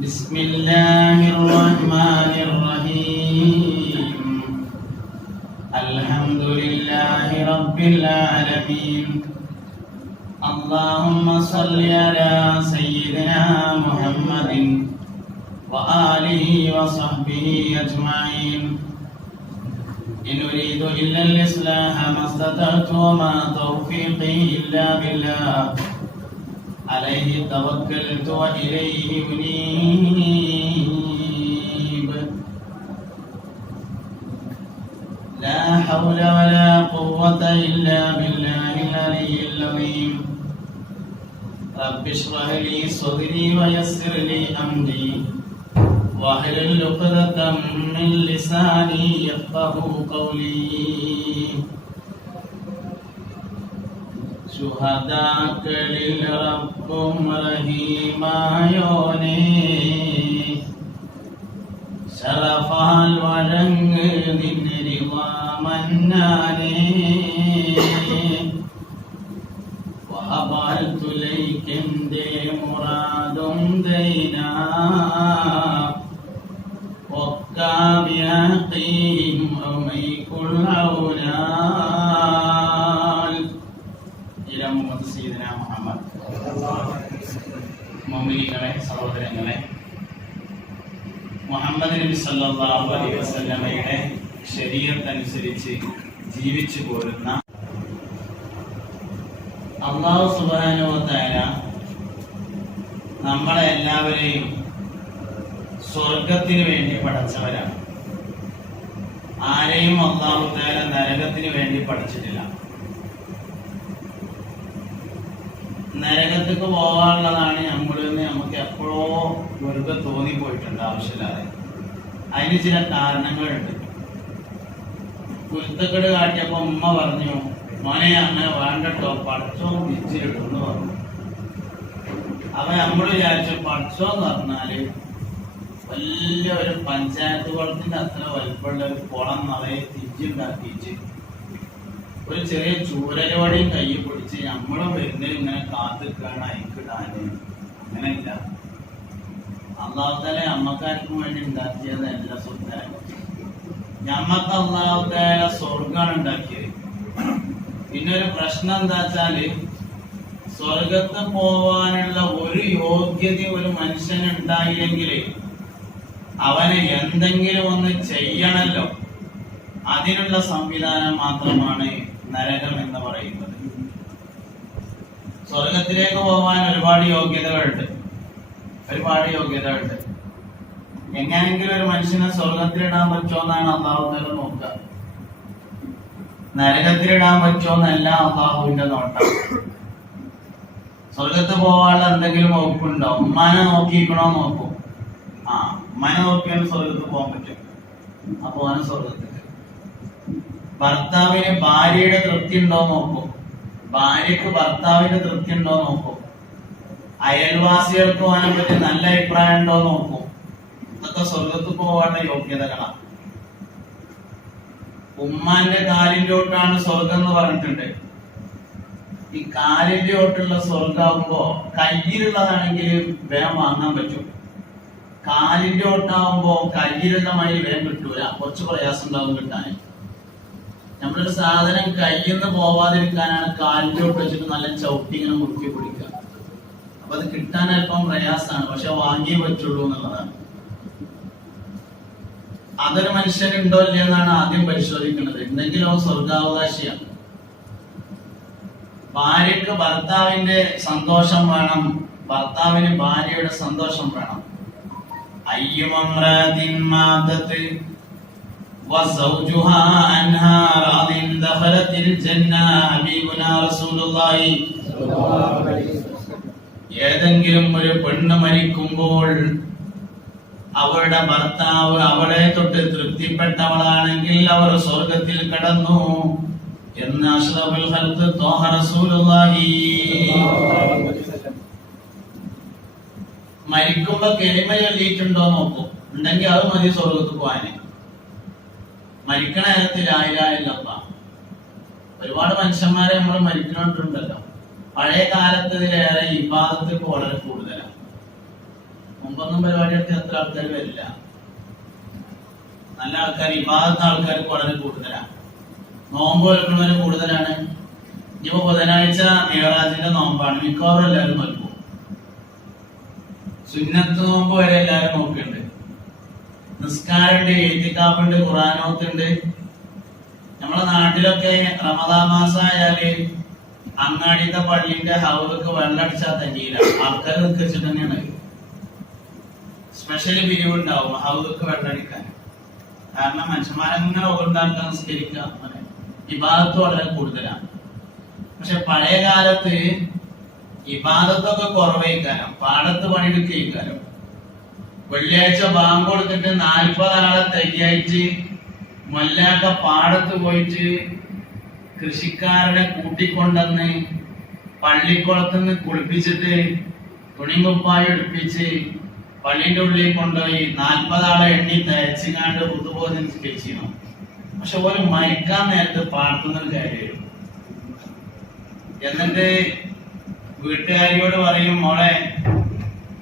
بسم الله الرحمن الرحيم الحمد لله رب العالمين اللهم صل على سيدنا محمد وآله وصحبه أجمعين إن أريد إلا الإصلاح ما استطعت وما توفيقي إلا بالله عليه توكلت وإليه أنيب لا حول ولا قوة إلا بالله العلي العظيم رب اشرح لي صدري ويسر لي أمري واحلل عقدة من لساني يفقهوا قولي ശുഹദാക്കളിൽ റബ്ബും റഹീമായോനേ ശറഫാൽ വഴങ്ങ് നിന്നിരിവാമന്നാനേ വഹബാൽ തുലൈക്കെന്റെ മുറാദും ദൈന വക്കാബിയഖീം ഉമൈകുൽ ഔനാ മുഅ്മിനീങ്ങളെ സഹോദരങ്ങളെ മുഹമ്മദ് നബി സല്ലല്ലാഹു അലൈഹി വസല്ലമയുടെ ശരീഅത്ത് അനുസരിച്ച് ജീവിച്ചു പോരുന്ന അല്ലാഹു സുബ്ഹാനഹു വ തആല നമ്മളെ എല്ലാവരെയും സ്വർഗത്തിന് വേണ്ടി പടച്ചവരാണ്. ആരെയും അല്ലാഹു തആല നരകത്തിന് വേണ്ടി പടച്ചിട്ടില്ല. നരകത്തേക്ക് പോകാനുള്ളതാണ് നമ്മളെന്ന് നമുക്ക് എപ്പോഴോ വെറുതെ തോന്നിപ്പോയിട്ടുണ്ട് ആവശ്യമില്ലാതെ. അതിന് ചില കാരണങ്ങളുണ്ട്. കുരുത്തക്കേട് കാട്ടിയപ്പോ ഉമ്മ പറഞ്ഞു, മോനെ അങ്ങനെ വേണ്ടട്ടോ, പഠിച്ചോ തിരിച്ചിട്ടു എന്ന് പറഞ്ഞു. അപ്പൊ നമ്മൾ വിചാരിച്ചു പഠിച്ചോ എന്ന് പറഞ്ഞാല് വലിയ ഒരു പഞ്ചായത്ത് കുളത്തിന്റെ അത്ര വലിപ്പമുള്ള ഒരു കുളം നിറയെ തിരിച്ചുണ്ടാക്കിച്ച് ഒരു ചെറിയ ചൂരലോടെയും കൈ പിടിച്ച് നമ്മളും വരുന്നതിൽ ഇങ്ങനെ കാത്തിക്കാണ് അയക്കിടാന്. അങ്ങനെയില്ല. അള്ളാഹുത്താല അമ്മക്കാർക്കും വേണ്ടി ഉണ്ടാക്കിയതല്ല സ്വർഗ്ഗം. ഞമ്മക്ക് അള്ളാഹുത്താല സ്വർഗാണ് ഉണ്ടാക്കിയത്. പിന്നെ ഒരു പ്രശ്നം എന്താ വെച്ചാല് സ്വർഗത്ത് പോവാനുള്ള ഒരു യോഗ്യത ഒരു മനുഷ്യന് ഉണ്ടായില്ലെങ്കിൽ അവന് എന്തെങ്കിലും ഒന്ന് ചെയ്യണല്ലോ. അതിനുള്ള സംവിധാനം മാത്രമാണ് നരകം എന്ന് പറയുന്നത്. സ്വർഗത്തിലേക്ക് പോകാൻ ഒരുപാട് യോഗ്യതകളുണ്ട്. എങ്ങനെയെങ്കിലും ഒരു മനുഷ്യനെ സ്വർഗത്തിലിടാൻ പറ്റുമോ എന്നാണ് അള്ളാഹു തആല നോക്കുക. നരകത്തിലിടാൻ പറ്റുമോ എന്നല്ല അള്ളാഹുവിന്റെ നോട്ടം. സ്വർഗത്ത് പോകാനുള്ള എന്തെങ്കിലും വകുപ്പുണ്ടോ? ഉമ്മാനെ നോക്കിക്കണോ നോക്കും. ഉമ്മാനെ നോക്കിയാൽ സ്വർഗത്ത് പോകാൻ പറ്റും. അപ്പൊ അവന് സ്വർഗത്തിൽ. ഭർത്താവിന് ഭാര്യയുടെ തൃപ്തി ഉണ്ടോ നോക്കും. ഭാര്യക്ക് ഭർത്താവിന്റെ തൃപ്തി ഉണ്ടോ നോക്കും. അയൽവാസികൾക്ക് അവനെ പറ്റി നല്ല അഭിപ്രായം ഉണ്ടോ നോക്കും. ഇതൊക്കെ സ്വർഗത്ത് പോകാനുള്ള യോഗ്യതകളാണ്. ഉമ്മാന്റെ കാലിന്റെ ഓട്ടാണ് സ്വർഗം എന്ന് പറഞ്ഞിട്ടുണ്ട്. ഈ കാലിന്റെ ഓട്ടുള്ള സ്വർഗാവുമ്പോ കയ്യിലുള്ളതാണെങ്കിൽ വേഗം വാങ്ങാൻ പറ്റും. കാലിന്റെ ഓട്ടാവുമ്പോ കയ്യിലുള്ള മഴ വേഗം കിട്ടൂല. കുറച്ച് പ്രയാസം ഉണ്ടാവും കിട്ടാൻ. നമ്മളൊരു സാധനം കയ്യിൽ നിന്ന് പോവാതിരിക്കാനാണ് കാലിന്റെ ഓട്ട് വെച്ചിട്ട് നല്ല ചവിട്ടി ഇങ്ങനെ മുറുക്കി പിടിക്കുക. അപ്പൊ അത് കിട്ടാൻ അല്പം പ്രയാസമാണ്. പക്ഷെ വാങ്ങിയേ പറ്റുള്ളൂ എന്നുള്ളതാണ്. അതൊരു മനുഷ്യനുണ്ടോ ഇല്ല എന്നാണ് ആദ്യം പരിശോധിക്കുന്നത്. എന്തെങ്കിലും സ്വർഗാവകാശിയാണ്. ഭാര്യക്ക് ഭർത്താവിന്റെ സന്തോഷം വേണം. ഭർത്താവിന് ഭാര്യയുടെ സന്തോഷം വേണം. അയ്യുമംറാദിൻ മാതത്ത് വസൗജുഹാ അൻഹാ റാദിൻ ദഖലത്തിൽ ജന്ന ഹബീബുനാ റസൂലുള്ളാഹി സ്വല്ലല്ലാഹു അലൈഹി വസല്ലം. ഏതെങ്കിലും ഒരു പെണ്ണ് മരിക്കുമ്പോൾ അവളുടെ ഭർത്താവ് അവളെ തൊട്ട് തൃപ്തിപ്പെട്ടവളാണെങ്കിൽ അവർ സ്വർഗത്തിൽ കടന്നു എന്ന് അഷ്റഫുൽ ഖൽഖ് ത്വാഹ റസൂലുള്ളാഹി. മരിക്കുമ്പോ കലിമ ചൊല്ലിയിട്ടുണ്ടോ നോക്കും. ഉണ്ടെങ്കിൽ അത് മതി സ്വർഗത്ത് പോവാന്. മരിക്കണ നേരത്തിൽ ലാ ഇലാഹ ഇല്ലല്ലാഹ്. ഒരുപാട് മനുഷ്യന്മാരെ നമ്മൾ മരിക്കണോട്ടുണ്ടല്ലോ. പഴയ കാലത്തതിലേറെ ഇബാദത്ത് വളരെ കൂടുതലാണ്. മുമ്പൊന്നും പരിപാടി എടുത്ത് എത്ര ആൾക്കാർ വരില്ല. നല്ല ആൾക്കാർ ഇബാദത്ത് ആൾക്കാർക്ക് വളരെ കൂടുതലാണ്. നോമ്പ് വെക്കുന്നവര് കൂടുതലാണ്. ഇനിയിപ്പോ ബുധനാഴ്ച മിഅ്റാജിന്റെ നോമ്പാണ്, മിക്കവാറും എല്ലാവരും നോക്കും. സുന്നത്ത് നോമ്പ് വരെ എല്ലാവരും നോക്കുന്നുണ്ട്. നിസ്കാരമുണ്ട്, എഴുത്തിക്കാപ്പുണ്ട്, ഖുർആനോത്തുണ്ട്. നമ്മളെ നാട്ടിലൊക്കെ റമദാൻ മാസം ആയാല് അങ്ങാടിത്തെ പള്ളിന്റെ ഹൗദൊക്കെ വെള്ളടിച്ചാൽ തന്നെയില്ല, ആൾക്കാർ നിൽക്കിച്ചിട്ട് തന്നെയാണ്. സ്പെഷ്യൽ പിരിവ് ഉണ്ടാവും ഹൗദൊക്കെ വെള്ളടിക്കാൻ. കാരണം മനുഷ്യന്മാരങ്ങനെ ഉണ്ടാക്കാൻ നിസ്കരിക്കുക, ഇബാദത്ത് വളരെ കൂടുതലാണ്. പക്ഷെ പഴയ കാലത്ത് ഇബാദത്തൊക്കെ കുറവേക്കാരം, പാടത്ത് പണിയെടുക്കാരം. വെള്ളിയാഴ്ച ബാങ്ക് കൊടുത്തിട്ട് 40 ആളെ തയ്യായിട്ട് മൊല്ലാക്ക പാടത്ത് പോയിട്ട് കൃഷിക്കാരനെ കൂട്ടിക്കൊണ്ടെന്ന് പള്ളിക്കുളത്തുനിന്ന് കുളിപ്പിച്ചിട്ട് തുണിങ്കുപ്പായി എടുപ്പിച്ച് പള്ളിന്റെ ഉള്ളിൽ കൊണ്ടുപോയി 40 ആളെ എണ്ണി തയ്ച്ചുകാണ്ട് പുതുബോധം നിസ്കരിച്ചിരുന്നു. പക്ഷെ ഓര് മരിക്കാൻ നേരത്ത് പാടത്തുനിന്ന് കയറി വരും. എന്നിട്ട് വീട്ടുകാരിയോട് പറയും, മോളെ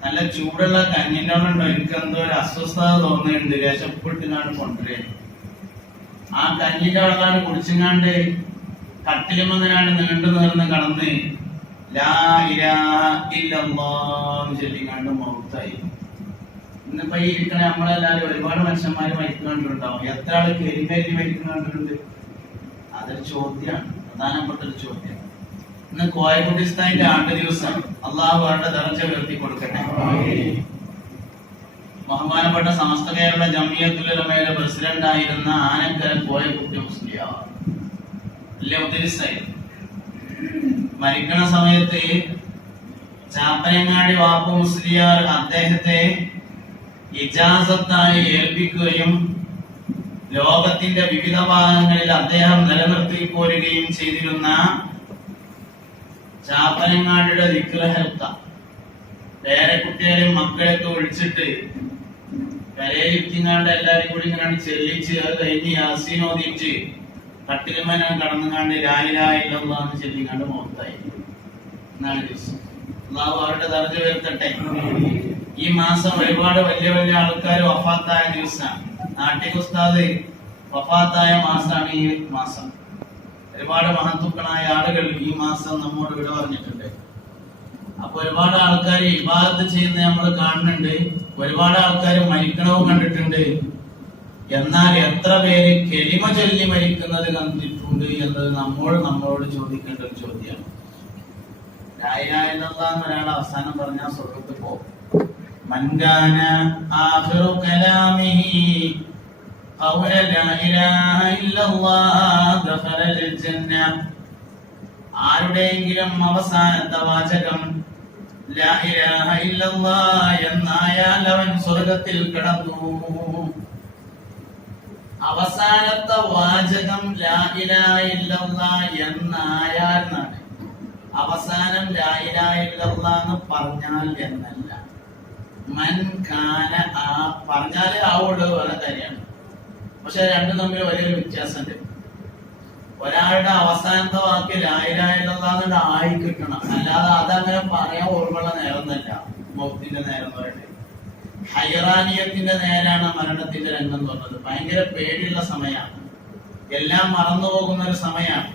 നല്ല ചൂടുള്ള കഞ്ഞിൻ്റെ ഉണ്ടോ, എനിക്ക് എന്തോ ഒരു അസ്വസ്ഥത തോന്നുന്നുണ്ട്, രക്ഷപ്പെട്ടിങ്ങാണ്ട് കൊണ്ടുവരേ. ആ കഞ്ഞിന്റെ വെള്ളമാണ് കുടിച്ചിങ്ങാണ്ട് കട്ടിലുമെന്നാണ്ട് നീണ്ടു നീർന്ന് കടന്ന് ലാ ഇലാഹ ഇല്ലല്ലാഹ് ചൊല്ലിങ്ങാണ്ട് മൗത്തായി. ഇന്നിപ്പോ ഈ ഇരിക്കണ നമ്മളെല്ലാരും ഒരുപാട് മനുഷ്യന്മാര് മരിക്കുന്നുണ്ടാവും. എത്ര ആള് കരിമേരി മരിക്കുന്നുണ്ട്? അതൊരു ചോദ്യമാണ്, പ്രധാനപ്പെട്ട ഒരു ചോദ്യം. ഇന്ന് കോയക്കുട്ടി ഉസ്താദിന്റെ ആണ്ട് ദിവസം. അള്ളാഹു അവരുടെ ദർജ ഉയർത്തി കൊടുക്കട്ടെ. ബഹുമാനപ്പെട്ട സമസ്ത കേരള ജമിയത്തുൽ ഉലമയുടെ പ്രസിഡന്റ് ആയിരുന്ന ആനക്കര കോയക്കുട്ടി മുസ്ലിയാർ വലിയ ഉദ്ദേശായി മരിക്കണ സമയത്ത് ചാപ്പനങ്ങാടി വാപ്പു മുസ്ലിയാർ അദ്ദേഹത്തെ ഇജാസത്തായി ഏൽപ്പിക്കുകയും ലോകത്തിന്റെ വിവിധ ഭാഗങ്ങളിൽ അദ്ദേഹം നിലനിർത്തി പോരുകയും ചെയ്തിരുന്ന ചാപ്പനങ്ങാടിയുടെ ദിക്ർ ഹൽക്ക പേരക്കുട്ടികളെയും മക്കളെയൊക്കെ വിളിച്ചിട്ട് കരയിരുത്തിങ്ങാണ്ട് എല്ലാരും കൂടി ഇങ്ങനെ ചെല്ലിച്ച് അത് കഴിഞ്ഞ് യാസീൻ ഓതിച്ച് കട്ടിലുമേനെ കടന്നുകാണ്ട് ലാ ഇലാഹ ഇല്ലല്ലാഹ് എന്ന് ചൊല്ലിങ്ങാണ്ട് മൗത്തായി. എന്നാണ് ദിവസം. അല്ലാഹു അവരുടെ ദർജ ഉയർത്തട്ടെ. ഈ മാസം ഒരുപാട് വലിയ വലിയ ആൾക്കാർ വഫാത്തായ ദിവസമാണ്. നാട്ടിക ഉസ്താദ് വഫാത്തായ മാസമാണ് ഈ മാസം. ഒരുപാട് മഹത്തുക്കളായ ആളുകൾ ഈ മാസം നമ്മോട് വിട പറഞ്ഞിട്ടുണ്ട്. അപ്പൊ ഒരുപാട് ആൾക്കാർ ഇബാദത്ത് ചെയ്യുന്ന നമ്മൾ കാണുന്നുണ്ട്, ഒരുപാട് ആൾക്കാർ മരിക്കണവും കണ്ടിട്ടുണ്ട്. എന്നാൽ എത്ര പേര് കെലിമ ചൊല്ലി മരിക്കുന്നത് കണ്ടിട്ടുണ്ട് എന്നത് നമ്മളോട് ചോദിക്കേണ്ട ഒരു ചോദ്യമാണ്. ലാ ഇലാഹ ഇല്ലല്ലാഹ് എന്ന് ഒരാൾ അവസാനം പറഞ്ഞാൽ സ്വർഗ്ഗത്തിൽ പോകും. മൻ കാന ആഖിറു കലാമിഹി ഖൗല ലാ ഇലാഹ ഇല്ലല്ലാഹ് ദഖലൽ ജന്ന. ആരുടെയെങ്കിലും അവസാനത്തെ വാചകം ലാ ഇലാഹ ഇല്ലല്ലാഹ് എന്നായാൽ അവൻ സ്വർഗ്ഗത്തിൽ കടന്നു. അവസാനത്തെ വാചകം ലാ ഇലാഹ ഇല്ലല്ലാഹ് എന്നായാൽ എന്നാണ്. അവസാനം ലാ ഇലാഹ ഇല്ലല്ലാഹ് എന്ന് പറഞ്ഞാൽ എന്നല്ല. മൻ കാന പറഞ്ഞാലേ ആവുള്ളൂ വേറെ കാര്യമാണ്. പക്ഷെ രണ്ടും തമ്മിൽ വലിയൊരു വ്യത്യാസമുണ്ട്. ഒരാളുടെ അവസാനത്തെ വാക്ക് ലാ ഇലാഹ ഇല്ലല്ലാഹ് ആയി കിട്ടണം, അല്ലാതെ അതങ്ങനെ പറയാൻ ഓർമ്മയുള്ള നേരമൊന്നല്ല. മൗത്തിന്റെ നേരം പറയട്ടെ, ഹൈറാനിയത്തിന്റെ നേരാണ് മരണത്തിന്റെ രംഗം എന്ന് പറഞ്ഞത്. ഭയങ്കര പേടിയുള്ള സമയമാണ്, എല്ലാം മറന്നു പോകുന്ന ഒരു സമയമാണ്.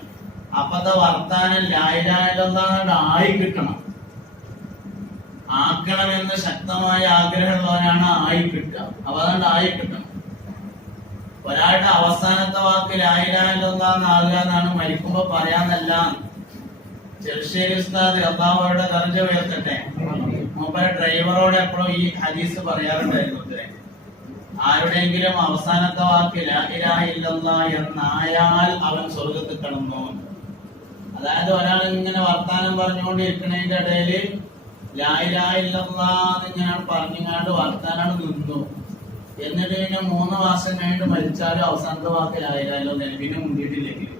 അപ്പത്തെ വർത്താനം ലാ ഇലാഹ ഇല്ലല്ലാഹ് ആയി കിട്ടണം. ആക്കണമെന്ന് ശക്തമായ ആഗ്രഹമുള്ളവരാണ് ആയി കിട്ടുക. അപ്പൊ അതുകൊണ്ട് ആയി കിട്ടണം. ഒരാളുടെ അവസാനത്തെ വാക്ക് ലാ ഇലാഹ ഇല്ലല്ലാഹ് ആകുക എന്നാണ് മരിക്കുമ്പോ പറയാന്നല്ല. ചെറുശ്ശേരി ഉസ്താദ് അല്ലാഹു അവരുടെ ദർജ ഉയർത്തട്ടെ, മൂപ്പരെ ഡ്രൈവറോട് എപ്പോഴും ഈ ഹദീസ് പറയാറുണ്ടായിരുന്നു. ആരുടെയെങ്കിലും അവസാനത്തെ വാക്ക് ലാ ഇലാഹ ഇല്ലല്ലാഹ് എന്നായാൽ അവൻ സ്വർഗ്ഗത്തിൽ കടന്നു. അതായത് ഒരാൾ ഇങ്ങനെ വർത്താനം പറഞ്ഞുകൊണ്ടിരിക്കുന്നതിന്റെ ഇടയില് ലാ ഇലാഹ ഇല്ലല്ലാഹ് ഇങ്ങനെ പറഞ്ഞുകൊണ്ട് വർത്താനാണ് നിന്നു. എന്നിട്ട് പിന്നെ 3 മാസം കഴിഞ്ഞിട്ട് മരിച്ചാലും അവസാനത്തെ വാക്ക് ലാ ഇലാഹ ഇല്ലല്ലാഹ് പിന്നെ മുണ്ടിയിട്ടില്ലെങ്കിൽ.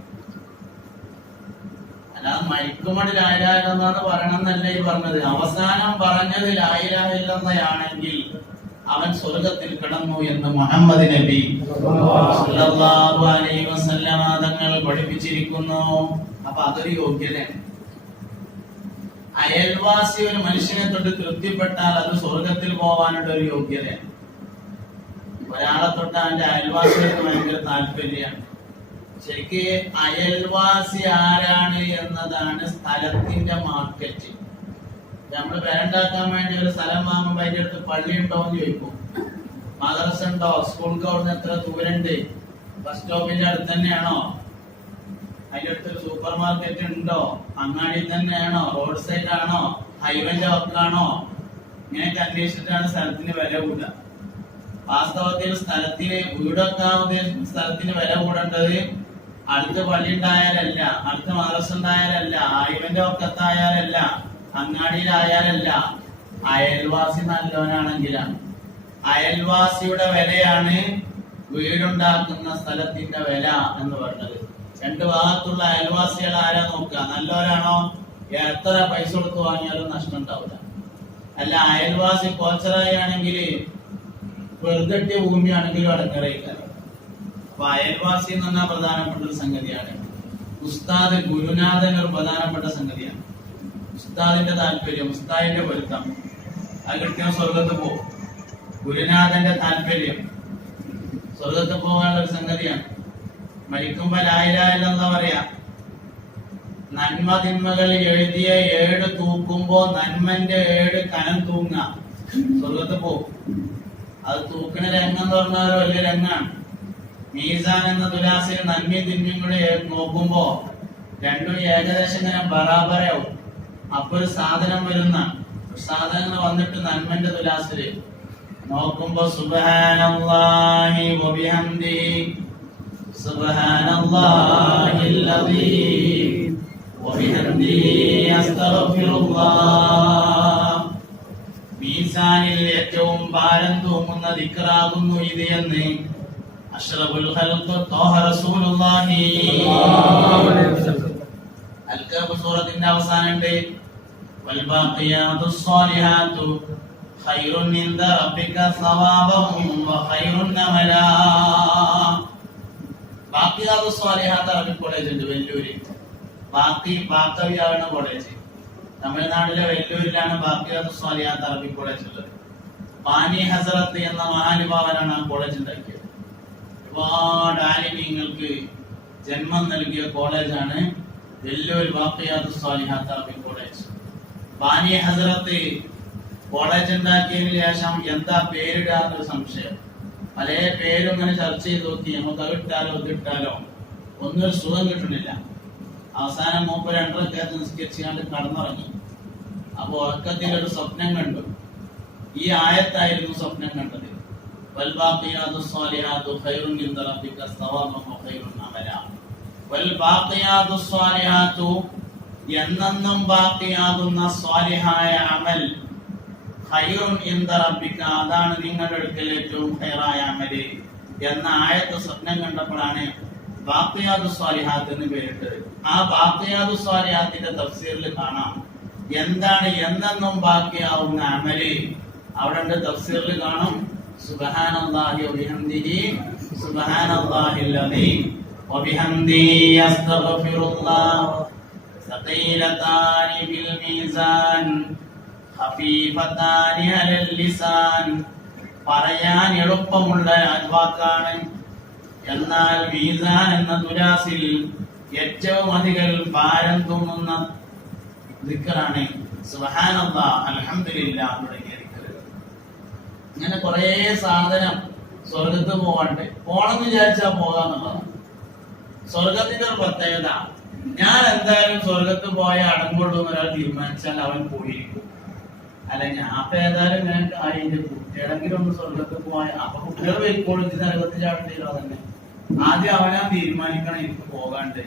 അല്ലാതെ മരിക്കുമ്പോൾ ലാ ഇലാഹ ഇല്ലല്ലാഹ് പറയണം എന്നല്ല ഈ പറഞ്ഞത്. അവസാനം പറഞ്ഞത് ലാ ഇലാഹ ഇല്ലല്ലാഹ് ആണെങ്കിൽ അവൻ സ്വർഗ്ഗത്തിൽ കിടന്നു എന്ന് മുഹമ്മദ് നബി സല്ലല്ലാഹു അലൈഹി വസല്ലം തങ്ങൾ പഠിപ്പിച്ചിരിക്കുന്നു. അപ്പൊ അതൊരു യോഗ്യതയാണ്. അയൽവാസി ഒരു മനുഷ്യനെ തൊട്ട് തൃപ്തിപ്പെട്ടാൽ അത് സ്വർഗത്തിൽ പോവാനുള്ള ഒരു യോഗ്യതയാണ്. ഒരാളെ തൊട്ട് അവന്റെ അയൽവാസികൾക്ക് ഭയങ്കര താല്പര്യമാണ്. ശരിക്ക് അയൽവാസി ആരാണ് എന്നതാണ് സ്ഥലത്തിന്റെ മാർക്കറ്റ്. നമ്മൾ പേരുണ്ടാക്കാൻ വേണ്ടി ഒരു സ്ഥലം വാങ്ങുമ്പോ അതിന്റെ അടുത്ത് പള്ളി ഉണ്ടോ എന്ന് ചോദിക്കും, മദ്രസ ഉണ്ടോ, സ്കൂൾക്ക് അവിടുന്ന് എത്ര ദൂരണ്ട്, ബസ് സ്റ്റോപ്പിന്റെ അടുത്ത് തന്നെയാണോ, അതിന്റെ അടുത്ത് സൂപ്പർ മാർക്കറ്റ് ഉണ്ടോ, അങ്ങാടിയിൽ തന്നെയാണോ, റോഡ് സൈഡ് ആണോ, ഹൈവേന്റെ വക്കാണോ, ഇങ്ങനെയൊക്കെ അന്വേഷിച്ചിട്ടാണ് സ്ഥലത്തിന് വില കൂടുക. വാസ്തവത്തിൽ സ്ഥലത്തിന് വീടൊക്കെ സ്ഥലത്തിന് വില കൂടേണ്ടത് അടുത്ത് പള്ളി ഉണ്ടായാലല്ല, അടുത്ത് മദ്രസ ഉണ്ടായാലല്ല, ഹൈവേന്റെ വക്കത്തായാലല്ല, അങ്ങാടിയിലായാലല്ല, അയൽവാസി നല്ലവനാണെങ്കിലാണ്. അയൽവാസിയുടെ വിലയാണ് വീടുണ്ടാക്കുന്ന സ്ഥലത്തിന്റെ വില എന്ന് പറഞ്ഞത്. രണ്ട് ഭാഗത്തുള്ള അയൽവാസികൾ ആരാ നോക്കുക, നല്ലവരാണോ, എത്ര പൈസ കൊടുത്ത് വാങ്ങിയാലും നഷ്ടം ഉണ്ടാവില്ല. അല്ല അയൽവാസി കോച്ചറായി ആണെങ്കിൽ വെറുതെട്ടിയ ഭൂമിയാണെങ്കിലും അടങ്ങറയില്ല. അപ്പൊ അയൽവാസി എന്ന് പറഞ്ഞാൽ പ്രധാനപ്പെട്ട ഒരു സംഗതിയാണ്. ഉസ്താദ് ഗുരുനാഥൻ ഒരു പ്രധാനപ്പെട്ട സംഗതിയാണ്. ഉസ്താദിന്റെ താല്പര്യം, ഉസ്താദിന്റെ പൊരുത്തം അത് കിട്ടിയ സ്വർഗത്ത് പോകും. ഗുരുനാഥന്റെ താല്പര്യം സ്വർഗത്ത് പോകാനുള്ള ഒരു സംഗതിയാണ്. മരിക്കുമ്പോ ലാ ഇലാഹ ഇല്ലല്ലാഹ് പറയാ. നന്മ തിന്മകൾ എഴുതിയ 7 തൂക്കുമ്പോ നന്മന്റെ 7 കനം തൂങ്ങ സ്വർഗത്ത് പോകും. അത് തൂക്കണ രംഗം എന്ന് പറഞ്ഞാൽ ഒരു വലിയ രംഗാണ്. മീസാൻ എന്ന തുലാസിൽ നന്മയും തിന്മയും കൂടെ നോക്കുമ്പോ രണ്ടും ഏകദേശം ഇങ്ങനെ ബറാബറാവും. അപ്പൊ ഒരു സാധനം വരുന്ന സാധനങ്ങൾ വന്നിട്ട് നന്മന്റെ തുലാസില് നോക്കുമ്പോ സുബ്ഹാനല്ലാഹി വബിഹംദിഹി സുബ്ഹാനല്ലാഹിൽ അദീം വബിഹംദിഹി അസ്തഗ്ഫിറുല്ലാഹ്. മീസാനിൽ ഏറ്റവും ഭാരം തൂങ്ങുന്ന ദിക്റാകുന്നു ഇത് എന്ന് അഷ്റഫുൽ ഖൽഖ് ത്വാഹ റസൂലുള്ളാഹി അൽ-കഹ്ഫ് സൂറത്തിന്റെ അവസാനമുണ്ട് വൽ ബാഖിയാതുസ് സ്വാലിഹാതു ഖൈറുൻ ഇൻദ റബ്ബിക സവാബൻ വ ഖൈറുൻ അമലാ. ബാഖിയാതുസ് സ്വാലിഹാത്ത് അറബിക് കോളേജ് ഉണ്ട് വെല്ലൂര്. ബാക്കവിയാണ് കോളേജ്. തമിഴ്നാട്ടിലെ വെല്ലൂരിലാണ് ബാഖിയാതുസ് സ്വാലിഹാത്ത് അറബിക് കോളേജ് ഉള്ളത്. പാനി ഹസരത്ത് എന്ന മഹാനുഭാവനാണ് ആ കോളേജ് ഉണ്ടാക്കിയത്. ഒരുപാട് ആലിമീങ്ങൾക്ക് ജന്മം നൽകിയ കോളേജാണ് വെല്ലൂർ ബാഖിയാതുസ് സ്വാലിഹാത്ത് അറബിക് കോളേജ്. പാനി ഹസരത്ത് കോളേജ് ഉണ്ടാക്കിയതിനു ശേഷം എന്താ പേരിടാന്നൊരു സംശയം. പല പേരും ഇങ്ങനെ ചർച്ച ചെയ്ത് നോക്കി, നമുക്ക് അത് ഇട്ടാലോ ഇത് ഇട്ടാലോ ഒന്നും സുഖം കിട്ടുന്നില്ല. അവസാനം മൂപ്പർ 2 റക്അത്ത് നിസ്കരിച്ചുകൊണ്ട് കടന്നുറങ്ങി. അപ്പൊ ഉറക്കത്തിൽ ഒരു സ്വപ്നം കണ്ടു. ഈ ആയത്തായിരുന്നു സ്വപ്നം കണ്ടത്. വൽബാഖിയാതുസ് സ്വാലിഹാതു ഖൈറുൻ ഇൻദ റബ്ബിക സവാബൻ വ ഖൈറുൻ അമലാ. വൽബാഖിയാതുസ് സ്വാലിഹാതു എന്നെന്നും ബാക്കിയാകുന്ന സ്വാലിഹായ അമൽ ഖൈറുൻ ഇൻദ റബ്ബിക അതാണ് നിങ്ങളുടെ അടുക്കൽ ഏറ്റവും ഖൈറായ അമൽ എന്ന ആയത്ത് സ്വപ്നം കണ്ടപ്പോഴാണ് ബാഖിയാതുസ് സ്വാലിഹാത്ത് എന്ന് പേരിട്ടത്. ആ ബാഖിയാതുസ് സ്വാലിഹാത്തിന്റെ തഫ്സീറിൽ കാണാം എന്താണ് എന്നെന്നും ബാക്കിയാവുന്ന അമല്. അവിടെ ഉണ്ട് തഫ്സീറിൽ കാണും സുബ്ഹാനല്ലാഹി വബിഹംദിഹി സുബ്ഹാനല്ലാഹിൽ അദീം വബിഹംദിഹി അസ്തഗ്ഫിറുല്ലാഹ് സഖീലതാനി ഫിൽ മീസാൻ ഖഫീഫതാനി അലൽ ലിസാൻ. പറയാൻ എളുപ്പമുള്ള വാക്കാണ്, എന്നാൽ മീസാൻ എന്ന തുലാസിൽ ഏറ്റവും അധികം ഭാരം തോന്നുന്ന ദിക്റാണ് സുബ്ഹാനല്ലാഹ് അൽഹംദുലില്ലാഹ് തുടങ്ങിയ ദിക്റുകൾ. ഇങ്ങനെ കുറേ സാധനം സ്വർഗത്ത് പോകണമെന്ന് വിചാരിച്ചാൽ പോകാന്നുള്ളതാണ് സ്വർഗത്തിന്റെ ഒരു പ്രത്യേകത. ഞാൻ എന്തായാലും സ്വർഗത്ത് പോയ അടങ്ങുള്ളൂ എന്ന് ഒരാൾ തീരുമാനിച്ചാൽ അവൻ പോയിരിക്കും. അല്ല ഞാൻ അപ്പൊ ഏതായാലും ഞാൻ അതിന്റെ കുട്ടികളെങ്കിലും ഒന്ന് സ്വർഗത്ത് പോയ അപ്പൊ കുട്ടികൾ വരുമ്പോഴും നരകത്തിൽ ചാടേണ്ടല്ലോ. തന്നെ ആദ്യം അവനാ തീരുമാനിക്കണം എനിക്ക് പോകാണ്ട്.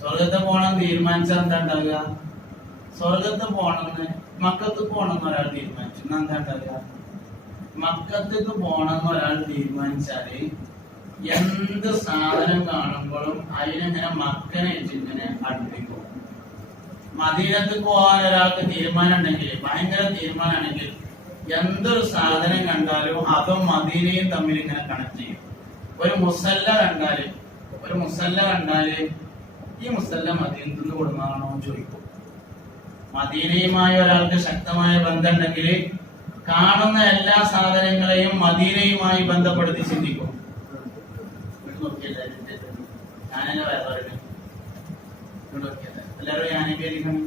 സ്വർഗത്ത് പോകണം തീരുമാനിച്ചാൽ എന്താ ഉണ്ടാവുക? സ്വർഗത്ത് പോണെന്ന് മക്കത്ത് പോണെന്ന് ഒരാൾ തീരുമാനിച്ചു, എന്താ ഉണ്ടാവുക? മക്കത്തേക്ക് പോണെന്ന് ഒരാൾ തീരുമാനിച്ചാല് എന്ത് സാധനം കാണുമ്പോഴും അതിനെങ്ങനെ മക്കനെ ഇങ്ങനെ അടുപ്പിക്കും. മദീനത്ത് പോകാൻ ഒരാൾക്ക് തീരുമാനം ഉണ്ടെങ്കിൽ, ഭയങ്കര തീരുമാനമാണെങ്കിൽ എന്തൊരു സാധനം കണ്ടാലും അതും മദീനയും തമ്മിൽ ഇങ്ങനെ കണക്ട് ചെയ്യും. ഒരു മുസല്ല കണ്ടാല് ഈ മുസല്ല മദീനത്ത് നിന്ന് കൊടുക്കുന്നതാണോ ചോദിക്കും. മദീനയുമായി ഒരാൾക്ക് ശക്തമായ ബന്ധമുണ്ടെങ്കിൽ കാണുന്ന എല്ലാ സാധനങ്ങളെയും മദീനയുമായി ബന്ധപ്പെടുത്തി ചിന്തിക്കും. ഞാനെന്നെ വേറെ പറയുന്നത് എല്ലാവരും ഞാനബി അലിക്കണം.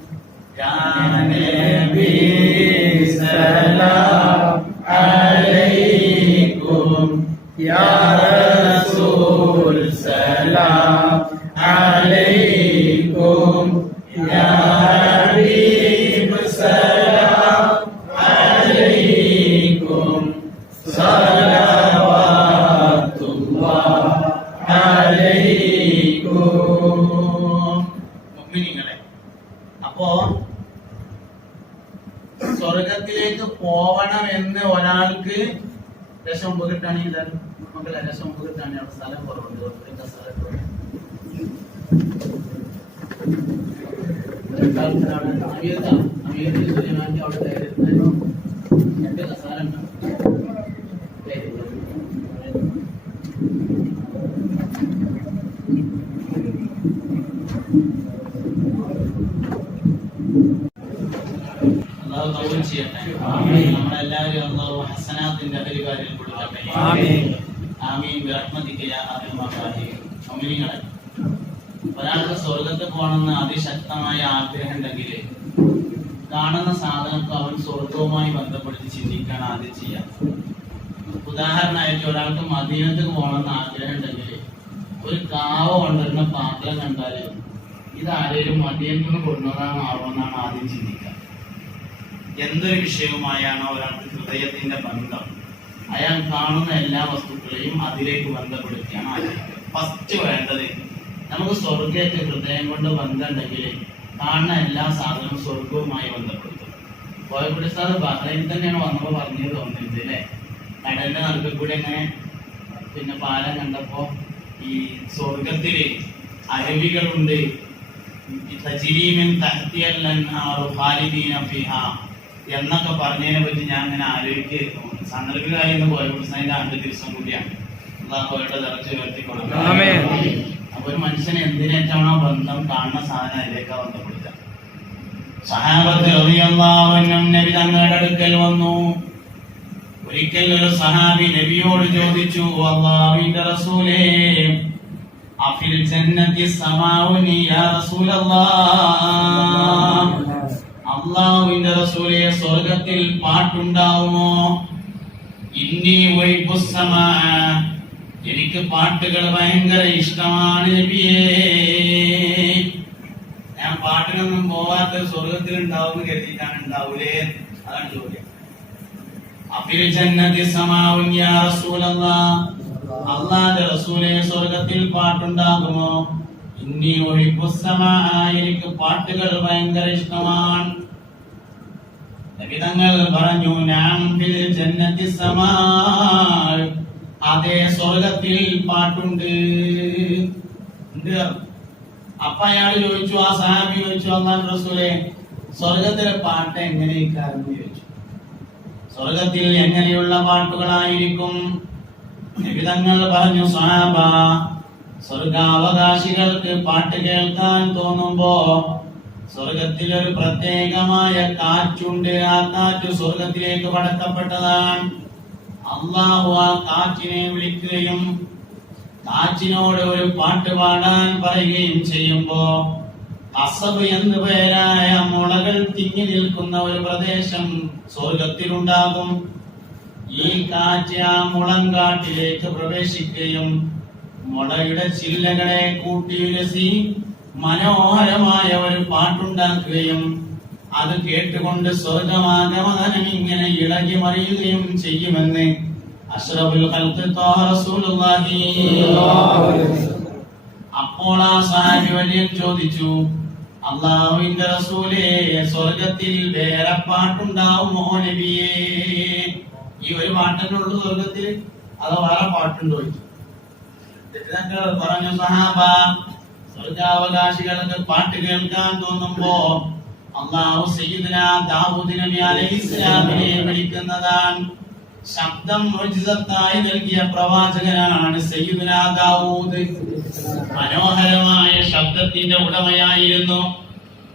അപ്പോ സ്വർഗത്തിലേക്ക് പോവണം എന്ന് ഒരാൾക്ക് ലക്ഷം മുമ്പ് കിട്ടാണെങ്കിൽ നമുക്ക് ലക്ഷം മുമ്പ് കിട്ടാണെങ്കിൽ അവിടെ സ്ഥലം കുറവുണ്ട്. രണ്ട് കസാല നമ്മളെല്ലാവരും അല്ലാഹു ഹസനാത്തിന്റെ അധികാരിയിൽ കൊടുക്കട്ടെ. ആമീൻ ബിറഹ്മതിക യാ അർഹമർ റഹീം. മുഅ്മിനീങ്ങളെ, ഒരാൾക്ക് സ്വർഗ്ഗത്തിൽ പോകണമെന്ന് അതിശക്തമായ ആഗ്രഹം ഉണ്ടെങ്കിൽ കാണുന്ന സാധനമൊക്കെ അവൻ സ്വർഗവുമായി ബന്ധപ്പെടുത്തി ചിന്തിക്കാൻ ആദ്യം ചെയ്യാം. ഉദാഹരണമായിട്ട് ഒരാൾക്ക് മദീനത്തിൽ പോകണമെന്ന് ആഗ്രഹം ഉണ്ടെങ്കിൽ ഒരു കാവ കൊണ്ടുവരുന്ന പാത്രം കണ്ടാൽ ഇത് ആരെയും മദീനത്തിൽ നിന്ന് കൊണ്ടുവന്നാണോ എന്നാണ് ആദ്യം ചിന്തിക്കുക. എന്തൊരു വിഷയവുമായാണോ ഒരാൾക്ക് ഹൃദയത്തിന്റെ ബന്ധം, അയാൾ കാണുന്ന എല്ലാ വസ്തുക്കളെയും അതിലേക്ക് ബന്ധപ്പെടുത്തിയാണ് ആഗ്രഹിക്കുക. ഫസ്റ്റ് വേണ്ടത് നമുക്ക് സ്വർഗത്തെ ഹൃദയം കൊണ്ട് ബന്ധമുണ്ടെങ്കിൽ കാണുന്ന എല്ലാ സാധനവും സ്വർഗവുമായി ബന്ധപ്പെടുത്തും. കോയക്കുടി സാർ ബഹ്റൈനിൽ തന്നെയാണ് വന്നപ്പോ പറഞ്ഞത് തോന്നുന്നത് അല്ലേ? കടലിന്റെ നടുക്കിൽ കൂടി എങ്ങനെ പിന്നെ പാലം കണ്ടപ്പോ ഈ സ്വർഗത്തില് അരുവികളുണ്ട്, എന്നൊക്കെ പറഞ്ഞതിനെ പറ്റി ഞാൻ അങ്ങനെ ആലോചിക്കുന്നു. സന്ദർഭികമായി ഇന്ന് കോയക്കുടി സാറിന്റെ 5 ദിവസം കൂടിയാണ് അള്ളാഹുവയുടെ ദർജ ഉയർത്തിക്കൊടുക്കുക. അപ്പൊ ഒരു മനുഷ്യനെ എന്തിനേറ്റാണോ ബന്ധം, കാണുന്ന സാധനം അതിലേക്കാ ബന്ധപ്പെടുത്തുക. സഹാബത്ത് റളിയല്ലാഹു അൻഹും നബി തങ്ങളുടെ അടുക്കൽ വന്നു. ഒരിക്കൽ ഒരു സഹാബി നബിയോട് ചോദിച്ചു, അല്ലാഹുവിന്റെ റസൂലേ, അഫിൽ ജന്നതി സമാഉൻ യാ റസൂലല്ലാഹ്, അല്ലാഹുവിന്റെ റസൂലേ സ്വർഗ്ഗത്തിൽ പാട്ടുണ്ടാവുമോ? ഇന്നി ഉഹിബ്ബുസ് സമാ, എനിക്ക് പാട്ടുകൾ ഭയങ്കര ഇഷ്ടമാണ് നബിയേ. ഞാൻ പാട്ടിനൊന്നും പോവാത്ത സ്വർഗത്തിൽ ഉണ്ടാവും കരുതിയിട്ടാണ്. ഉണ്ടാവൂലേ? അതാണ് ചോദ്യം. അഫിൽ ജന്നതി സമാഉൻ യാ റസൂലല്ലാഹ്, അല്ലാഹുവിന്റെ റസൂലേ സ്വർഗ്ഗത്തിൽ പാട്ടുണ്ടാകുമോ? ഇന്നി ഉഹിബ്ബുസ് സമാ, എനിക്ക് പാട്ടുകൾ ഭയങ്കര ഇഷ്ടമാണ്. നബി തങ്ങൾ പറഞ്ഞു, നാം ഫിൽ ജന്നതി സമാ, അതേ സ്വർഗത്തിൽ പാട്ടുണ്ട്. അപ്പൊ അയാൾ ചോദിച്ചു, ആ സഹാബി ചോദിച്ചു, അല്ലാഹുവിന്റെ റസൂലേ സ്വർഗത്തിലെ പാട്ട് എങ്ങനെയൊക്കെയാണെന്ന് ചോദിച്ചു. സ്വർഗത്തിൽ എങ്ങനെയുള്ള പാട്ടുകളായിരിക്കും? നബി തങ്ങൾ പറഞ്ഞു, സഹാബ, സ്വർഗാവകാശികൾക്ക് പാട്ട് കേൾക്കാൻ തോന്നുമ്പോ സ്വർഗത്തിൽ ഒരു പ്രത്യേകമായ കാറ്റുണ്ട്. ആ കാറ്റ് സ്വർഗത്തിലേക്ക് പടക്കപ്പെട്ടതാണ്. അള്ളാഹു ആ കാറ്റിനെ വിളിക്കുകയും കാറ്റിനോട് ഒരു പാട്ട് പാടാൻ പറയുകയും ചെയ്യുമ്പോ അസബ് എന്ന് പേരായ മുളകൾ തിങ്ങി നിൽക്കുന്ന ഒരു പ്രദേശം സ്വർഗത്തിലുണ്ടാകും. ഈ കാറ്റ് ആ മുളങ്കാട്ടിലേക്ക് പ്രവേശിക്കുകയും മുളയുടെ ചില്ലകളെ കൂട്ടിയുരസി മനോഹരമായ ഒരു പാട്ടുണ്ടാക്കുകയും അത് കേട്ടുകൊണ്ട് സ്വർഗമാഗമനം ഇങ്ങനെ ഇളകി മറിയുകയും ചെയ്യുമെന്ന് അഷ്റഫുൽ ഖൽഖ് ത്വാഹ റസൂലുള്ളാഹി. അപ്പോൾ ആ സഹാബി വലിയ ചോദിച്ചു, അല്ലാഹുവിന്റെ റസൂലേ സ്വർഗത്തിൽ വേറെ പാട്ടുണ്ടാവുമോ നബിയേ? ഈ ഒരു പാട്ടല്ലേ ഉള്ളൂ സ്വർഗത്തിൽ, അതോ വേറെ പാട്ടുണ്ടോ? പറഞ്ഞു, സഹാബ, സ്വർഗാവകാശികൾക്ക് പാട്ട് കേൾക്കാൻ തോന്നുമ്പോ അല്ലാഹു സയ്യിദുനാ ദാവൂദ് നബി അലൈഹിസ്സലാമിനെ വിളിക്കുന്നതാണ്. ശബ്ദം മുഅ്ജിസത്തായി നൽകിയ പ്രവാചകനാണ് സയ്യിദുനാ ദാവൂദ്. മനോഹരമായ ശബ്ദത്തിന്റെ ഉടമയായിരുന്നു.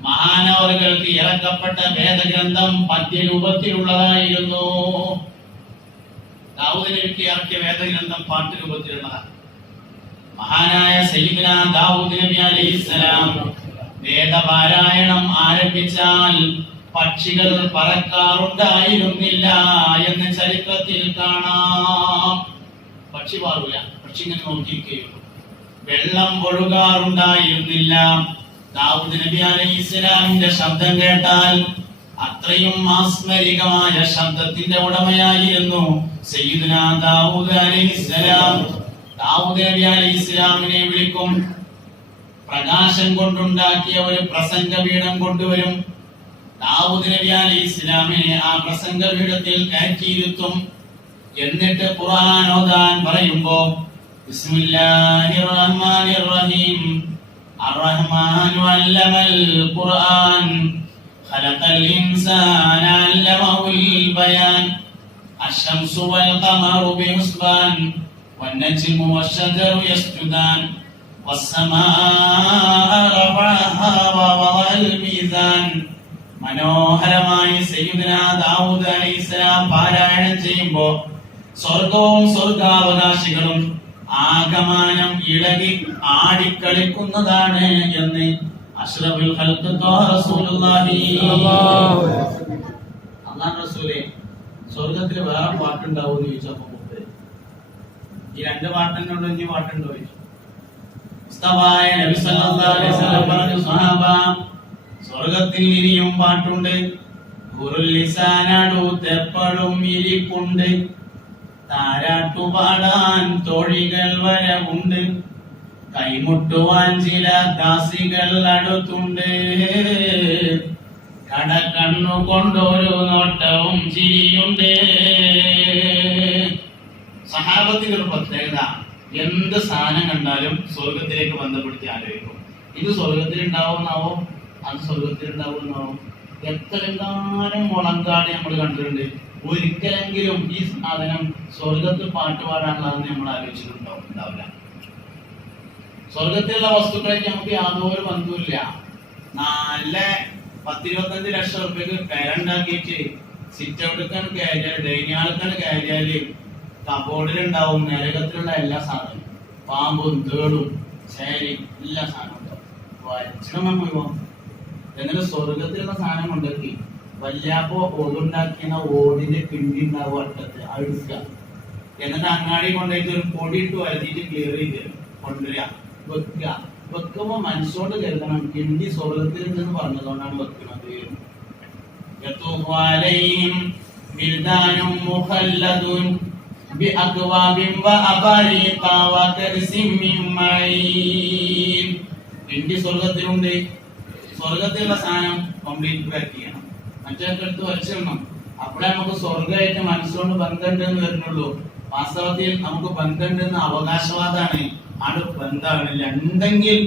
മഹാനവറുകൾക്ക് ഇറക്കപ്പെട്ട വേദഗ്രന്ഥം പദ്യരൂപത്തിലുള്ളതായിരുന്നു. ദാവൂദ് നബിക്ക് ഇറക്കിയ വേദഗ്രന്ഥം പാട്ടുരൂപത്തിലുള്ളതാണ്. മഹാനായ സയ്യിദുനാ ദാവൂദ് നബി അലൈഹിസ്സലാം വേദപാരായണം ആരംഭിച്ചാൽ പക്ഷികൾ പറക്കാറുണ്ടായിരുന്നില്ല എന്ന് ചരിത്രത്തിൽ കാണാം. പക്ഷി പാറില്ല, പക്ഷി ഇങ്ങനെ നോക്കിയിരിക്കുകയുള്ളൂ. വെള്ളം ഒഴുകാറുണ്ടായിരുന്നില്ല. ദാവൂദ് നബി അലൈഹിസ്സലാമിന്റെ ശബ്ദം കേട്ടാൽ അത്രയും മാസ്മരികമായ ശബ്ദത്തിന്റെ ഉടമയായിരുന്നു സയ്യിദുനാ ദാവൂദ് അലൈഹിസ്സലാം. ദാവൂദ് നബി അലൈഹിസ്സലാമിനെ വിളിക്കും. പ്രകാശം കൊണ്ടുണ്ടാക്കിയ ഒരു പ്രസംഗപീഠം കൊണ്ടുവരും. ദാവൂദ് നബി അലൈഹിസ്സലാമിനെ ആ പ്രസംഗപീഠത്തിൽ കയറ്റിയിരുത്തും. എന്നിട്ട് ഖുർആൻ ഓതാൻ പറയുമ്പോ ബിസ്മില്ലാഹിർ റഹ്മാനിർ റഹീം അർറഹ്മാനു അല്ലമൽ ഖുർആൻ ഖലഖൽ ഇൻസാന അല്ലമഹുൽ ബയാൻ അശ്ശംസു വൽ ഖമറു ബിഹുസ്ബാൻ വന്നജ്മു വശജറു യസ്ജുദാൻ വസ്സമാഅ റഫഅഹാ വവദഅൽ മീസാൻ. മനോഹരമായി സയ്യിദുനാ ദാവൂദ് അലൈഹിസ്സലാം പാരായണം ചെയ്യുമ്പോ സ്വർഗവും സ്വർഗാവകാശികളും ആഗമനം ഇളകി ആടിക്കളിക്കുന്നതാണ് എന്ന് അഷ്റഫുൽ ഖൽഖ് റസൂലുള്ളാഹി അല്ലാഹു റസൂലേ, സ്വർഗത്തിൽ വേറെ പാട്ടുണ്ടാവുമെന്ന് ചോദിച്ചപ്പോ ഈ രണ്ട് പാട്ടിനോട് ഇനി പാട്ടുണ്ടോ ചോദിച്ചു. മുസ്തഫായ നബി സല്ലല്ലാഹു അലൈഹി വസല്ലം പറഞ്ഞു, സ്വഹാബ, സ്വർഗത്തിൽ ഇനിയും പാട്ടുണ്ട്. ലിസാനടുത്തെപ്പോഴും ഇരിപ്പുണ്ട്. താരാട്ടുപാടാൻ തോഴികൾ വരവുണ്ട്. കൈമുട്ടുവാൻ ചില ദാസികൾ അടുത്തുണ്ട്. കടക്കണ്ണു കൊണ്ടൊരു നോട്ടവും ചിരിയുണ്ട്. സഹാബത്തിന്റെ ഒരു പ്രത്യേകത, എന്ത് സാധനം കണ്ടാലും സ്വർഗത്തിലേക്ക് ബന്ധപ്പെടുത്തി ആലോചിക്കും. ഇത് സ്വർഗത്തിൽ ഉണ്ടാവുന്നാവോ, അത് സ്വർഗത്തിൽ ഉണ്ടാവുന്നാവോ. എത്രകാലം മുളങ്കാട് നമ്മൾ കണ്ടിട്ടുണ്ട്. ഒരിക്കലെങ്കിലും ഈ സാധനം സ്വർഗത്തിൽ പാട്ട് പാടാനുള്ളതെന്ന് നമ്മൾ ഉണ്ടാവില്ല. സ്വർഗത്തിലുള്ള വസ്തുക്കളേക്ക് നമുക്ക് യാതൊരു ബന്ധവുമില്ല. നല്ല 10-25 ലക്ഷം റുപ്യക്ക് പേരുണ്ടാക്കിയിട്ട് സിറ്റ് ഔട്ടൊക്കെ കയറിയാൽ, ഡൈനിങ് ഹാളൊക്കെ കയറിയാല് കബോർഡിലുണ്ടാവും നരകത്തിലുള്ള എല്ലാ സാധനവും. പാമ്പും തേടും ചേരി എല്ലാ സാധനവും ഉണ്ടാവും. വരച്ചിടമ മുഴുവൻ. എന്നിട്ട് സ്വർഗത്തിലുള്ള സാധനം ഉണ്ടാക്കി വല്ലാപ്പോ ഓടുണ്ടാക്കിയ ഓടിന്റെ കിണ്ടി ഉണ്ടാവും വട്ടത്ത് അഴുക്കുക. എന്നിട്ട് അങ്ങാടി കൊണ്ടുപോയിട്ട് ഒരു പൊടിയിട്ട് വരച്ചിട്ട് ക്ലിയർ ചെയ്ത് കൊണ്ടുവരിക, വെക്കുക. വെക്കുമ്പോ മനസ്സോട് കരുതണം, കിണ്ടി സ്വർഗത്തിൽ ഉണ്ടെന്ന് പറഞ്ഞതുകൊണ്ടാണ് വെക്കുന്നത്. കിണ്ടി സ്വർഗത്തിലുണ്ട്. സ്വർഗത്തിലുള്ള സാധനം കംപ്ലീറ്റ് പാക്ക് ചെയ്യണം, മറ്റൊക്കെ എടുത്ത് വരച്ചിടണം. അപ്പോഴേ നമുക്ക് സ്വർഗമായിട്ട് മനസ്സുകൊണ്ട് ബന്ധമുണ്ട് എന്ന് വരുന്നുള്ളൂ. വാസ്തവത്തിൽ നമുക്ക് ബന്ധമുണ്ടെന്ന് അവകാശവാദമാണ്, ആണ് ബന്ധമാണില്ല. ഉണ്ടെങ്കിൽ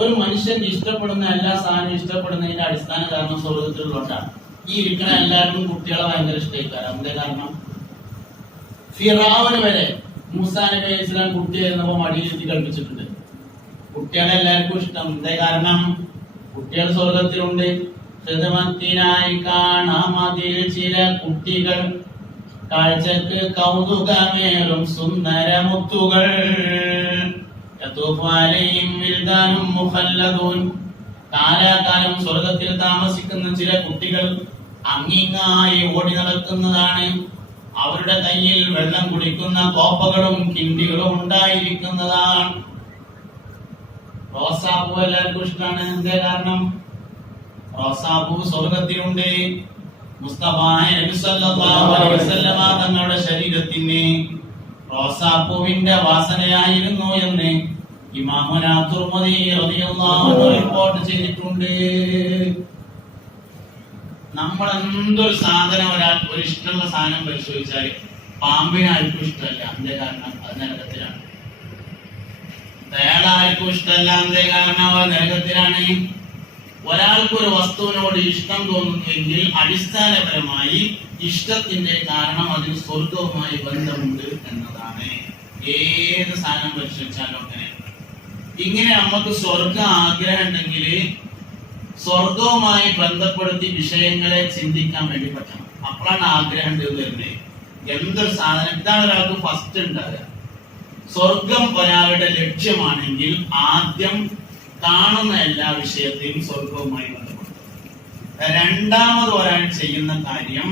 ഒരു മനുഷ്യൻ ഇഷ്ടപ്പെടുന്ന എല്ലാ സാധനവും ഇഷ്ടപ്പെടുന്നതിന്റെ അടിസ്ഥാന കാരണം സ്വർഗത്തിലുള്ളതാണ്. ഈ ഇരിക്കണ എല്ലാവർക്കും കുട്ടികളെ ഭയങ്കര ഇഷ്ടമായിക്കാരം. അതിന്റെ കാരണം ഫിറഔന് വരെ മൂസാ നബി അലൈഹി സ്വലാം കുട്ടിയായിരുന്നപ്പോ മടിയിലെത്തി കളിപ്പിച്ചിട്ടുണ്ട്. കുട്ടികളെ എല്ലാവർക്കും ഇഷ്ടം. എന്തേ കാരണം? കുട്ടികൾ സ്വർഗത്തിലുണ്ട്. ഹൃദമത്തിനായി കാണാം അതിൽ ചില കുട്ടികൾ, കാഴ്ചക്ക് കൗതുകമേറും സുന്ദരമുത്തുകൾ. കാലാകാലം സ്വർഗത്തിൽ താമസിക്കുന്ന ചില കുട്ടികൾ അങ്ങിങ്ങായി ഓടി നടക്കുന്നതാണ്. അവരുടെ കയ്യിൽ വെള്ളം കുടിക്കുന്ന കോപ്പകളും കിണ്ടികളും ഉണ്ടായിരിക്കുന്നതാണ്. റോസാപ്പൂ എല്ലാവർക്കും ഇഷ്ടമാണ്. എന്തേ കാരണം? റോസാപ്പൂ സ്വർഗത്തിലുണ്ട്. മുസ്തഫായ നബി സല്ലല്ലാഹു അലൈഹി വസല്ലമ തങ്ങളുടെ ശരീരത്തിന് റോസാപ്പൂവിന്റെ വാസനയായിരുന്നു എന്ന് ഇമാമുനാ തുർമുദി റളിയല്ലാഹു അൻഹു റിപ്പോർട്ട് ചെയ്തിട്ടുണ്ട്. നമ്മൾ എന്തൊരു സാധനം ഒരു ഇഷ്ടമുള്ള സാധനം പരിശോധിച്ചാൽ പാമ്പിനെ ആർക്കും ഇഷ്ടമല്ല. എന്തേ കാരണം? അത് നരകത്തിലാണ്. തയ്യാറാർക്കും ഇഷ്ടമല്ല. എന്തേ കാരണം? അത് നരകത്തിലാണ്. ഒരാൾക്ക് ഒരു വസ്തുവിനോട് ഇഷ്ടം തോന്നുന്നുവെങ്കിൽ അടിസ്ഥാനപരമായി ഇഷ്ടത്തിന്റെ കാരണം അതിന് സ്വർഗവുമായി ബന്ധമുണ്ട് എന്നതാണ്. ഏത് സാധനം പരിശോധിച്ചാലും അങ്ങനെ. ഇങ്ങനെ നമുക്ക് സ്വർഗ ആഗ്രഹം ഉണ്ടെങ്കിൽ സ്വർഗവുമായി ബന്ധപ്പെടുത്തി വിഷയങ്ങളെ ചിന്തിക്കാൻ വേണ്ടി പറ്റണം. അപ്പോഴാണ് ആഗ്രഹം വരുന്നത്. എന്തൊരു സാധനം ഇതാണ് ഒരാൾക്ക് ഫസ്റ്റ് ഉണ്ടാകുക. സ്വർഗം ഒരാളുടെ ലക്ഷ്യമാണെങ്കിൽ ആദ്യം കാണുന്ന എല്ലാ വിഷയത്തെയും സ്വർഗവുമായി ബന്ധപ്പെടുത്തും. രണ്ടാമത് ഒരാൾ ചെയ്യുന്ന കാര്യം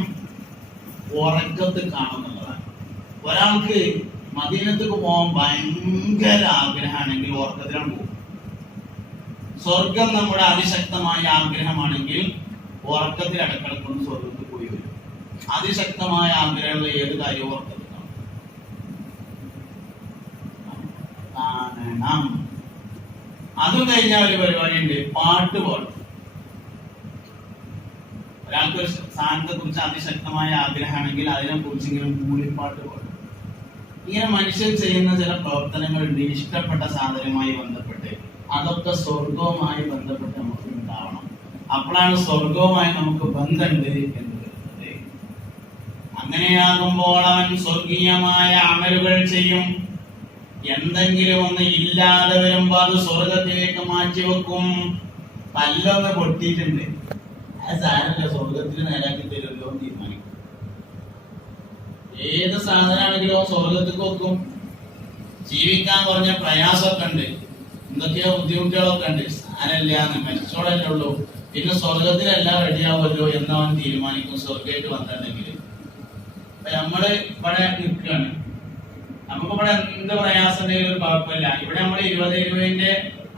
ഉറക്കത്തിൽ കാണുന്നുള്ളതാണ്. ഒരാൾക്ക് മദീനത്തേക്ക് പോകാൻ ഭയങ്കര ആഗ്രഹമാണെങ്കിൽ ഉറക്കത്തിലാണ് പോകും. സ്വർഗം നമ്മുടെ അതിശക്തമായ ആഗ്രഹമാണെങ്കിൽ ഉറക്കത്തിൽ അടക്കളക്കൊന്ന് സ്വർഗത്തിൽ പോയി വരും. അതിശക്തമായ ആഗ്രഹമുള്ള ഏത് കാര്യവും ഉറക്കത്തിൽ കാണണം. അതും കഴിഞ്ഞാൽ ഒരു പരിപാടിയുണ്ട്, പാട്ട് പാടും. ഒരാൾക്ക് ഒരു സ്ഥാനത്തെ കുറിച്ച് അതിശക്തമായ ആഗ്രഹമാണെങ്കിൽ അതിനെ കുറിച്ചെങ്കിലും മൂളിപ്പാട്ട് പാടും. ഇങ്ങനെ മനുഷ്യൻ ചെയ്യുന്ന ചില പ്രവർത്തനങ്ങളുണ്ട് ഇഷ്ടപ്പെട്ട സാധനവുമായി ബന്ധപ്പെട്ട്. അതൊക്കെ സ്വർഗവുമായി ബന്ധപ്പെട്ട് നമുക്ക് ഉണ്ടാവണം. അപ്പോഴാണ് സ്വർഗവുമായി നമുക്ക് ബന്ധമുണ്ട് എന്ന് വരുന്നത്. അങ്ങനെയാകുമ്പോൾ അവൻ സ്വർഗീയമായ അമലുകൾ ചെയ്യും. എന്തെങ്കിലും ഒന്ന് ഇല്ലാതെ വരുമ്പോ അത് സ്വർഗത്തിലേക്ക് മാറ്റി വെക്കും. പല്ലൊന്ന് പൊട്ടിയിട്ടുണ്ട്, അത് സാരമില്ല, സ്വർഗത്തിൽ നേരാക്കി തരുമല്ലോ എന്ന് തീരുമാനിക്കും. ഏത് സാധനമാണെങ്കിലും സ്വർഗത്തേക്ക് വെക്കും. ജീവിക്കാൻ പറഞ്ഞ പ്രയാസമൊക്കെ ഉണ്ട്, എന്തൊക്കെയോ ബുദ്ധിമുട്ടുകളൊക്കെ ഉണ്ട്, സാരമില്ലാന്ന് മരിച്ചോടല്ലേ ഉള്ളൂ, പിന്നെ സ്വർഗത്തിലെല്ലാം റെഡിയാവുമല്ലോ എന്നവൻ തീരുമാനിക്കും. സ്വർഗമായിട്ട് വന്നിട്ടുണ്ടെങ്കിൽ നമ്മള് ഇവിടെ നിൽക്കുകയാണ്, നമുക്കിവിടെ എന്ത് പ്രയാസം ഉണ്ടെങ്കിലും ഒരു കുഴപ്പമില്ല. ഇവിടെ നമ്മൾ 20-20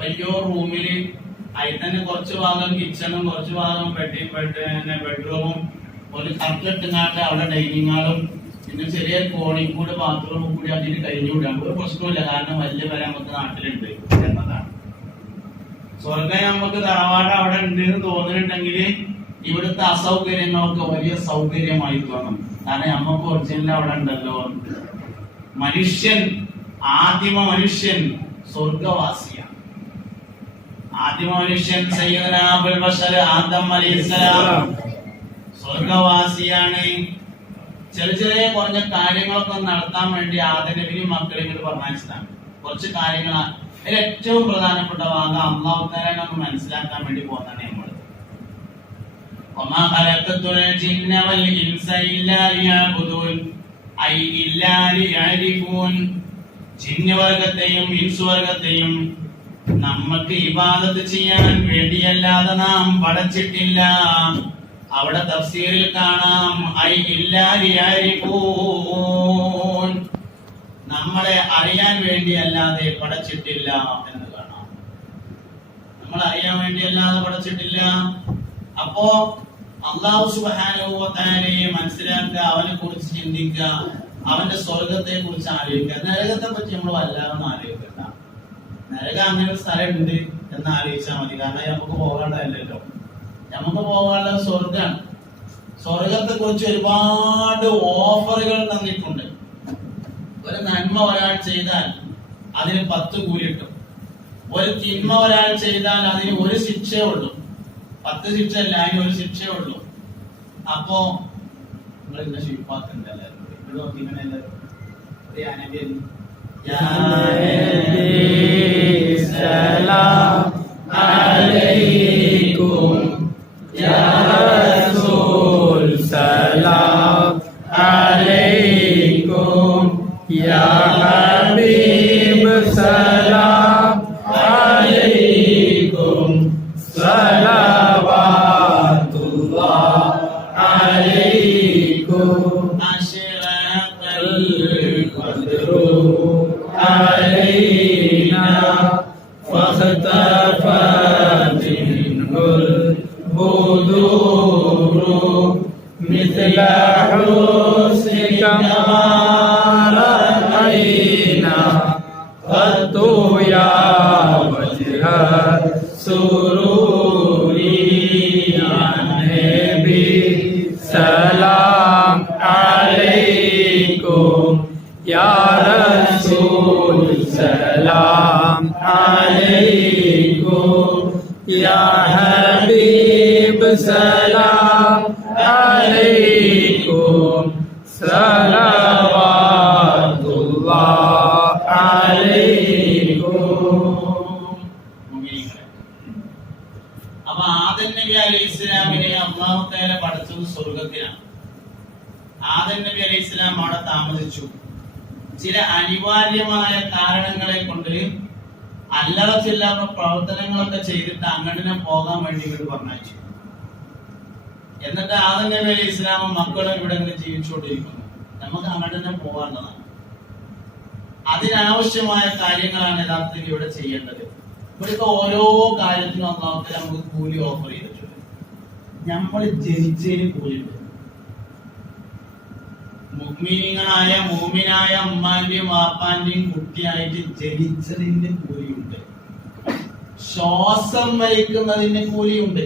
വലിയ റൂമില് അതിൽ തന്നെ കുറച്ച് ഭാഗം കിച്ചണും കുറച്ച് ഭാഗം ബെഡ്റൂമും ഒരു കട്ടിലിട്ടുങ്ങാണ്ട് അവിടെ ഡൈനിങ് ഹാളും പിന്നെ ചെറിയ കോണിൽ കൂടെ ബാത്റൂമും കൂടി അതിന് കഴിഞ്ഞുകൂടാണ്. ഒരു പ്രശ്നമില്ല, കാരണം വലിയ പേരെ നമുക്ക് നാട്ടിലുണ്ട് എന്നതാണ്. സ്വർഗം നമുക്ക് തറവാട് അവിടെ ഉണ്ട് എന്ന് തോന്നുന്നുണ്ടെങ്കിൽ ഇവിടുത്തെ അസൗകര്യങ്ങളൊക്കെ വലിയ സൗകര്യമായി തോന്നും. കാരണം നമുക്ക് ഒറിജിനൽ അവിടെ ഉണ്ടല്ലോ. ആദിമ മനുഷ്യൻ സ്വർഗവാസിയാണ്. ആദിമ മനുഷ്യൻ സയ്യിദുനാ അബുൽ ബശർ ആദം അലൈഹിസ്സലാം സ്വർഗവാസിയാണ്. ചെറിയ കുറഞ്ഞ കാര്യങ്ങളൊക്കെ നടത്താൻ വേണ്ടി ആദം നബിയും മക്കളെ കൊണ്ട് പറഞ്ഞതാണ്. കുറച്ച് കാര്യങ്ങളാണ് അതിൽ ഏറ്റവും പ്രധാനപ്പെട്ട ഭാഗം അല്ലാഹു തആല നമുക്ക് മനസ്സിലാക്കാൻ വേണ്ടി പോകുന്നതാണ് നമ്മൾ. വമാ ഖലഖതുൽ ജിന്ന വൽ ഇൻസ ഇല്ലാ ലിയഅ്ബുദൂൻ ഐ ഇല്ലാ ലിയഅരിഫൂൻ. ജിന്നവർഗത്തെയും ഇൻസുവർഗത്തെയും നമുക്ക് ഇബാദത്ത് ചെയ്യാൻ വേണ്ടിയല്ലാതെ നാം പടച്ചിട്ടില്ല. അവിടെ തഫ്സീറിൽ കാണാം ഐ ഇല്ലാ ലിയഅരിഫൂൻ, നമ്മളെ അറിയാൻ വേണ്ടിയല്ലാതെ പടച്ചിട്ടില്ല എന്ന് കാണാം. നമ്മൾ അറിയാൻ വേണ്ടിയല്ലാതെ പടച്ചിട്ടില്ല. അപ്പോ അല്ലാഹു സുബ്ഹാനഹു വ തആലയെ മനസ്സിലാക്കുക, അവനെ കുറിച്ച് ചിന്തിക്കുക, അവന്റെ സ്വർഗത്തെ കുറിച്ച് ആലോചിക്കുക. നരകത്തെ പറ്റി നമ്മൾ വല്ലാതെ ആലോചിക്കണ്ട. നരകം അങ്ങനെ ഒരു സ്ഥലം ഉണ്ട് എന്ന് ആലോചിച്ചാൽ മതി. കാരണം നമുക്ക് പോകേണ്ടതല്ലോ, നമുക്ക് പോകാനുള്ള സ്വർഗാണ്. സ്വർഗത്തെ കുറിച്ച് ഒരുപാട് ഓഫറുകൾ തന്നിട്ടുണ്ട്. ഒരു നന്മ ഒരാൾ ചെയ്താൽ അതിന് 10 കൂലി കിട്ടും. ഒരു തിന്മ ഒരാൾ ചെയ്താൽ അതിന് 1 ശിക്ഷയേ ഉള്ളൂ. 10 ശിക്ഷ അല്ല, അതിന് 1 ശിക്ഷയേ ഉള്ളൂ. അപ്പോ നിങ്ങൾ ശിപ്പാക്കുണ്ട് എല്ലാവരും സലാം അലൈക്കും യാ റസൂൽ സലാം അലൈക്കും യാ ഹബീബ് സലാം അലൈക്കും സലവാത്തുല്ലാഹ് അലൈക്കും അശ്റഫൽ ഖദ്റു അലൈനാ فاختفت منه البدور مثل حسنك ما رأينا قط يا وجه السرور النبي سلام عليكم يا رسول سلام عليكم يا حبيب سلام عليكم صلوات الله عليكم. അപ്പൊ ആദം നബി അലൈഹി ഇസ്ലാമിനെ അല്ലാഹു തആല പഠിച്ചത് സ്വർഗ്ഗത്തിലാണ്. ആദം നബി അലൈഹി ഇസ്ലാം അവിടെ താമസിച്ചു. ചില അനിവാര്യമായ കാരണങ്ങളെ കൊണ്ട് അല്ലറ ചില്ലറ പ്രവർത്തനങ്ങളൊക്കെ ചെയ്തിട്ട് അങ്ങോട്ടിനെ പോകാൻ വേണ്ടി ഇവർ പറഞ്ഞയച്ചു. എന്നിട്ട് ആദം നബി അലൈഹി ഇസ്ലാമും മക്കളും ഇവിടെ നിന്ന് ജീവിച്ചുകൊണ്ടിരിക്കുന്നു. നമുക്ക് അങ്ങോട്ടിനെ പോകാനുള്ളതാണ്. അതിനാവശ്യമായ കാര്യങ്ങളാണ് യഥാർത്ഥത്തിൽ ഇവിടെ ചെയ്യേണ്ടത്. ഇവിടുത്തെ ഓരോ കാര്യത്തിനും അല്ലാഹു തആല നമുക്ക് കൂലി ഓഫർ ചെയ്തിട്ടുണ്ട്. നമ്മൾ ജനിച്ചതിന് കൂലിയുണ്ട്. മൂമിനായ ഉമ്മാന്റെയും വാപ്പാന്റെയും കുട്ടിയായിട്ട് ജനിച്ചതിന്റെ കൂലിയുണ്ട്. ശ്വാസം വലിക്കുന്നതിന്റെ കൂലിയുണ്ട്.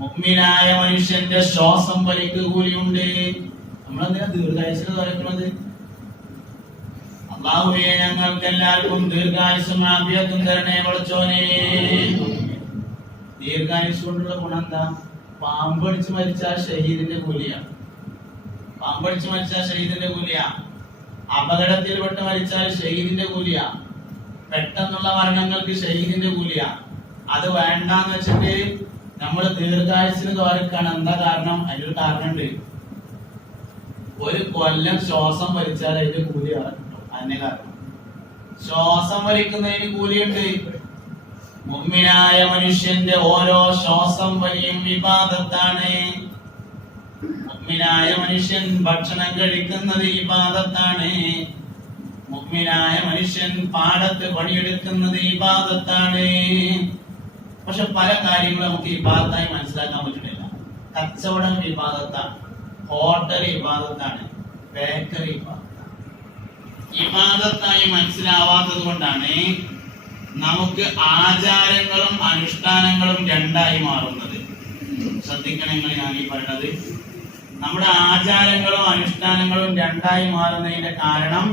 മുഅ്മിനായ മനുഷ്യന്റെ ശ്വാസം വലിക്കുക കൂലിയുണ്ട്. നമ്മളെന്തിനാ ദീർഘായുസിന് തുറക്കുന്നത്? അല്ലാഹുവേ, ഞങ്ങൾക്ക് എല്ലാവർക്കും ദീർഘായുസ്സും ആഫിയത്തും തരണേ പടച്ചോനേ. ദീർഘായുസ് കൊണ്ടുള്ള ഗുണം എന്താ? പാമ്പടിച്ച് മരിച്ച ഷഹീദിന്റെ കൂലിയാണ്. പാമ്പടിച്ച് മരിച്ചാൽ ഷഹീദിന്റെ കൂലിയാ. അപകടത്തിൽ പെട്ട് മരിച്ചാൽ ഷഹീദിന്റെ കൂലിയാ. പെട്ടെന്നുള്ള മരണങ്ങൾക്ക് ഷഹീദിന്റെ കൂലിയാ. അത് വേണ്ടാന്ന് വെച്ചിട്ട് നമ്മൾ ദീർഘായുസിന് തോരക്കാണ്. എന്താ കാരണം? അതിനൊരു കാരണമുണ്ട്. ഒരു കൊല്ലം ശ്വാസം വലിച്ചാൽ അതിന്റെ കൂലി കിട്ടും. അതിന്റെ കാരണം ശ്വാസം വലിക്കുന്നതിന് കൂലിയുണ്ട്. മുഅ്മിനായ മനുഷ്യന്റെ ഓരോ ശ്വാസം വലിയും ഇബാദത്താണ്. മുഅ്മിനായ മനുഷ്യൻ ഭക്ഷണം കഴിക്കുന്നത് ഇബാദത്താണ്. മുഅ്മിനായ മനുഷ്യൻ പാടത്ത് പണിയെടുക്കുന്നത് ഇബാദത്താണ്. പക്ഷെ പല കാര്യങ്ങളും നമുക്ക് ഇബാദത്തായി മനസ്സിലാക്കാൻ പറ്റുന്നില്ല. കച്ചവടം ഇബാദത്താണ്, ഹോട്ടൽ ഇബാദത്താണ്, ബേക്കറി ഇബാദത്താണ്. ഇബാദത്തായി മനസ്സിലാവാത്തത് കൊണ്ടാണ് നമുക്ക് ആചാരങ്ങളും അനുഷ്ഠാനങ്ങളും രണ്ടായി മാറുന്നത്. ശ്രദ്ധിക്കണമെങ്കിൽ ഞാൻ ഈ പറയുന്നത്, നമ്മുടെ ആചാരങ്ങളും അനുഷ്ഠാനങ്ങളും രണ്ടായി മാറുന്നതിന്റെ കാരണം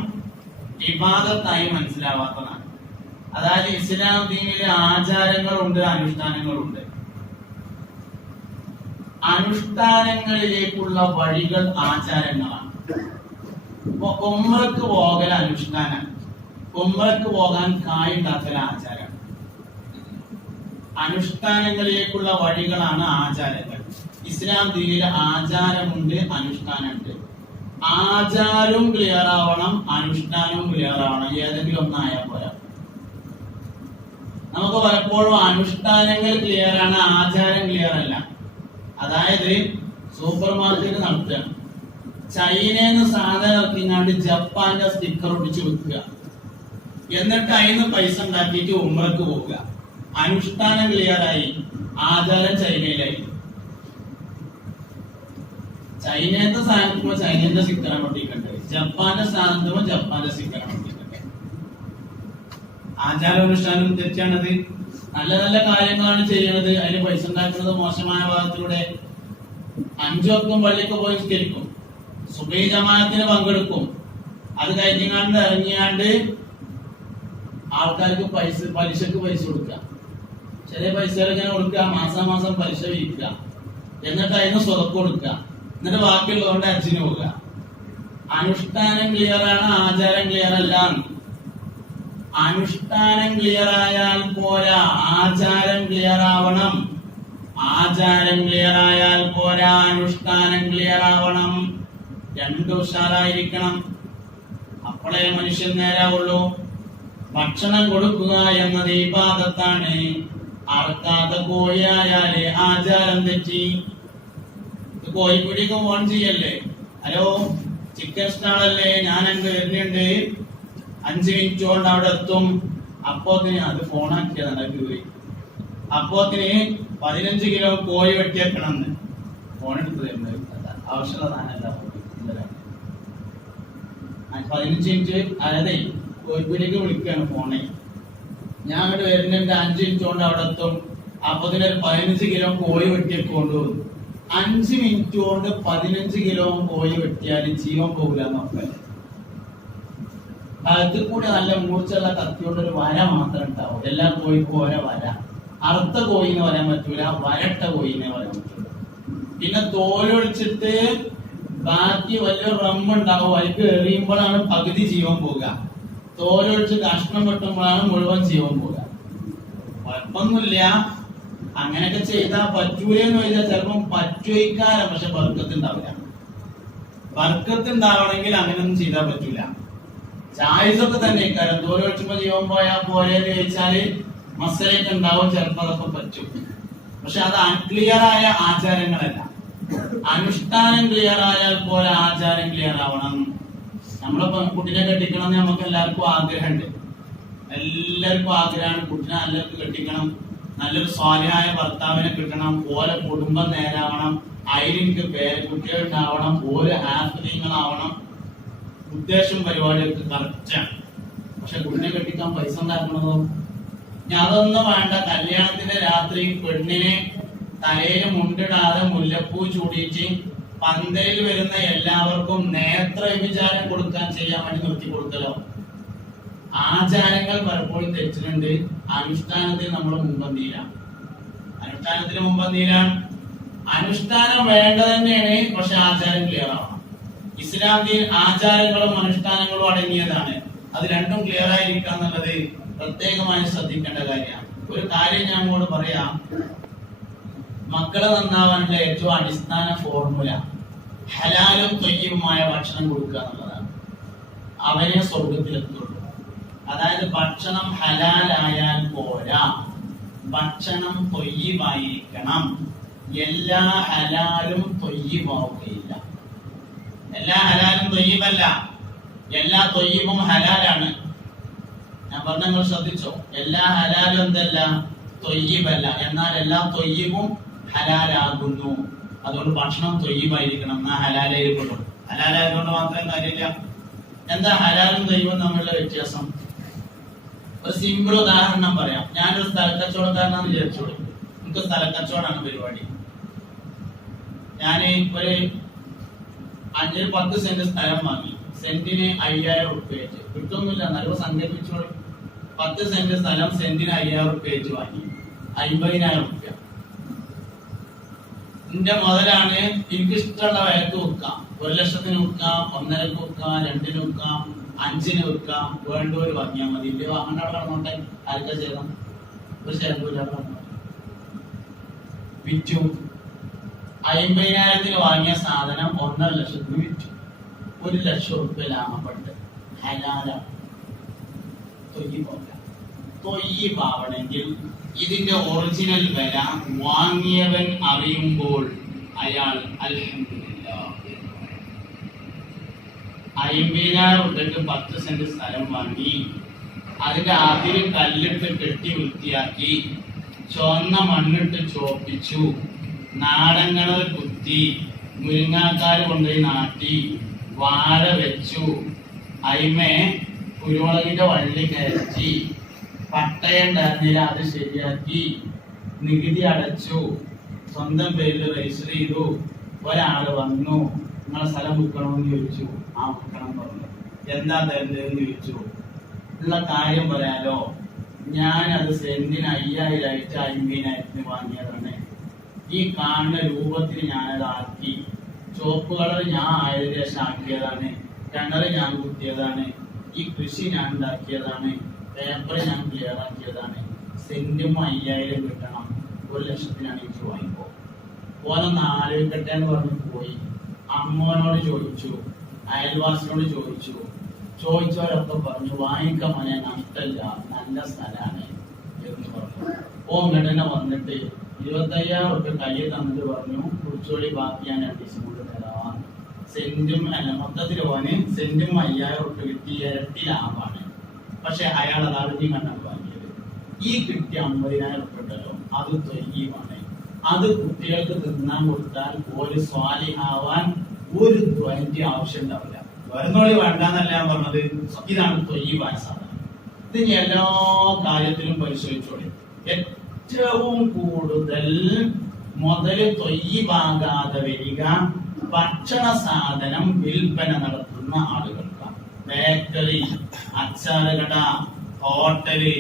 ഇബാദത്തായി മനസ്സിലാവാത്തതാണ്. അതായത് ഇസ്ലാം ദീനിലെ ആചാരങ്ങളുണ്ട്, അനുഷ്ഠാനങ്ങളുണ്ട്. അനുഷ്ഠാനങ്ങളിലേക്കുള്ള വഴികൾ ആചാരങ്ങളാണ്. ഇപ്പൊ ഉംറക്ക് പോകൽ അനുഷ്ഠാനം, ഉംറക്ക് പോകാൻ കായുണ്ടാക്കൽ ആചാരം. അനുഷ്ഠാനങ്ങളിലേക്കുള്ള വഴികളാണ് ആചാരങ്ങൾ. ഇസ്ലാം ദീനിൽ ആചാരമുണ്ട്, അനുഷ്ഠാനമുണ്ട്. ആചാരവും ക്ലിയർ ആവണം, അനുഷ്ഠാനവും ക്ലിയർ ആവണം. ഏതെങ്കിലും ഒന്നായാൽ പോരാ. നമുക്ക് പലപ്പോഴും അനുഷ്ഠാനങ്ങൾ ക്ലിയർ ആണ്, ആചാരം ക്ലിയർ അല്ല. അതായത് സൂപ്പർ മാർക്കറ്റ് നടത്തുക, ചൈനയിൽ നിന്ന് സാധനം ഇറക്കിങ്ങാണ്ട് ജപ്പാന്റെ സ്റ്റിക്കർ ഒട്ടിച്ച് വെക്കുക, എന്നിട്ട് അതിന് പൈസ ഉണ്ടാക്കിയിട്ട് ഉംറക്ക് പോവുക. അനുഷ്ഠാനം ക്ലിയറായി, ആചാരം ചൈനയിലായി. ചൈനത്തെ സ്ഥാനത്തുമ്പോ ചൈനന്റെ സ്റ്റിക്കറാണ് ഒട്ടിക്കണ്ടത്, ജപ്പാന്റെ സ്ഥാനത്തുമ്പോ ജപ്പാന്റെ സ്റ്റിക്കറാണ് ഒട്ടിക്കണ്ടത്. ആചാരാനുഷ്ഠാനം തെറ്റാണത്. നല്ല നല്ല കാര്യങ്ങളാണ് ചെയ്യണത്, അതിന് പൈസ ഉണ്ടാക്കുന്നത് മോശമായ ഭാഗത്തിലൂടെ. 5 വക്തും പള്ളിക്ക് പോയി സ്കരിക്കും, സുബഹി ജമാഅത്തിന് പങ്കെടുക്കും, അത് കഴിഞ്ഞാണ്ട് ഇറങ്ങിയാണ്ട് ആൾക്കാർക്ക് പലിശക്ക് പൈസ കൊടുക്കുക, ചെറിയ പൈസകൾ ഇങ്ങനെ കൊടുക്കുക, മാസം മാസം പലിശ വീക്കുക, എന്നിട്ട് അതിന് സ്വതക്ക് കൊടുക്കുക, എന്നിട്ട് ബാക്കിയുള്ളതുകൊണ്ട് ഹജ്ജിന് പോവുക. അനുഷ്ഠാനം ക്ലിയറാണ്, ആചാരം ക്ലിയർ അല്ല. അനുഷ്ഠാനം ക്ലിയർ ആയാൽ പോരാ, ആചാരം ക്ലിയർ ആവണം. ആചാരം ക്ലിയർ ആയാൽ പോരാ, അനുഷ്ഠാനം ക്ലിയർ ആവണം. രണ്ടും ഉഷാറായിരിക്കണം. അപ്പോഴേ മനുഷ്യൻ നേരാവുള്ളൂ. ഭക്ഷണം കൊടുക്കുക എന്നത് ഇബാദത്താണ്. അറുക്കാത്ത കോഴിയായാലേ ആചാരം തെറ്റി. കോഴിപ്പിടിക്ക് ഫോൺ ചെയ്യല്ലേ, ഹലോ ചിക്കൻ സ്റ്റാളല്ലേ, ഞാൻ എന്ത് വരുന്നുണ്ട്, 5 മിനിറ്റ് കൊണ്ട് അവിടെ എത്തും. അപ്പോത്തിന് അത് ഫോണാക്കിയതാണ് ജോലി. അപ്പോത്തിന് 15 കിലോ കോഴി വെട്ടിയേക്കണമെന്ന് ഫോൺ എടുത്ത് തരുന്നത് ആവശ്യമുള്ളതാണല്ല. 15 മിനിറ്റ് അതായത് കോഴിപ്പീടിക്ക് വിളിക്കുകയാണ് ഫോണെ, ഞാൻ അങ്ങോട്ട് വരുന്നുണ്ട്, 5 മിനിറ്റ് കൊണ്ട് അവിടെ എത്തും. അപ്പോത്തിന് ഒരു 15 കിലോ കോഴി വെട്ടിയൊക്കെ കൊണ്ടുപോകും. 5 മിനിറ്റ് കൊണ്ട് 15 കിലോ കോഴി വെട്ടിയാൽ ജീവൻ പോകില്ല എന്നൊക്കെ. കഴുത്തിൽ കൂടി നല്ല മൂർച്ചയുള്ള കത്തിയോണ്ട് ഒരു വര മാത്രം ഉണ്ടാവും. എല്ലാ കോഴിക്കും ഓരോ വര. അറുത്ത കോഴിനെ വരാൻ പറ്റൂല, വരട്ട കോഴിനെ വരാൻ പറ്റൂല. പിന്നെ തോലൊളിച്ചിട്ട് ബാക്കി വലിയ റമ്മുണ്ടാവും, അതിലേക്ക് എറിയുമ്പോഴാണ് പകുതി ജീവൻ പോകുക. തോലൊളിച്ച് കഷ്ണം വെട്ടുമ്പോഴാണ് മുഴുവൻ ജീവൻ പോകുക. കുഴപ്പമൊന്നുമില്ല, അങ്ങനെയൊക്കെ ചെയ്താൽ പറ്റൂലെന്ന് ചോദിച്ചാൽ ചിലപ്പം പറ്റുവയ്ക്കാനും, പക്ഷെ ബർക്കത്ത് ഉണ്ടാവില്ല. ബർക്കത്ത് ഉണ്ടാവണമെങ്കിൽ അങ്ങനെയൊന്നും ചെയ്താൽ പറ്റൂല. ജായിസൊക്കെ തന്നെ ഇക്കാര്യം ദൂരെ വെച്ചുമ്പോ ജീവൻ പോയാൽ പോലെന്ന് ചോദിച്ചാല് മസലയൊക്കെ ഉണ്ടാവും, ചിലപ്പോ അതൊക്കെ പറ്റും. പക്ഷെ അത് അൺക്ലിയർ ആയ ആചാരങ്ങളല്ല. അനുഷ്ഠാനം ക്ലിയർ ആയാൽ പോലെ ആചാരം ക്ലിയർ ആവണം. നമ്മളിപ്പോ കുട്ടിനെ കെട്ടിക്കണം എന്ന് നമുക്ക് എല്ലാവർക്കും ആഗ്രഹമുണ്ട്. എല്ലാവർക്കും ആഗ്രഹമാണ് കുട്ടിനെ നല്ലവർക്ക് കെട്ടിക്കണം, നല്ലൊരു സ്വാലിഹായ ഭർത്താവിനെ കിട്ടണം, ഓരോ കുടുംബം നേരാവണം, അതിലെനിക്ക് കുട്ടികൾ ഉണ്ടാവണം, ഓരോ ഹാഫിങ്ങളാവണം. ഉദ്ദേശം പരിപാടികൾക്ക് കറക്റ്റാണ്. പക്ഷെ കുട്ടിനെ കെട്ടിക്കാൻ പൈസ ഉണ്ടാക്കണതോ? ഞാൻ അതൊന്നും വേണ്ട. കല്യാണത്തിന്റെ രാത്രി പെണ്ണിനെ തലയിൽ മുണ്ടിടാതെ മുല്ലപ്പൂ ചൂടിയിട്ട് പന്തലിൽ വരുന്ന എല്ലാവർക്കും നേത്ര വിചാരം കൊടുക്കാൻ ചെയ്യാൻ വേണ്ടി നിർത്തി കൊടുക്കലോ. ആചാരങ്ങൾ പലപ്പോഴും തെറ്റിട്ടുണ്ട്. അനുഷ്ഠാനത്തിൽ നമ്മൾ മുമ്പന്തിയിലാണ്. അനുഷ്ഠാനത്തിന് മുമ്പന്തിയിലാണ്. അനുഷ്ഠാനം വേണ്ട തന്നെയാണ്, പക്ഷെ ആചാരം ക്ലിയർ ആവണം. ഇസ്ലാമിൽ ആചാരങ്ങളും അനുഷ്ഠാനങ്ങളും അടങ്ങിയതാണ്. അത് രണ്ടും ക്ലിയർ ആയിരിക്കുക എന്നുള്ളത് പ്രത്യേകമായി ശ്രദ്ധിക്കേണ്ട കാര്യമാണ്. ഒരു കാര്യം ഞാൻ അങ്ങോട്ട് പറയാം. മക്കളെ നന്നാവാനുള്ള ഏറ്റവും അടിസ്ഥാന ഫോർമുല ഹലാലും ത്വയ്യിബുമായ ഭക്ഷണം കൊടുക്കുക എന്നുള്ളതാണ്. അവരെ സ്വർഗത്തിലെത്തുള്ളൂ. അതായത് ഭക്ഷണം ഹലാലായാൽ പോരാ, ഭക്ഷണം ത്വയ്യിബായിരിക്കണം. എല്ലാ ഹലാലും ത്വയ്യിബാവുകയില്ല. എല്ലാ ഹലാലും ത്വയ്യിബല്ല. എല്ലാ ത്വയ്യിബും ഹലാലാണ്. ഞാൻ പറഞ്ഞ നിങ്ങൾ ശ്രദ്ധിച്ചോ? എല്ലാ ഹലാലും എന്തല്ല? ത്വയ്യിബല്ല. എന്നാൽ എല്ലാ ത്വയ്യിബും ഹലാലാകുന്നു. അതുകൊണ്ട് ഭക്ഷണം ത്വയ്യിബായിരിക്കണം, എന്നാ ഹലാലായിരിക്കുള്ളൂ. ഹലാലായതുകൊണ്ട് മാത്രം കാര്യമില്ല. എന്താ ഹലാലും ത്വയ്യിബും തമ്മിലുള്ള വ്യത്യാസം? ഒരു സിമ്പിൾ ഉദാഹരണം പറയാം. ഞാനൊരു സ്ഥലക്കച്ചവടക്കാരനാന്ന് വിചാരിച്ചോളൂ. എനിക്ക് സ്ഥലക്കച്ചവടമാണ് പരിപാടി. ഞാൻ ഒരു 5-10 സെന്റ് സ്ഥലം വാങ്ങി. സെന്റിന് 5000 റുപ്യ വെച്ച് കിട്ടുന്നില്ല, എന്നാലും സങ്കല്പിച്ചോളൂ. 10 സെന്റ് സ്ഥലം സെന്റിന് 5000 റുപ്യ വെച്ച് വാങ്ങി. 50,000 റുപ്യ എന്റെ മുതലാണ്. എനിക്ക് ഇഷ്ടമുള്ള വിലക്ക് വിൽക്കാം. 1,00,000 വിൽക്കാം, 1.5 വിൽക്കാം, 2 വിൽക്കാം, 5 വിൽക്കാം. വേണ്ടവര് വാങ്ങിയാൽ മതി. ഇല്ല വാങ്ങേണ്ട അവിടെ പറഞ്ഞോട്ടെ. ആർക്കാ ചെയ്യണം? ഒരു ശേഖരമില്ല. വിറ്റു. 50,000 വാങ്ങിയ സാധനം 1,50,000 വിറ്റു. 1,00,000 റുപ്യ ലാഭപ്പെട്ട് ഹലാലാണ്. തൊയ്യിബാവണമെങ്കിൽ ഇതിന്റെ ഒറിജിനൽ വില വാങ്ങിയവൻ അറിയുമ്പോൾ അയാൾ അൽഹംദുലില്ലാഹ് 50,000 റുപ്യക്ക് 10 സെന്റ് സ്ഥലം വാങ്ങി. അതിന്റെ അതിര് കല്ലിട്ട് കെട്ടി വൃത്തിയാക്കി, ചുവന്ന മണ്ണിട്ട് ചോപ്പിച്ചു, നാടങ്ങൾ കുത്തി, മുരിങ്ങാക്കാര് കൊണ്ടുപോയി നാട്ടി, വാഴ വെച്ചു, അയിമേ കുരുമുളകിന്റെ വള്ളി കയറ്റി, പട്ടയുണ്ടായിരുന്നില്ല അത് ശരിയാക്കി, നികുതി അടച്ചു, സ്വന്തം പേരിൽ രജിസ്റ്റർ ചെയ്തു. ഒരാള് വന്നു, നിങ്ങളെ സ്ഥലം വിൽക്കണമെന്ന് ചോദിച്ചു. ആ വിൽക്കണം പറഞ്ഞു. എന്താ തരുന്നതെന്ന് ചോദിച്ചു. ഉള്ള കാര്യം പറയാലോ, ഞാൻ അത് സെന്റിന് 5,000 ആയിട്ട് 50,000 വാങ്ങിയതാണ്. ഈ കാണുന്ന രൂപത്തിൽ ഞാനത് ആക്കി. ചുവപ്പ് കളർ ഞാൻ 1,000 ആക്കിയതാണ്. കിണറ് ഞാൻ കുത്തിയതാണ്. ഈ കൃഷി ഞാൻ ഉണ്ടാക്കിയതാണ്. പേപ്പർ ഞാൻ ക്ലിയർ ആക്കിയതാണ്. സെന്റും 5,000 കിട്ടണം. 1,00,000 എനിക്ക് വാങ്ങിപ്പോ. ഓനൊന്ന് ആലോചിക്കട്ടെ എന്ന് പറഞ്ഞു പോയി. അമ്മോനോട് ചോദിച്ചു, അയൽവാസിനോട് ചോദിച്ചു. ചോദിച്ചവരൊക്കെ പറഞ്ഞു വാങ്ങിക്കാൻ മോനെ, നഷ്ടമില്ല, നല്ല സ്ഥലമാണ് എന്ന് പറഞ്ഞു. ഇങ്ങോട്ട് തന്നെ വന്നിട്ട് 25,000 റുപ്യ കയ്യിൽ തന്നിട്ട് പറഞ്ഞു, കുറിച്ചോളി, ബാക്കി ഞാൻ 2 ദിവസം കൊണ്ട് തരാം. സെന്റും അല്ല, മൊത്തത്തിൽ ഓന് സെന്റും 5,000 റുപ്യ കിട്ടി. ഇരട്ടി ലാഭമാണ്. പക്ഷെ അയാൾ അത് അറിഞ്ഞു കണ്ടാണ് വാങ്ങിയത്. ഈ കിട്ടിയ 50,000 റുപ്യ ഉണ്ടല്ലോ, അത് ത്വയ്യിബാണ്. അത് കുട്ടികൾക്ക് തിന്നാൻ കൊടുത്താൽ ഒരു സ്വാലിഹാവാൻ ഒരു ദ്വൈന്റെ ആവശ്യം ഉണ്ടാവില്ല. വരുന്നോളി വേണ്ടെന്നല്ല ഞാൻ പറഞ്ഞത്. ഇതാണ് ത്വയ്യിബായ സാധനം. ഇതിന് എല്ലാ കാര്യത്തിലും പരിശോധിച്ചോളി. ഏറ്റവും കൂടുതൽ മുതല് ത്വയ്യിബാകാതെ വരിക ഭക്ഷണ സാധനം വിൽപ്പന നടത്തുന്ന ആളുകൾക്കാണ്. ബേക്കറി, അച്ചാറുകട, ഹോട്ടല്,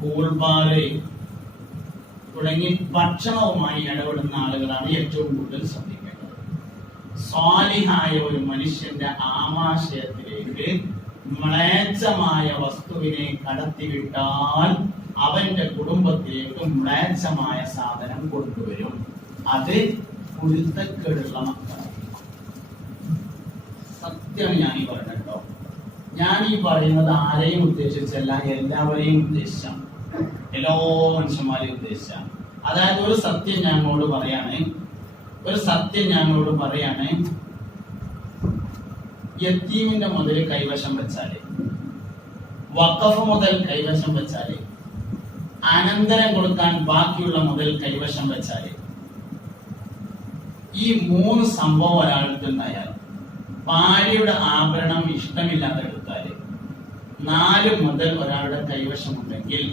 കൂൾബാറ് തുടങ്ങി ഭക്ഷണവുമായി ഇടപെടുന്ന ആളുകളാണ് ഏറ്റവും കൂടുതൽ ശ്രദ്ധിക്കേണ്ടത്. സ്വാലിഹായ ഒരു മനുഷ്യന്റെ ആമാശയത്തിലേക്ക് മ്ലേച്ഛമായ വസ്തുവിനെ കടത്തിവിട്ടാൽ അവന്റെ കുടുംബത്തിലേക്ക് മ്ലേച്ഛമായ സാധനം കൊണ്ടുവരും. അത് കുരുത്തക്കേടുള്ള മക്കളാണ്. സത്യം ഞാൻ ഈ പറഞ്ഞോ. ഞാൻ ഈ പറയുന്നത് ആരെയും ഉദ്ദേശിച്ചല്ല, എല്ലാവരെയും ഉദ്ദേശിച്ചാണ്, എല്ലാ മനുഷ്യന്മാരെയും ഉദ്ദേശിച്ചാണ്. അതായത് ഒരു സത്യം ഞങ്ങളോട് പറയാണ്, യത്തീമിന്റെ മുതൽ കൈവശം വെച്ചാല്, വഖഫ് മുതൽ കൈവശം വെച്ചാല്, അനന്തരം കൊടുക്കാൻ ബാക്കിയുള്ള മുതൽ കൈവശം വെച്ചാല്, ഈ 3 സംഭവം ഒരാൾക്കുണ്ടായാൽ, ഭാര്യയുടെ ആഭരണം ഇഷ്ടമില്ലാതെ എടുത്താല്, 4 മുതൽ ഒരാളുടെ കൈവശമുണ്ടെങ്കിൽ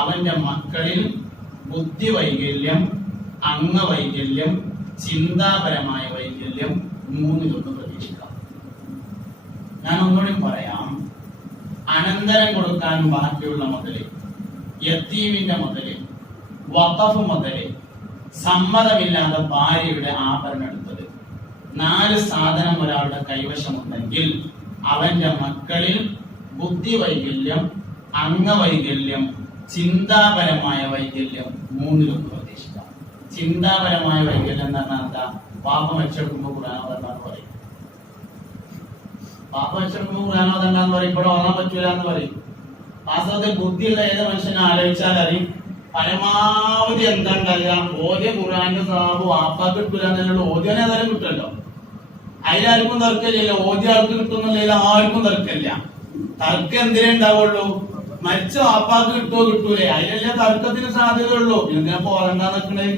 അവന്റെ മക്കളിൽ ബുദ്ധി വൈകല്യം, അംഗവൈകല്യം, ചിന്താപരമായ വൈകല്യം 3 പ്രതീക്ഷിക്കാം. ഞാൻ ഒന്നുകൂടി പറയാം. അനന്തരം കൊടുക്കാൻ ബാക്കിയുള്ള മുതല്, യത്തീമിന്റെ മുതല്, വഖഫ് മുതല്, സമ്മതമില്ലാതെ ഭാര്യയുടെ ആഭരണം എടുത്തത്, 4 സാധനം ഒരാളുടെ കൈവശമുണ്ടെങ്കിൽ അവന്റെ മക്കളിൽ ബുദ്ധി വൈകല്യം, അംഗവൈകല്യം, ചിന്താപരമായ വൈകല്യം 3 പ്രതീക്ഷിക്കാം. ചിന്താപരമായ വൈകല്യം എന്ന് പറഞ്ഞാൽ എന്താ? പാപ വെച്ചെടുക്കുമ്പോ ഖുർആനോദണ്ടാന്ന് പറയും. പാപ വെച്ചെടുക്കുമ്പോ ഖുർആനോദണ്ടാന്ന് പറയും. ഇവിടെ ഓതാൻ പറ്റൂല എന്ന് പറയും. വാസ്തവത്തിൽ ബുദ്ധിയുള്ള ഏത് മനുഷ്യനെ ആലോചിച്ചാൽ അറിയും പരമാവധി എന്താ ഉണ്ടാകുക? ഓദ്യ ഖുർആന്റെ സാബ് വാപ്പാക്ക് കിട്ടൂലെന്നുള്ള ഓദ്യനെ ഏതായാലും കിട്ടുമല്ലോ. അതിലാർക്കും തർക്കമില്ലല്ലോ. ഓദ്യ ആൾക്ക് കിട്ടുന്നില്ല, ആർക്കും തർക്കമില്ല. തർക്കം എന്തിനേ ഉണ്ടാവുള്ളൂ? മരിച്ച വാപ്പാക്ക് കിട്ടുമോ കിട്ടൂലേ, അതിലല്ലേ തർക്കത്തിന് സാധ്യതയുള്ളൂ. എന്തിനാ പോകണ്ടാന്ന് നിൽക്കണേ?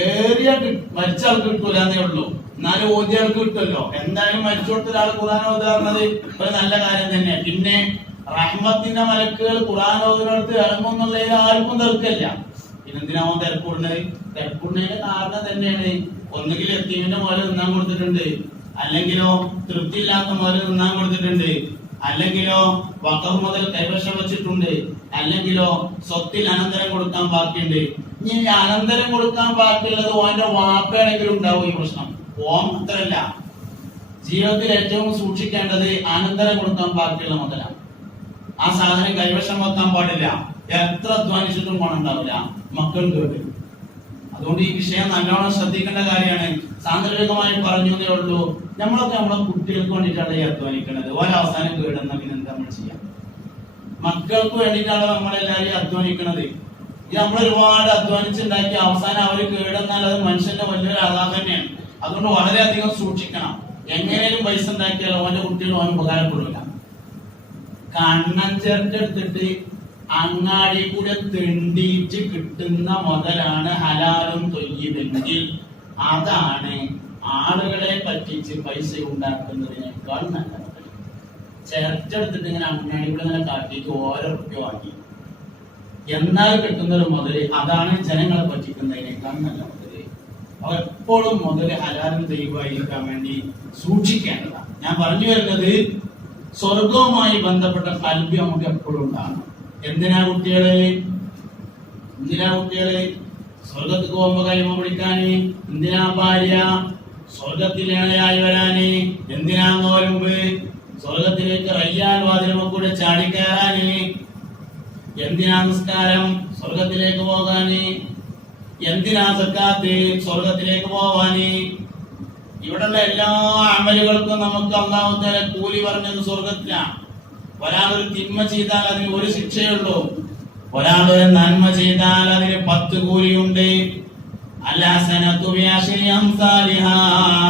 ഏറിയ മരിച്ച ആൾക്ക് കിട്ടൂലെന്നേ ഉള്ളൂ, എന്നാലും ഓദ്യ ആൾക്ക് കിട്ടുമല്ലോ. എന്തായാലും മരിച്ചോടത്ത് ഒരാൾ ഖുർആൻ ഓതുക പറഞ്ഞത് ഒരു നല്ല കാര്യം തന്നെ. പിന്നെ റഹ്മത്തിന്റെ മലക്കുകൾ ഖുർആൻ ഓതുന്നിടത്ത് ഇറങ്ങുന്നുള്ളതിൽ ആർക്കും തർക്കമില്ല. പിന്നെന്തിനാവും തിരക്കൂടുന്നത്? തിരക്കൂടുന്നതിന്റെ കാരണം തന്നെയാണ്, ഒന്നുകിൽ യത്തീമിന്റെ മുതൽ തിന്നാൻ കൊടുത്തിട്ടുണ്ട്, അല്ലെങ്കിലോ തൃപ്തിയില്ലാത്ത മുതൽ തിന്നാൻ കൊടുത്തിട്ടുണ്ട്, അല്ലെങ്കിലോ വഖഫ് മുതൽ കൈവശം വെച്ചിട്ടുണ്ട്, അല്ലെങ്കിലോ സ്വത്തിൽ അനന്തരം കൊടുക്കാൻ ബാക്കിയുണ്ട്. ഇനി അനന്തരം കൊടുക്കാൻ ബാക്കിയുള്ളത് ഓന്റെ വാപ്പയാണെങ്കിലും ഉണ്ടാവും ഈ പ്രശ്നം. ഓം അത്രല്ല. ജീവിതത്തിൽ ഏറ്റവും സൂക്ഷിക്കേണ്ടത് അനന്തരം കൊടുക്കാൻ ബാക്കിയുള്ള മുതലാണ്. ആ സാധനം കൈവശം വെക്കാൻ പാടില്ല. എത്ര അധ്വാനിച്ചിട്ടും ഗുണം ഉണ്ടാവില്ല, മക്കൾ കേട്ട്. അതുകൊണ്ട് ഈ വിഷയം നല്ലോണം ശ്രദ്ധിക്കേണ്ട കാര്യമാണ്. സാന്ദർഭികമായി പറഞ്ഞു എന്നേ ഉള്ളൂ. നമ്മളൊക്കെ നമ്മളെ കുട്ടികൾക്ക് വേണ്ടിയിട്ടാണ് ഈ അധ്വാനിക്കുന്നത്. ഒരവസാനം കേടുന്ന പിന്നെ എന്താ നമ്മൾ ചെയ്യാം? മക്കൾക്ക് വേണ്ടിയിട്ടാണ് നമ്മളെല്ലാവരും അധ്വാനിക്കുന്നത്. ഇത് നമ്മൾ ഒരുപാട് അധ്വാനിച്ചുണ്ടാക്കി അവസാനം അവര് കേടുന്നാൽ അത് മനുഷ്യന്റെ വലിയൊരു ആഘാതം തന്നെയാണ്. അതുകൊണ്ട് വളരെയധികം സൂക്ഷിക്കണം. എങ്ങനെയും പൈസ ഉണ്ടാക്കിയാൽ ഓന്റെ കുട്ടികൾ ഓൻ ഉപകാരപ്പെടില്ല. കണ്ണൻ ചേർത്തെടുത്തിട്ട് അങ്ങാടി കൂടെ തെണ്ടിയിട്ട് കിട്ടുന്ന മുതലാണ് ഹലാലും തൊയ്യുമെങ്കിൽ അതാണ് ആളുകളെ പറ്റിച്ച് പൈസ ഉണ്ടാക്കുന്നതിനേക്കാൾ നല്ലത്. ചേർത്തെടുത്തിട്ട് ഇങ്ങനെ അങ്ങാടി കൂടെ ഇങ്ങനെ കാട്ടിയിട്ട് ഓരോ റുപ്യ വാങ്ങി എന്നാൽ കിട്ടുന്നൊരു മുതല്, അതാണ് ജനങ്ങളെ പറ്റിക്കുന്നതിനേക്കാൾ നല്ല മുതല്. അവർ എപ്പോഴും മുതല് ഹലാലും തൊയ്യുമായിരിക്കാൻ വേണ്ടി സൂക്ഷിക്കേണ്ടതാണ്. ഞാൻ പറഞ്ഞു വരുന്നത് സ്വർഗവുമായി ബന്ധപ്പെട്ട കൽബി നമുക്ക് എപ്പോഴും ഉണ്ടാകണം. എന്തിനാ കുട്ടികള് സ്വർഗത്തിൽ പോകുമ്പോ കൈമ പിടിക്കാന്? എന്തിനാ ഭാര്യ സ്വർഗത്തിലേണയായി വരാന്? എന്തിനാ നോലുമ്പ് സ്വർഗത്തിലേക്ക് റയ്യാൻ വാതിലുമ കൂടെ ചാടിക്കയറാന്? എന്തിനാ നിസ്കാരം സ്വർഗത്തിലേക്ക് പോകാന്? എന്തിനാ സക്കാത്ത് സ്വർഗത്തിലേക്ക് പോവാന്? ഇവിടെയുള്ള എല്ലാ അമലുകൾക്കും നമുക്ക് അല്ലാഹു തആല കൂലി പറഞ്ഞത് സ്വർഗത്തിലാണ്. ഒരാളൊരു തിന്മ ചെയ്താൽ അതിന് 1 ശിക്ഷയുള്ളൂ. ഒരാളൊരു നന്മ ചെയ്താൽ അതിന് 10 കൂലിയുണ്ട്. അൽഹസനതു ബിഅശ്രി അംസാലിഹാ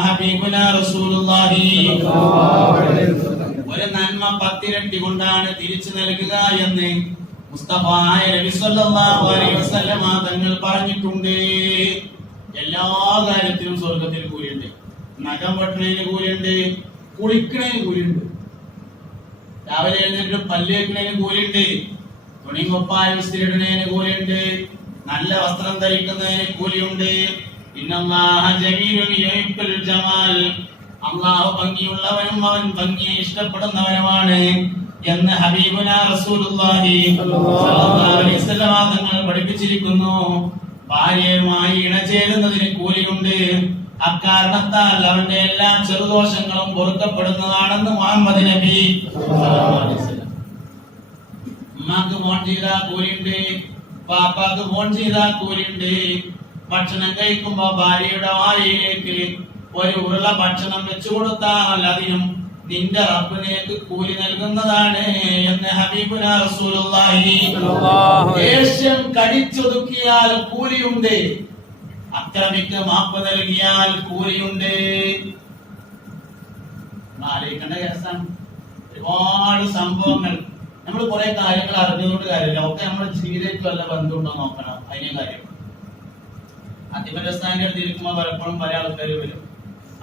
ഹബീബുനാ റസൂലുള്ളാഹി. ഒരു നന്മ 10 ഇരട്ടി കൊണ്ടാണ് തിരിച്ചു നൽകുക എന്ന് മുസ്തഫായ നബി സല്ലല്ലാഹു അലൈഹി വസല്ലമ തങ്ങൾ പറഞ്ഞിട്ടുണ്ട്. എല്ലാ കാര്യത്തിലും സ്വർഗത്തിൽ കൂലിയുണ്ട്. നഖം വെട്ടണതിന് കൂലിയുണ്ട്, കുളിക്കണതിന് കൂലിയുണ്ട്, രാവിലെ എഴുന്നേറ്റ് പല്ല് വെക്കുന്നതിന് കൂലിയുണ്ട്, തുണി കൊപ്പായ വിസ്തരിടുന്നതിന് കൂലിയുണ്ട്, നല്ല വസ്ത്രം ധരിക്കുന്നതിന് കൂലിയുണ്ട്. അള്ളാഹു ഭംഗിയുള്ളവനും അവൻ ഭംഗിയെ ഇഷ്ടപ്പെടുന്നവനുമാണ് എന്ന് ഹബീബുനാ റസൂലുള്ളാഹി സ്വല്ലല്ലാഹു അലൈഹി വസല്ലം തങ്ങൾ പഠിപ്പിച്ചിരിക്കുന്നു. ഭാര്യയുമായി ഇണചേരുന്നതിന് കൂലിയുണ്ട്. അക്കാരണത്താൽ അവന്റെ എല്ലാ ചെറുദോഷങ്ങളും പൊറുക്കപ്പെടുന്നതാണെന്ന് മുഹമ്മദ് നബി. ഉമ്മാക്ക് ഫോൺ ചെയ്താൽ കൂലിയുണ്ട്, പാപ്പാക്ക് ഫോൺ ചെയ്താൽ കൂലിയുണ്ട്. ഭക്ഷണം കഴിക്കുമ്പോ ഭാര്യയുടെ വായിലേക്ക് ഒരു ഉരുള ഭക്ഷണം വെച്ചു കൊടുത്താൽ അതിനും നിന്റെ റബ്ബ് നിനക്ക് കൂലി നൽകുന്നതാണ് എന്ന് ഹബീബുനാ റസൂലുള്ളാഹി. ദേഷ്യം കടിച്ചൊതുക്കിയാൽ കൂലിയുണ്ട്, അക്രമിക്ക് മാപ്പ് നൽകിയാൽ കൂലിയുണ്ട്. ആലോചിക്കേണ്ട കേസാണ്. ഒരുപാട് സംഭവങ്ങൾ നമ്മൾ കുറെ കാര്യങ്ങൾ അറിഞ്ഞുകൊണ്ട് കാര്യമില്ല, ഒക്കെ നമ്മുടെ ജീവിതത്തിൽ വല്ല ബന്ധമുണ്ടോ നോക്കണം. അതിനെ കാര്യം അധിപസ്ഥാന്റെ അടുത്ത് ഇരിക്കുമ്പോ പലപ്പോഴും പല ആൾക്കാർ വരും,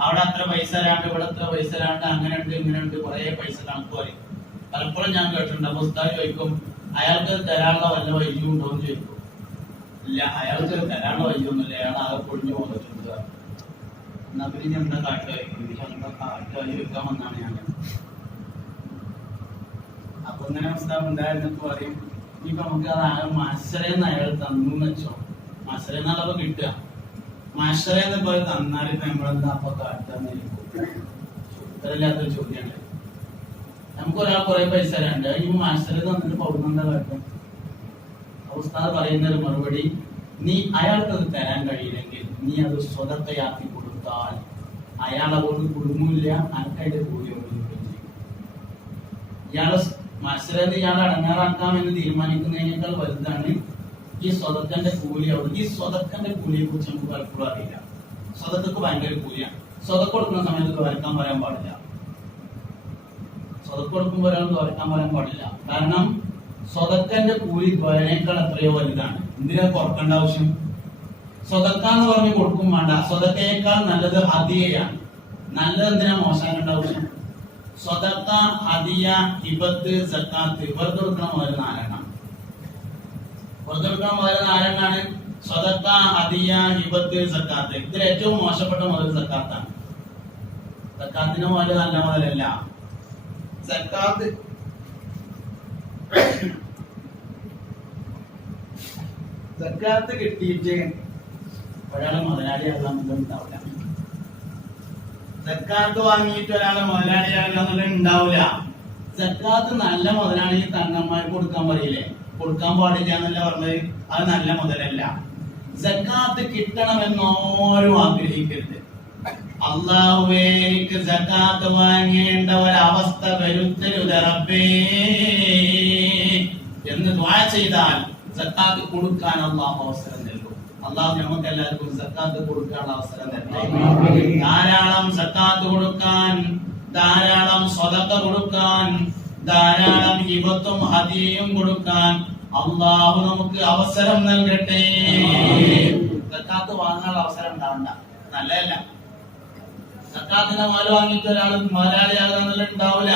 അവിടെ അത്ര പൈസ തരാണ്ട്, ഇവിടെ അത്ര പൈസ തരാണ്ട്, അങ്ങനെ ഉണ്ട് ഇങ്ങനെ ഉണ്ട്, കുറെ പൈസ കണക്ക് പറയും. പലപ്പോഴും ഞാൻ കേട്ടിട്ടുണ്ട്, അപ്പൊ ഉസ്താദ് ചോദിക്കും അയാൾക്ക് തരാനുള്ള വല്ല വൈദ്യം ഉണ്ടോ എന്ന് ചോദിക്കും. ഇല്ല, അയാൾക്ക് തരാനുള്ള വൈദ്യൊന്നുമില്ല, അയാൾ ആകെ പൊളിഞ്ഞു പോന്നിട്ടുണ്ട്. എന്നാ പിന്നെ ഞങ്ങളുടെ കാട്ടുകാരി വെക്കാൻ വന്നാണ് ഞാൻ. അപ്പൊ ഇങ്ങനെ ഉസ്താദ് ഉണ്ടായിരുന്നപ്പോ പറയും, ഇനിയിപ്പോ നമുക്ക് അത് ആകെ മത്സരം അയാൾ തന്നു വെച്ചോ, മത്സരം എന്നുള്ളപ്പോ കിട്ടുക, മത്സരം പോലെ തന്നാൽ ഇപ്പൊ നമ്മളെന്താ അപ്പൊ കാട്ടാന്ന് ഉത്തരമില്ലാത്തൊരു ചോദ്യമാണ്. നമുക്ക് ഒരാൾ കുറെ പൈസ തരാണ്ട്, ഈ മത്സരം തന്നിട്ട് പോകുന്നുണ്ടാ കാട്ടും. ഉസ്താദ് പറയുന്ന ഒരു മറുപടി, നീ അയാൾക്ക് അത് തരാൻ കഴിയില്ലെങ്കിൽ നീ അത് സ്വതത്തയാക്കി കൊടുത്താൽ അയാളെ കൊണ്ട് കുടുങ്ങില്ല, അനക്കതിന്റെ കൂലി കൊടുക്കുകയും ചെയ്യും. ഇയാളെ മത്സരം ഇയാളെ അടങ്ങാറാക്കാമെന്ന് തീരുമാനിക്കുന്നതിനേക്കാൾ വലുതാണ് ഈ സ്വതക്കന്റെ കൂലി. ഈ സ്വതക്കന്റെ കൂലിയെ കുറിച്ച് നമുക്ക് പലപ്പോഴും അറിയില്ല. സ്വതക്ക് ഭയങ്കര കൂലിയാണ്. സ്വതക്ക് കൊടുക്കുന്ന സമയത്ത് വരക്കാൻ പറയാൻ പാടില്ല. സ്വതക്ക് കൊടുക്കുമ്പോൾ ഒരാൾ വരക്കാൻ പറയാൻ പാടില്ല. കാരണം സ്വതക്കന്റെ കൂലി ദ്വയനേക്കാൾ എത്രയോ വലുതാണ്. എന്തിനാ കുറക്കേണ്ട ആവശ്യം? സ്വതക്ക എന്ന് പറഞ്ഞ് കൊടുക്കും വേണ്ട, സ്വതക്കയേക്കാൾ നല്ലത് ഹദിയയാണ്. നല്ലത് എന്തിനാ മോശാക്കേണ്ട ആവശ്യം? സ്വതക്ക, ഹദിയ, ഹിബത്ത്, സക്കാത്ത്, വെറുതെ കൊടുക്കണം മുതൽ 4 എണ്ണം. വെറുതെ കൊടുക്കണം മുതൽ 4 എണ്ണാണ്. സ്വതക്ക, ഹദിയ, ഹിബത്ത്, സക്കാത്ത്. ഇതിൽ ഏറ്റവും മോശപ്പെട്ട മുതൽ സക്കാത്താണ്. സക്കാത്തിന്റെ മുതൽ നല്ല മുതലല്ല. സക്കാത്ത് സക്കാത്ത് കിട്ടിയിട്ട് ഒരാളെ മുതലാളിയാകാൻ ഉണ്ടാവില്ല. സക്കാത്ത് വാങ്ങിയിട്ട് ഒരാളെ മുതലാളിയാകാന്നുള്ള ഉണ്ടാവില്ല. സക്കാത്ത് നല്ല മുതലാളി തങ്ങന്മാർക്ക് കൊടുക്കാൻ പറയില്ലേ, കൊടുക്കാൻ പാടില്ല എന്നല്ല പറഞ്ഞത്. അത് നല്ല മുതലല്ല. സക്കാത്ത് കിട്ടണമെന്നോരും ആഗ്രഹിക്കരുത്. അല്ലാഹുവേ എനിക്ക് സക്കാത്ത് വാങ്ങേണ്ട ഒരവസ്ഥ വരുത്തരുത് റബ്ബേ എന്ന് ദുആ ചെയ്താൽ സക്കാത്ത് കൊടുക്കാൻ അല്ലാഹു അവസരം നൽകും. അല്ലാഹു നമുക്ക് എല്ലാവർക്കും സക്കാത്ത് കൊടുക്കാനുള്ള അവസരം തരട്ടെ. ധാരാളം സക്കാത്ത് കൊടുക്കാൻ, ധാരാളം സ്വതക്ക കൊടുക്കാൻ, ധാരാളം ഹിബത്തും ഹദിയയും കൊടുക്കാൻ അല്ലാഹു നമുക്ക് അവസരം നൽകട്ടെ. സക്കാത്ത് വാങ്ങാനുള്ള അവസരം ഉണ്ടാവണ്ട, നല്ലതല്ല. സക്കാത്തിന്റെ മാല വാങ്ങിയിട്ട് ഒരാൾ മുതലാളിയാകാന്നുള്ള ഉണ്ടാവില്ല.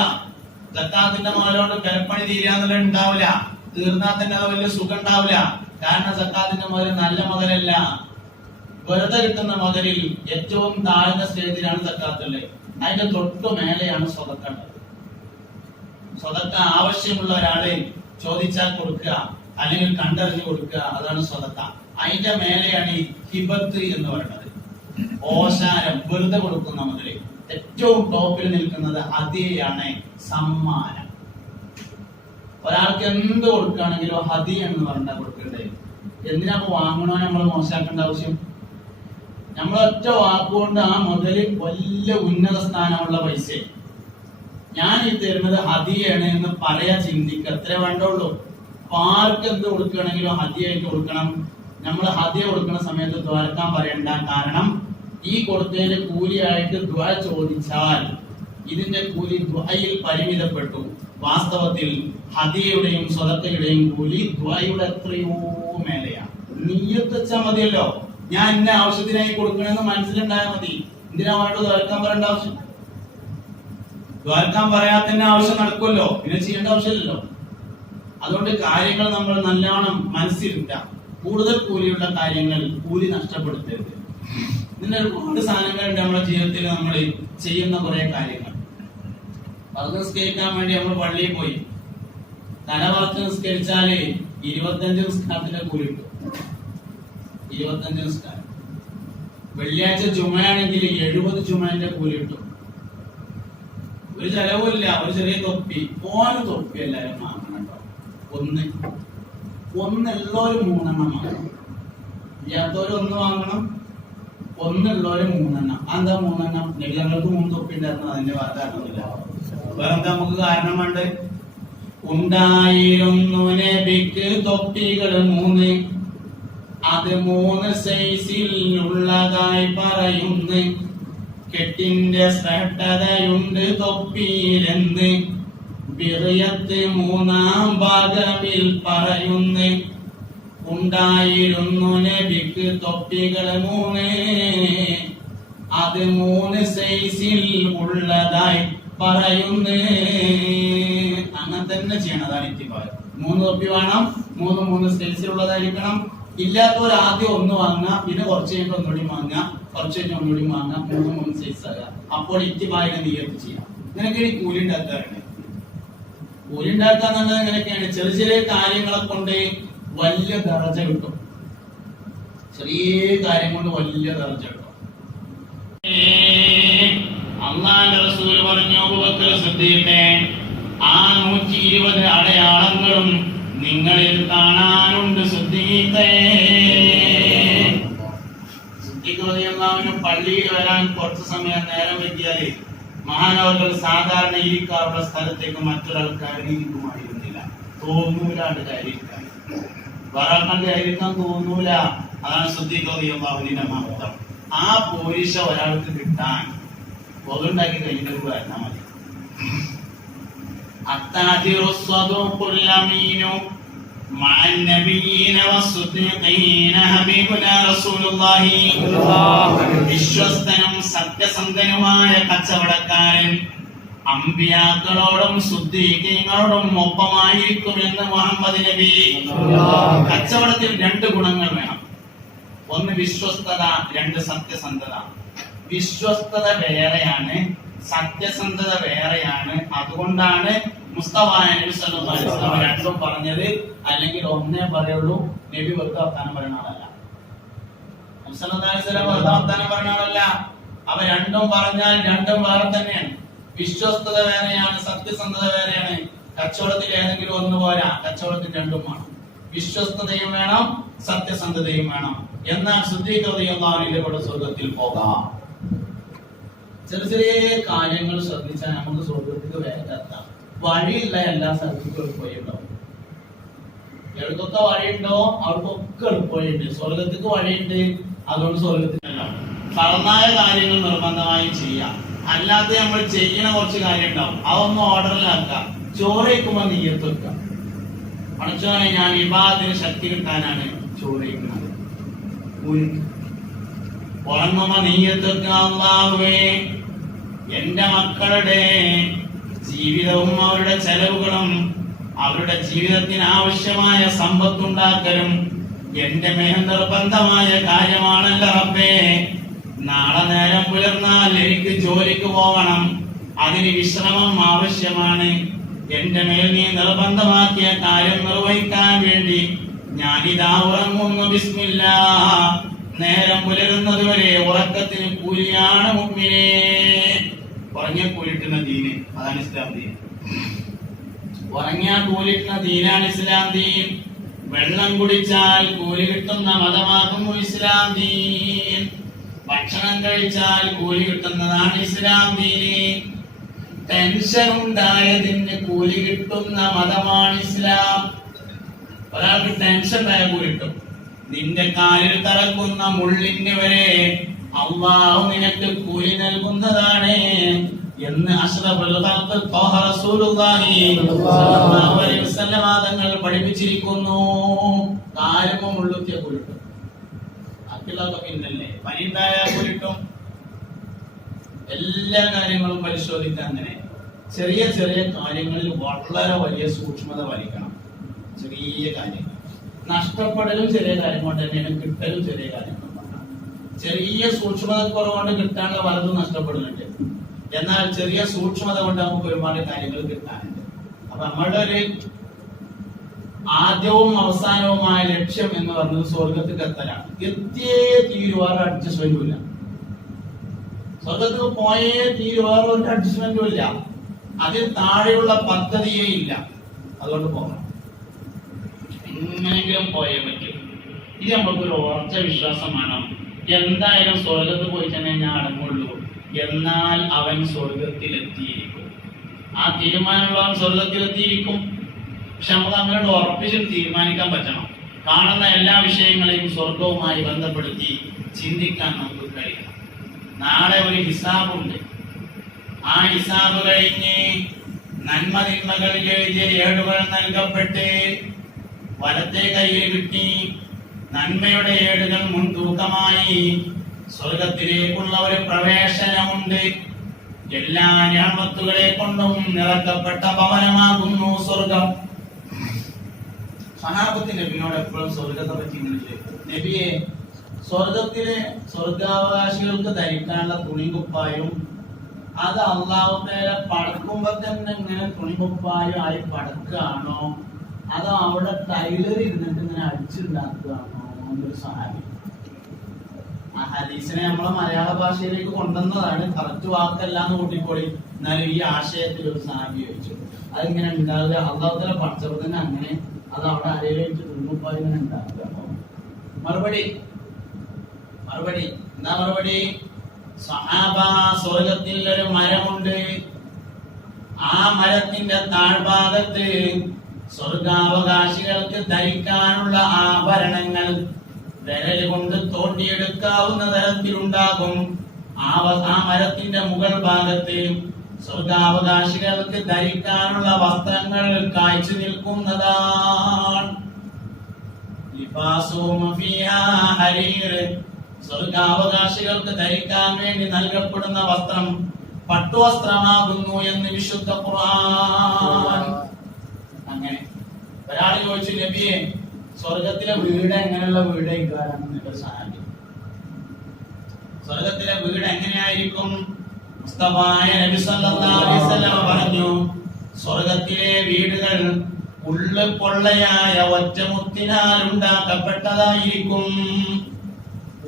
സക്കാത്തിന്റെ മാല കൊണ്ട് പെരപ്പണി തീരാന്നുള്ള ഉണ്ടാവില്ല. തീർന്നാൽ തന്നെ അത് വലിയ സുഖം ഉണ്ടാവില്ല. കാരണം സക്കാത്തിന്റെ മുതൽ നല്ല മുതലല്ല. വെറുതെ കിട്ടുന്ന മുതലിൽ ഏറ്റവും താഴ്ന്ന സ്റ്റേജിലാണ് സക്കാത്തുള്ളത്. അതിന്റെ തൊട്ടു മേലെയാണ് സ്വതക്ക ഉള്ളത്. സ്വതക്ക ആവശ്യമുള്ള ഒരാളെ ചോദിച്ചാൽ കൊടുക്കുക, അല്ലെങ്കിൽ കണ്ടറിഞ്ഞു കൊടുക്കുക, അതാണ് സ്വതക്ക. അതിന്റെ മേലെയാണ് ഈ ഹിബത്ത് എന്ന് പറയുന്നത്. ഓശാരം, വെറുതെ കൊടുക്കുന്ന മുതല്. ഏറ്റവും ടോപ്പിൽ നിൽക്കുന്നത് ഹദിയയാണ്, സമ്മാനം. ഒരാൾക്ക് എന്ത് കൊടുക്കുകയാണെങ്കിലും ഹദിയ എന്ന് പറഞ്ഞാൽ കൊടുക്കണ്ടേ. എന്തിനാ വാങ്ങണോ നമ്മൾ മോശമാക്കേണ്ട ആവശ്യം? നമ്മളൊറ്റ വാക്കുകൊണ്ട് ആ മുതല് വലിയ ഉന്നത സ്ഥാനമുള്ള പൈസ ഞാൻ ഈ തരുന്നത് ഹദിയാണ് എന്ന് പറയാ ചിന്തിക്കുക, അത്രേ വേണ്ടുള്ളൂ. അപ്പൊ ആർക്ക് എന്ത് കൊടുക്കുകയാണെങ്കിലും ഹദിയായിട്ട് കൊടുക്കണം. നമ്മൾ ഹദിയ കൊടുക്കുന്ന സമയത്ത് ദ്വാരക്കാൻ പറയണ്ട. കാരണം ഈ കൊടുത്തതിന്റെ കൂലിയായിട്ട് ദ്വാ ചോദിച്ചാൽ ഇതിന്റെ കൂലി ദ്വായിൽ പരിമിതപ്പെട്ടു. വാസ്തവത്തിൽ ഹദിയയുടെയും സ്വതക്കയുടെയും കൂലി ദ്വായുടെ എത്രയോ മേലെയാണ്. നിയ്യത്ത് വെച്ചാൽ മതിയല്ലോ, ഞാൻ ഇന്ന ആവശ്യത്തിനായി കൊടുക്കണമെന്ന് മനസ്സിലുണ്ടായാൽ മതി. എന്തിനാ അവരോട് ദ്വാരക്കാൻ പറയേണ്ട ആവശ്യം? ദ്വാരക്കാൻ പറയാത്തന്നെ ആവശ്യം നടക്കുമല്ലോ, പിന്നെ ചെയ്യേണ്ട ആവശ്യമില്ലല്ലോ. അതുകൊണ്ട് കാര്യങ്ങൾ നമ്മൾ നല്ലോണം മനസ്സിലിട്ടാം. കൂടുതൽ കൂലിയുള്ള കാര്യങ്ങൾ കൂലി നഷ്ടപ്പെടുത്തരുത്. ഇതിന്റെ ഒരുപാട് സാധനങ്ങളുണ്ട് നമ്മുടെ ജീവിതത്തിൽ. നമ്മൾ ചെയ്യുന്ന കുറെ കാര്യങ്ങൾ. അത് നിസ്കരിക്കാൻ വേണ്ടി നമ്മൾ പള്ളിയിൽ പോയി തല വളർത്ത് നിസ്കരിച്ചാല് 25 നിസ്കാരത്തിന്റെ കൂലി കിട്ടും. 25 നിസ്കാരം. വെള്ളിയാഴ്ച ചുമയാണെങ്കിൽ 70 ചുമന്റെ കൂലി കിട്ടും. ഒരു ചെലവില്ല. ഒരു ചെറിയ തൊപ്പി, തൊപ്പി എല്ലാവരും വാങ്ങണം കേട്ടോ. ഒന്നുള്ളവര് 3 എണ്ണം വാങ്ങണം, ഇല്ലാത്തവര് 1 വാങ്ങണം, ഒന്നുള്ളവര് 3 എണ്ണം. അതെന്താ 3 എണ്ണം? ഞങ്ങൾക്ക് 3 തൊപ്പി ഉണ്ടായിരുന്നു, അതിന്റെ കാരണമില്ല. വേറെന്താ നമുക്ക് കാരണം വേണ്ടേ? ഉണ്ടായിരുന്നു നബിക്ക് തൊപ്പികൾ 3, അത് 3 സൈസിൽ ഉള്ളതായി പറയുന്നു. കെട്ടിന്റെ ശ്രദ്ധതയുണ്ട് തൊപ്പിയിലെന്ന് ബിറിയത്ത് 3-ാം ഭാഗമിൽ പറയുന്നു. ഉണ്ടായിരുന്നു നബിക്ക് തൊപ്പികൾ 3, അത് 3 സൈസിൽ ഉള്ളതായി പറയുന്നു. അങ്ങനെ തന്നെ ചെയ്യണം. അതാണ് ഇത്തിബാഅ്. 3 തൊപ്പി വേണം, 3 സൈസിൽ ഉള്ളതായിരിക്കണം. ഇല്ലാത്തവർ ആദ്യം 1 വാങ്ങുക, പിന്നെ കുറച്ച് കഴിഞ്ഞിട്ട് ഒന്നുകൂടി വാങ്ങുക, കുറച്ച് കഴിഞ്ഞ് ഒന്നുകൂടി വാങ്ങുക, 3 സൈസ് ആകുക. അപ്പോൾ ഇത്തിബാഇനെ നിയത്ത് ചെയ്യാം. ഇങ്ങനെയൊക്കെ ഈ കൂലി ഉണ്ടാക്കാറുണ്ട്. കൂലി ഉണ്ടാക്കാന്നുള്ളത് ഇങ്ങനെയൊക്കെയാണ്. ചെറിയ ചെറിയ കാര്യങ്ങളെ കൊണ്ട് വലിയ ദർജ കിട്ടും. ചെറിയ കാര്യം കൊണ്ട് വലിയ ദർജ കിട്ടും. അല്ലാഹുവിന്റെ റസൂൽ പറഞ്ഞു, അബൂബക്കർ സിദ്ദീഖേ, ആ 120 അടയാളങ്ങളും നിങ്ങളിൽ കാണാനുണ്ട് സിദ്ദീഖേ. സിദ്ദീഖ് റളിയല്ലാഹു പള്ളിയിൽ വരാൻ കുറച്ച് സമയം നേരം വൈകിയാൽ മഹാനവറുകൾ സാധാരണ ഇരിക്കാറുള്ള സ്ഥലത്തേക്ക് മറ്റൊരാൾക്കാർ ഇരിക്കുമായിരുന്നില്ല. തോന്നൂലാണ്ട് കാര്യമിരിക്കാൻ, വേറെ കാര്യക്കാൻ തോന്നൂല. അതാണ് സിദ്ദീഖ് റളിയല്ലാഹുവിന്റെ മഹത്വം. ആ പോരിശ ഒരാൾക്ക് കിട്ടാൻ പൊതുണ്ടാക്കി കഴിഞ്ഞിട്ട് വരണ മതി. التاجر الصدوق الأمين مع النبيين والصديقين حبيبنا رسول الله. വിശ്വസ്തനും സത്യസന്ധനുമായ കച്ചവടക്കാരൻ അമ്പിയാക്കളോടും സുദ്ദീഖീങ്ങളോടും ഒപ്പമായിരിക്കുമെന്ന് മുഹമ്മദ് നബി. കച്ചവടത്തിൽ 2 ഗുണങ്ങൾ വേണം. 1 വിശ്വസ്തത, 2 സത്യസന്ധത. വിശ്വസ്തത വേറെയാണ്, സത്യസന്ധത വേറെയാണ്. അതുകൊണ്ടാണ് മുസ്തഫ നബി സല്ലല്ലാഹു അലൈഹി വസല്ലം 2 പറഞ്ഞത്. അല്ലെങ്കിൽ 1 പറയുള്ളൂ. നബി വെറുതെ വർത്താനം പറയുന്ന ആളല്ല. നബി സല്ലല്ലാഹു അലൈഹി വസല്ലം വെറുതെ വർത്താനം പറയുന്ന ആളല്ല. അവ 2 പറഞ്ഞാൽ 2 വേറെ തന്നെയാണ്. വിശ്വസ്തത വേറെയാണ്, സത്യസന്ധത വേറെയാണ്. കച്ചവടത്തിൽ ഏതെങ്കിലും 1 പോരാ, കച്ചവടത്തിൽ 2 വേണം. വിശ്വസ്തതയും വേണം, സത്യസന്ധതയും വേണം. എന്നാൽ സിദ്ദീഖ് റളിയല്ലാഹു അൻഹുവിന്റെ കൂടെ സ്വർഗ്ഗത്തിൽ പോകാം. ചെറിയ ചെറിയ കാര്യങ്ങൾ ശ്രദ്ധിച്ചാൽ നമുക്ക് സ്വർഗ്ഗത്തിൽ വേഗം എത്താം. വഴിയുള്ള എല്ലാ സ്ഥലത്തും പോയിട്ടുണ്ടാവും. എവിടത്തൊക്കെ വഴിയുണ്ടോ അവർക്കൊക്കെ എളുപ്പമുണ്ട്. സ്വർഗത്തിക്ക് വഴിയുണ്ട്, അതുകൊണ്ട് സ്വർഗത്തിനല്ല. ഫർദായ കാര്യങ്ങൾ നിർബന്ധമായും ചെയ്യാം. അല്ലാതെ നമ്മൾ ചെയ്യുന്ന കുറച്ച് കാര്യം ഉണ്ടാവും, അതൊന്നും ഓർഡറിലാക്കാം. ചോറ് വയ്ക്കുമ്പോൾ നിയ്യത്ത് വെക്കാം. പഠിച്ചോനെ, ഞാൻ ഇബാദത്തിന് ശക്തി കിട്ടാനാണ് ചോറ് വയ്ക്കുന്നത്. ഉറങ്ങുമ്പോ നിയ്യത്ത് വെക്കുക, അല്ലാഹുവേ എന്റെ മക്കളുടെ ജീവിതവും അവരുടെ ചെലവുകളും അവരുടെ ജീവിതത്തിന് ആവശ്യമായ സമ്പത്തുണ്ടാക്കലും എന്റെ മേൽ നിർബന്ധമായ കാര്യമാണല്ലോ റബ്ബേ. നാളെ നേരം പുലർന്നാൽ എനിക്ക് ജോലിക്ക് പോകണം, അതിന് വിശ്രമം ആവശ്യമാണ്. എന്റെ മേൽ നീ നിർബന്ധമാക്കിയ കാര്യം നിർവഹിക്കാൻ വേണ്ടി ഞാനിതാ ഉറങ്ങുന്നു. ബിസ്മില്ലാഹ്. നേരം പുലരുന്നത് വരെ ഉറക്കത്തിന് കൂലിയാണ് മുഅ്മിനേ. ഉറങ്ങിയ കൂലിട്ടുന്ന ദീന്, അതാണ് ഇസ്ലാം ദീൻ. ഉറങ്ങിയ കൂലിട്ടുന്ന ദീനാണ് ഇസ്ലാം ദീൻ. വെള്ളം കുടിച്ചാൽ കൂലി കിട്ടുന്ന മതമാകുന്നു ഇസ്ലാം ദീൻ. ഭക്ഷണം കഴിച്ചാൽ കൂലി കിട്ടുന്നതാണ് ഇസ്ലാം ദീൻ. ടെൻഷൻ ഉണ്ടായതിന് കൂലി കിട്ടുന്ന മതമാണ് ഇസ്ലാം. ഒരാൾക്ക് ടെൻഷൻ ഉണ്ടായ കൂലി കിട്ടും. നിന്റെ കാലിൽ തറക്കുന്ന മുള്ളിന് വരെ അല്ലാഹു നിനക്ക് കൂലി നൽകുന്നതാണ് എന്ന് അഷ്റഫുൽ ഖൽഖ് ത്വാഹ റസൂലുള്ളാഹി സ്വല്ലല്ലാഹു അലൈഹി വസല്ലം തങ്ങൾ പഠിപ്പിച്ചിരിക്കുന്നു. കാലുമ മുള്ളുത്തിയ കൂലി കിട്ടും. അക്കിലൊക്കെ പിന്നല്ലേ, പനിയുണ്ടായ കൂലി കിട്ടും. എല്ലാ കാര്യങ്ങളും പരിശോധിക്കാൻ അങ്ങനെ ചെറിയ ചെറിയ കാര്യങ്ങളിൽ വളരെ വലിയ സൂക്ഷ്മത പാലിക്കണം. ചെറിയ കാര്യങ്ങൾ നഷ്ടപ്പെടലും ചെറിയ കാര്യം കൊണ്ട് തന്നെയാണ്, കിട്ടലും ചെറിയ കാര്യം കൊണ്ടാണ്. ചെറിയ സൂക്ഷ്മത കുറവുകൊണ്ട് കിട്ടാനുള്ള പലതും നഷ്ടപ്പെടുന്നുണ്ട്. എന്നാൽ ചെറിയ സൂക്ഷ്മത കൊണ്ട് നമുക്ക് ഒരുപാട് കാര്യങ്ങൾ കിട്ടാനുണ്ട്. അപ്പൊ നമ്മളുടെ ഒരു ആദ്യവും അവസാനവുമായ ലക്ഷ്യം എന്ന് പറയുന്നത് സ്വർഗത്തിൽ എത്തലാണ്. എത്തിയേ തീരുവാറ് അഡ്ജസ്റ്റ്മെന്റും ഇല്ല. സ്വർഗത്തിൽ പോയേ തീരുവാറ് ഒരു അഡ്ജസ്റ്റ്മെന്റും ഇല്ല. അതിൽ താഴെയുള്ള പദ്ധതിയേ ഇല്ല. അതുകൊണ്ട് പോകണം. എങ്ങനെങ്കിലും പോയേ പറ്റും. ഇത് നമുക്കൊരു ഉറച്ച വിശ്വാസമാണ്. എന്തായാലും സ്വർഗത്ത് പോയി തന്നെ ഞാൻ അടങ്ങുള്ളൂ, എന്നാൽ അവൻ സ്വർഗത്തിലെത്തിയിരിക്കും. ആ തീരുമാനമുള്ളവൻ സ്വർഗത്തിലെത്തിയിരിക്കും. പക്ഷെ നമുക്ക് അങ്ങനെ ഉറപ്പിച്ചും തീരുമാനിക്കാൻ പറ്റണം. കാണുന്ന എല്ലാ വിഷയങ്ങളെയും സ്വർഗവുമായി ബന്ധപ്പെടുത്തി ചിന്തിക്കാൻ നമുക്ക് കഴിയണം. നാളെ ഒരു ഹിസാബുണ്ട്. ആ ഹിസാബ് കഴിഞ്ഞ് നന്മ തിന്മകളിൽ എഴുതിയ ഏടുകൾ നൽകപ്പെട്ട് വലത്തെ കയ്യിൽ കിട്ടി. നന്മയുടെ ഏടുകൾ മുൻതൂക്കമായി സ്വർഗത്തിലേക്കുള്ള ഒരു പ്രവേശനമുണ്ട്. എല്ലാ ഞാമത്തുകളെ കൊണ്ടും നിറക്കപ്പെട്ട ഭവനമാകുന്നു സ്വർഗം. സഹാബത്ത് നബിയോട് എപ്പോഴും സ്വർഗത്തെ പറ്റി ഇങ്ങനെ ചോദിക്കും, നബിയെ, സ്വർഗത്തിലെ സ്വർഗാവകാശികൾക്ക് ധരിക്കാനുള്ള തുണികുപ്പായും അത് അള്ളാഹുവിനെ പടക്കുമ്പോ തന്നെ ഇങ്ങനെ തുണികുപ്പായും ആയി പടക്കുകയാണോ, അതോ അവിടെ ടൈലർ ഇരുന്നിട്ട് ഇങ്ങനെ അടിച്ചുണ്ടാക്കുകയാണോ എന്നൊരു സഹാബി. ആ ഹദീസിനെ നമ്മളെ മലയാള ഭാഷയിലേക്ക് കൊണ്ടുവന്നതാണ്. കറക്റ്റ് വാക്കല്ല എന്ന് കൂട്ടിക്കോളി. എന്നാലും ഈ ആശയത്തിൽ ഒരു സഹാബി ചോദിച്ചു, അതിങ്ങനെ ഉണ്ടാവുക അള്ളാഹുവിനെ പഠിച്ചപ്പോൾ തന്നെ അങ്ങനെ അത് അവിടെ അരയിൽ വെച്ച് തുണികുപ്പായും ഇങ്ങനെ ഉണ്ടാക്കുക. മറുപടി എന്താ മറുപടി? സഹാബ, സ്വർഗത്തിൽ ഒരു മരമുണ്ട്. ആ മരത്തിന്റെ താഴ്ഭാഗത്ത് സ്വർഗാവകാശികൾക്ക് ധരിക്കാനുള്ള ആഭരണങ്ങൾ വിരൽ കൊണ്ട് തോണ്ടിയെടുക്കാവുന്ന തരത്തിലുണ്ടാകും. ആ മരത്തിന്റെ മുകൾ ഭാഗത്ത് സ്വർഗാവകാശികൾക്ക് ധരിക്കാനുള്ള വസ്ത്രങ്ങൾ കാഴ്ച നിൽക്കുന്നതാണ്. സ്വർഗാവകാശികൾക്ക് ധരിക്കാൻ വേണ്ടി നൽകപ്പെടുന്ന വസ്ത്രം പട്ടുവസ്ത്രമാകുന്നു എന്ന് വിശുദ്ധ ഖുർആൻ. അങ്ങനെ ഒരാൾ ചോദിച്ചു, നബിയെ, സ്വർഗത്തിലെ വീട് എങ്ങനെയുള്ള വീട് ഇക്കാരാണെന്നൊക്കെ സാധനം. സ്വർഗത്തിലെ വീട് എങ്ങനെയായിരിക്കും? മുസ്തഫായ നബി സല്ലല്ലാഹു അലൈഹി വസല്ലം പറഞ്ഞു, സ്വർഗത്തിലെ വീടുകൾ ഉള്ളു പൊള്ളയായ ഒറ്റമുത്തിനാൽ ഉണ്ടാക്കപ്പെട്ടതായിരിക്കും.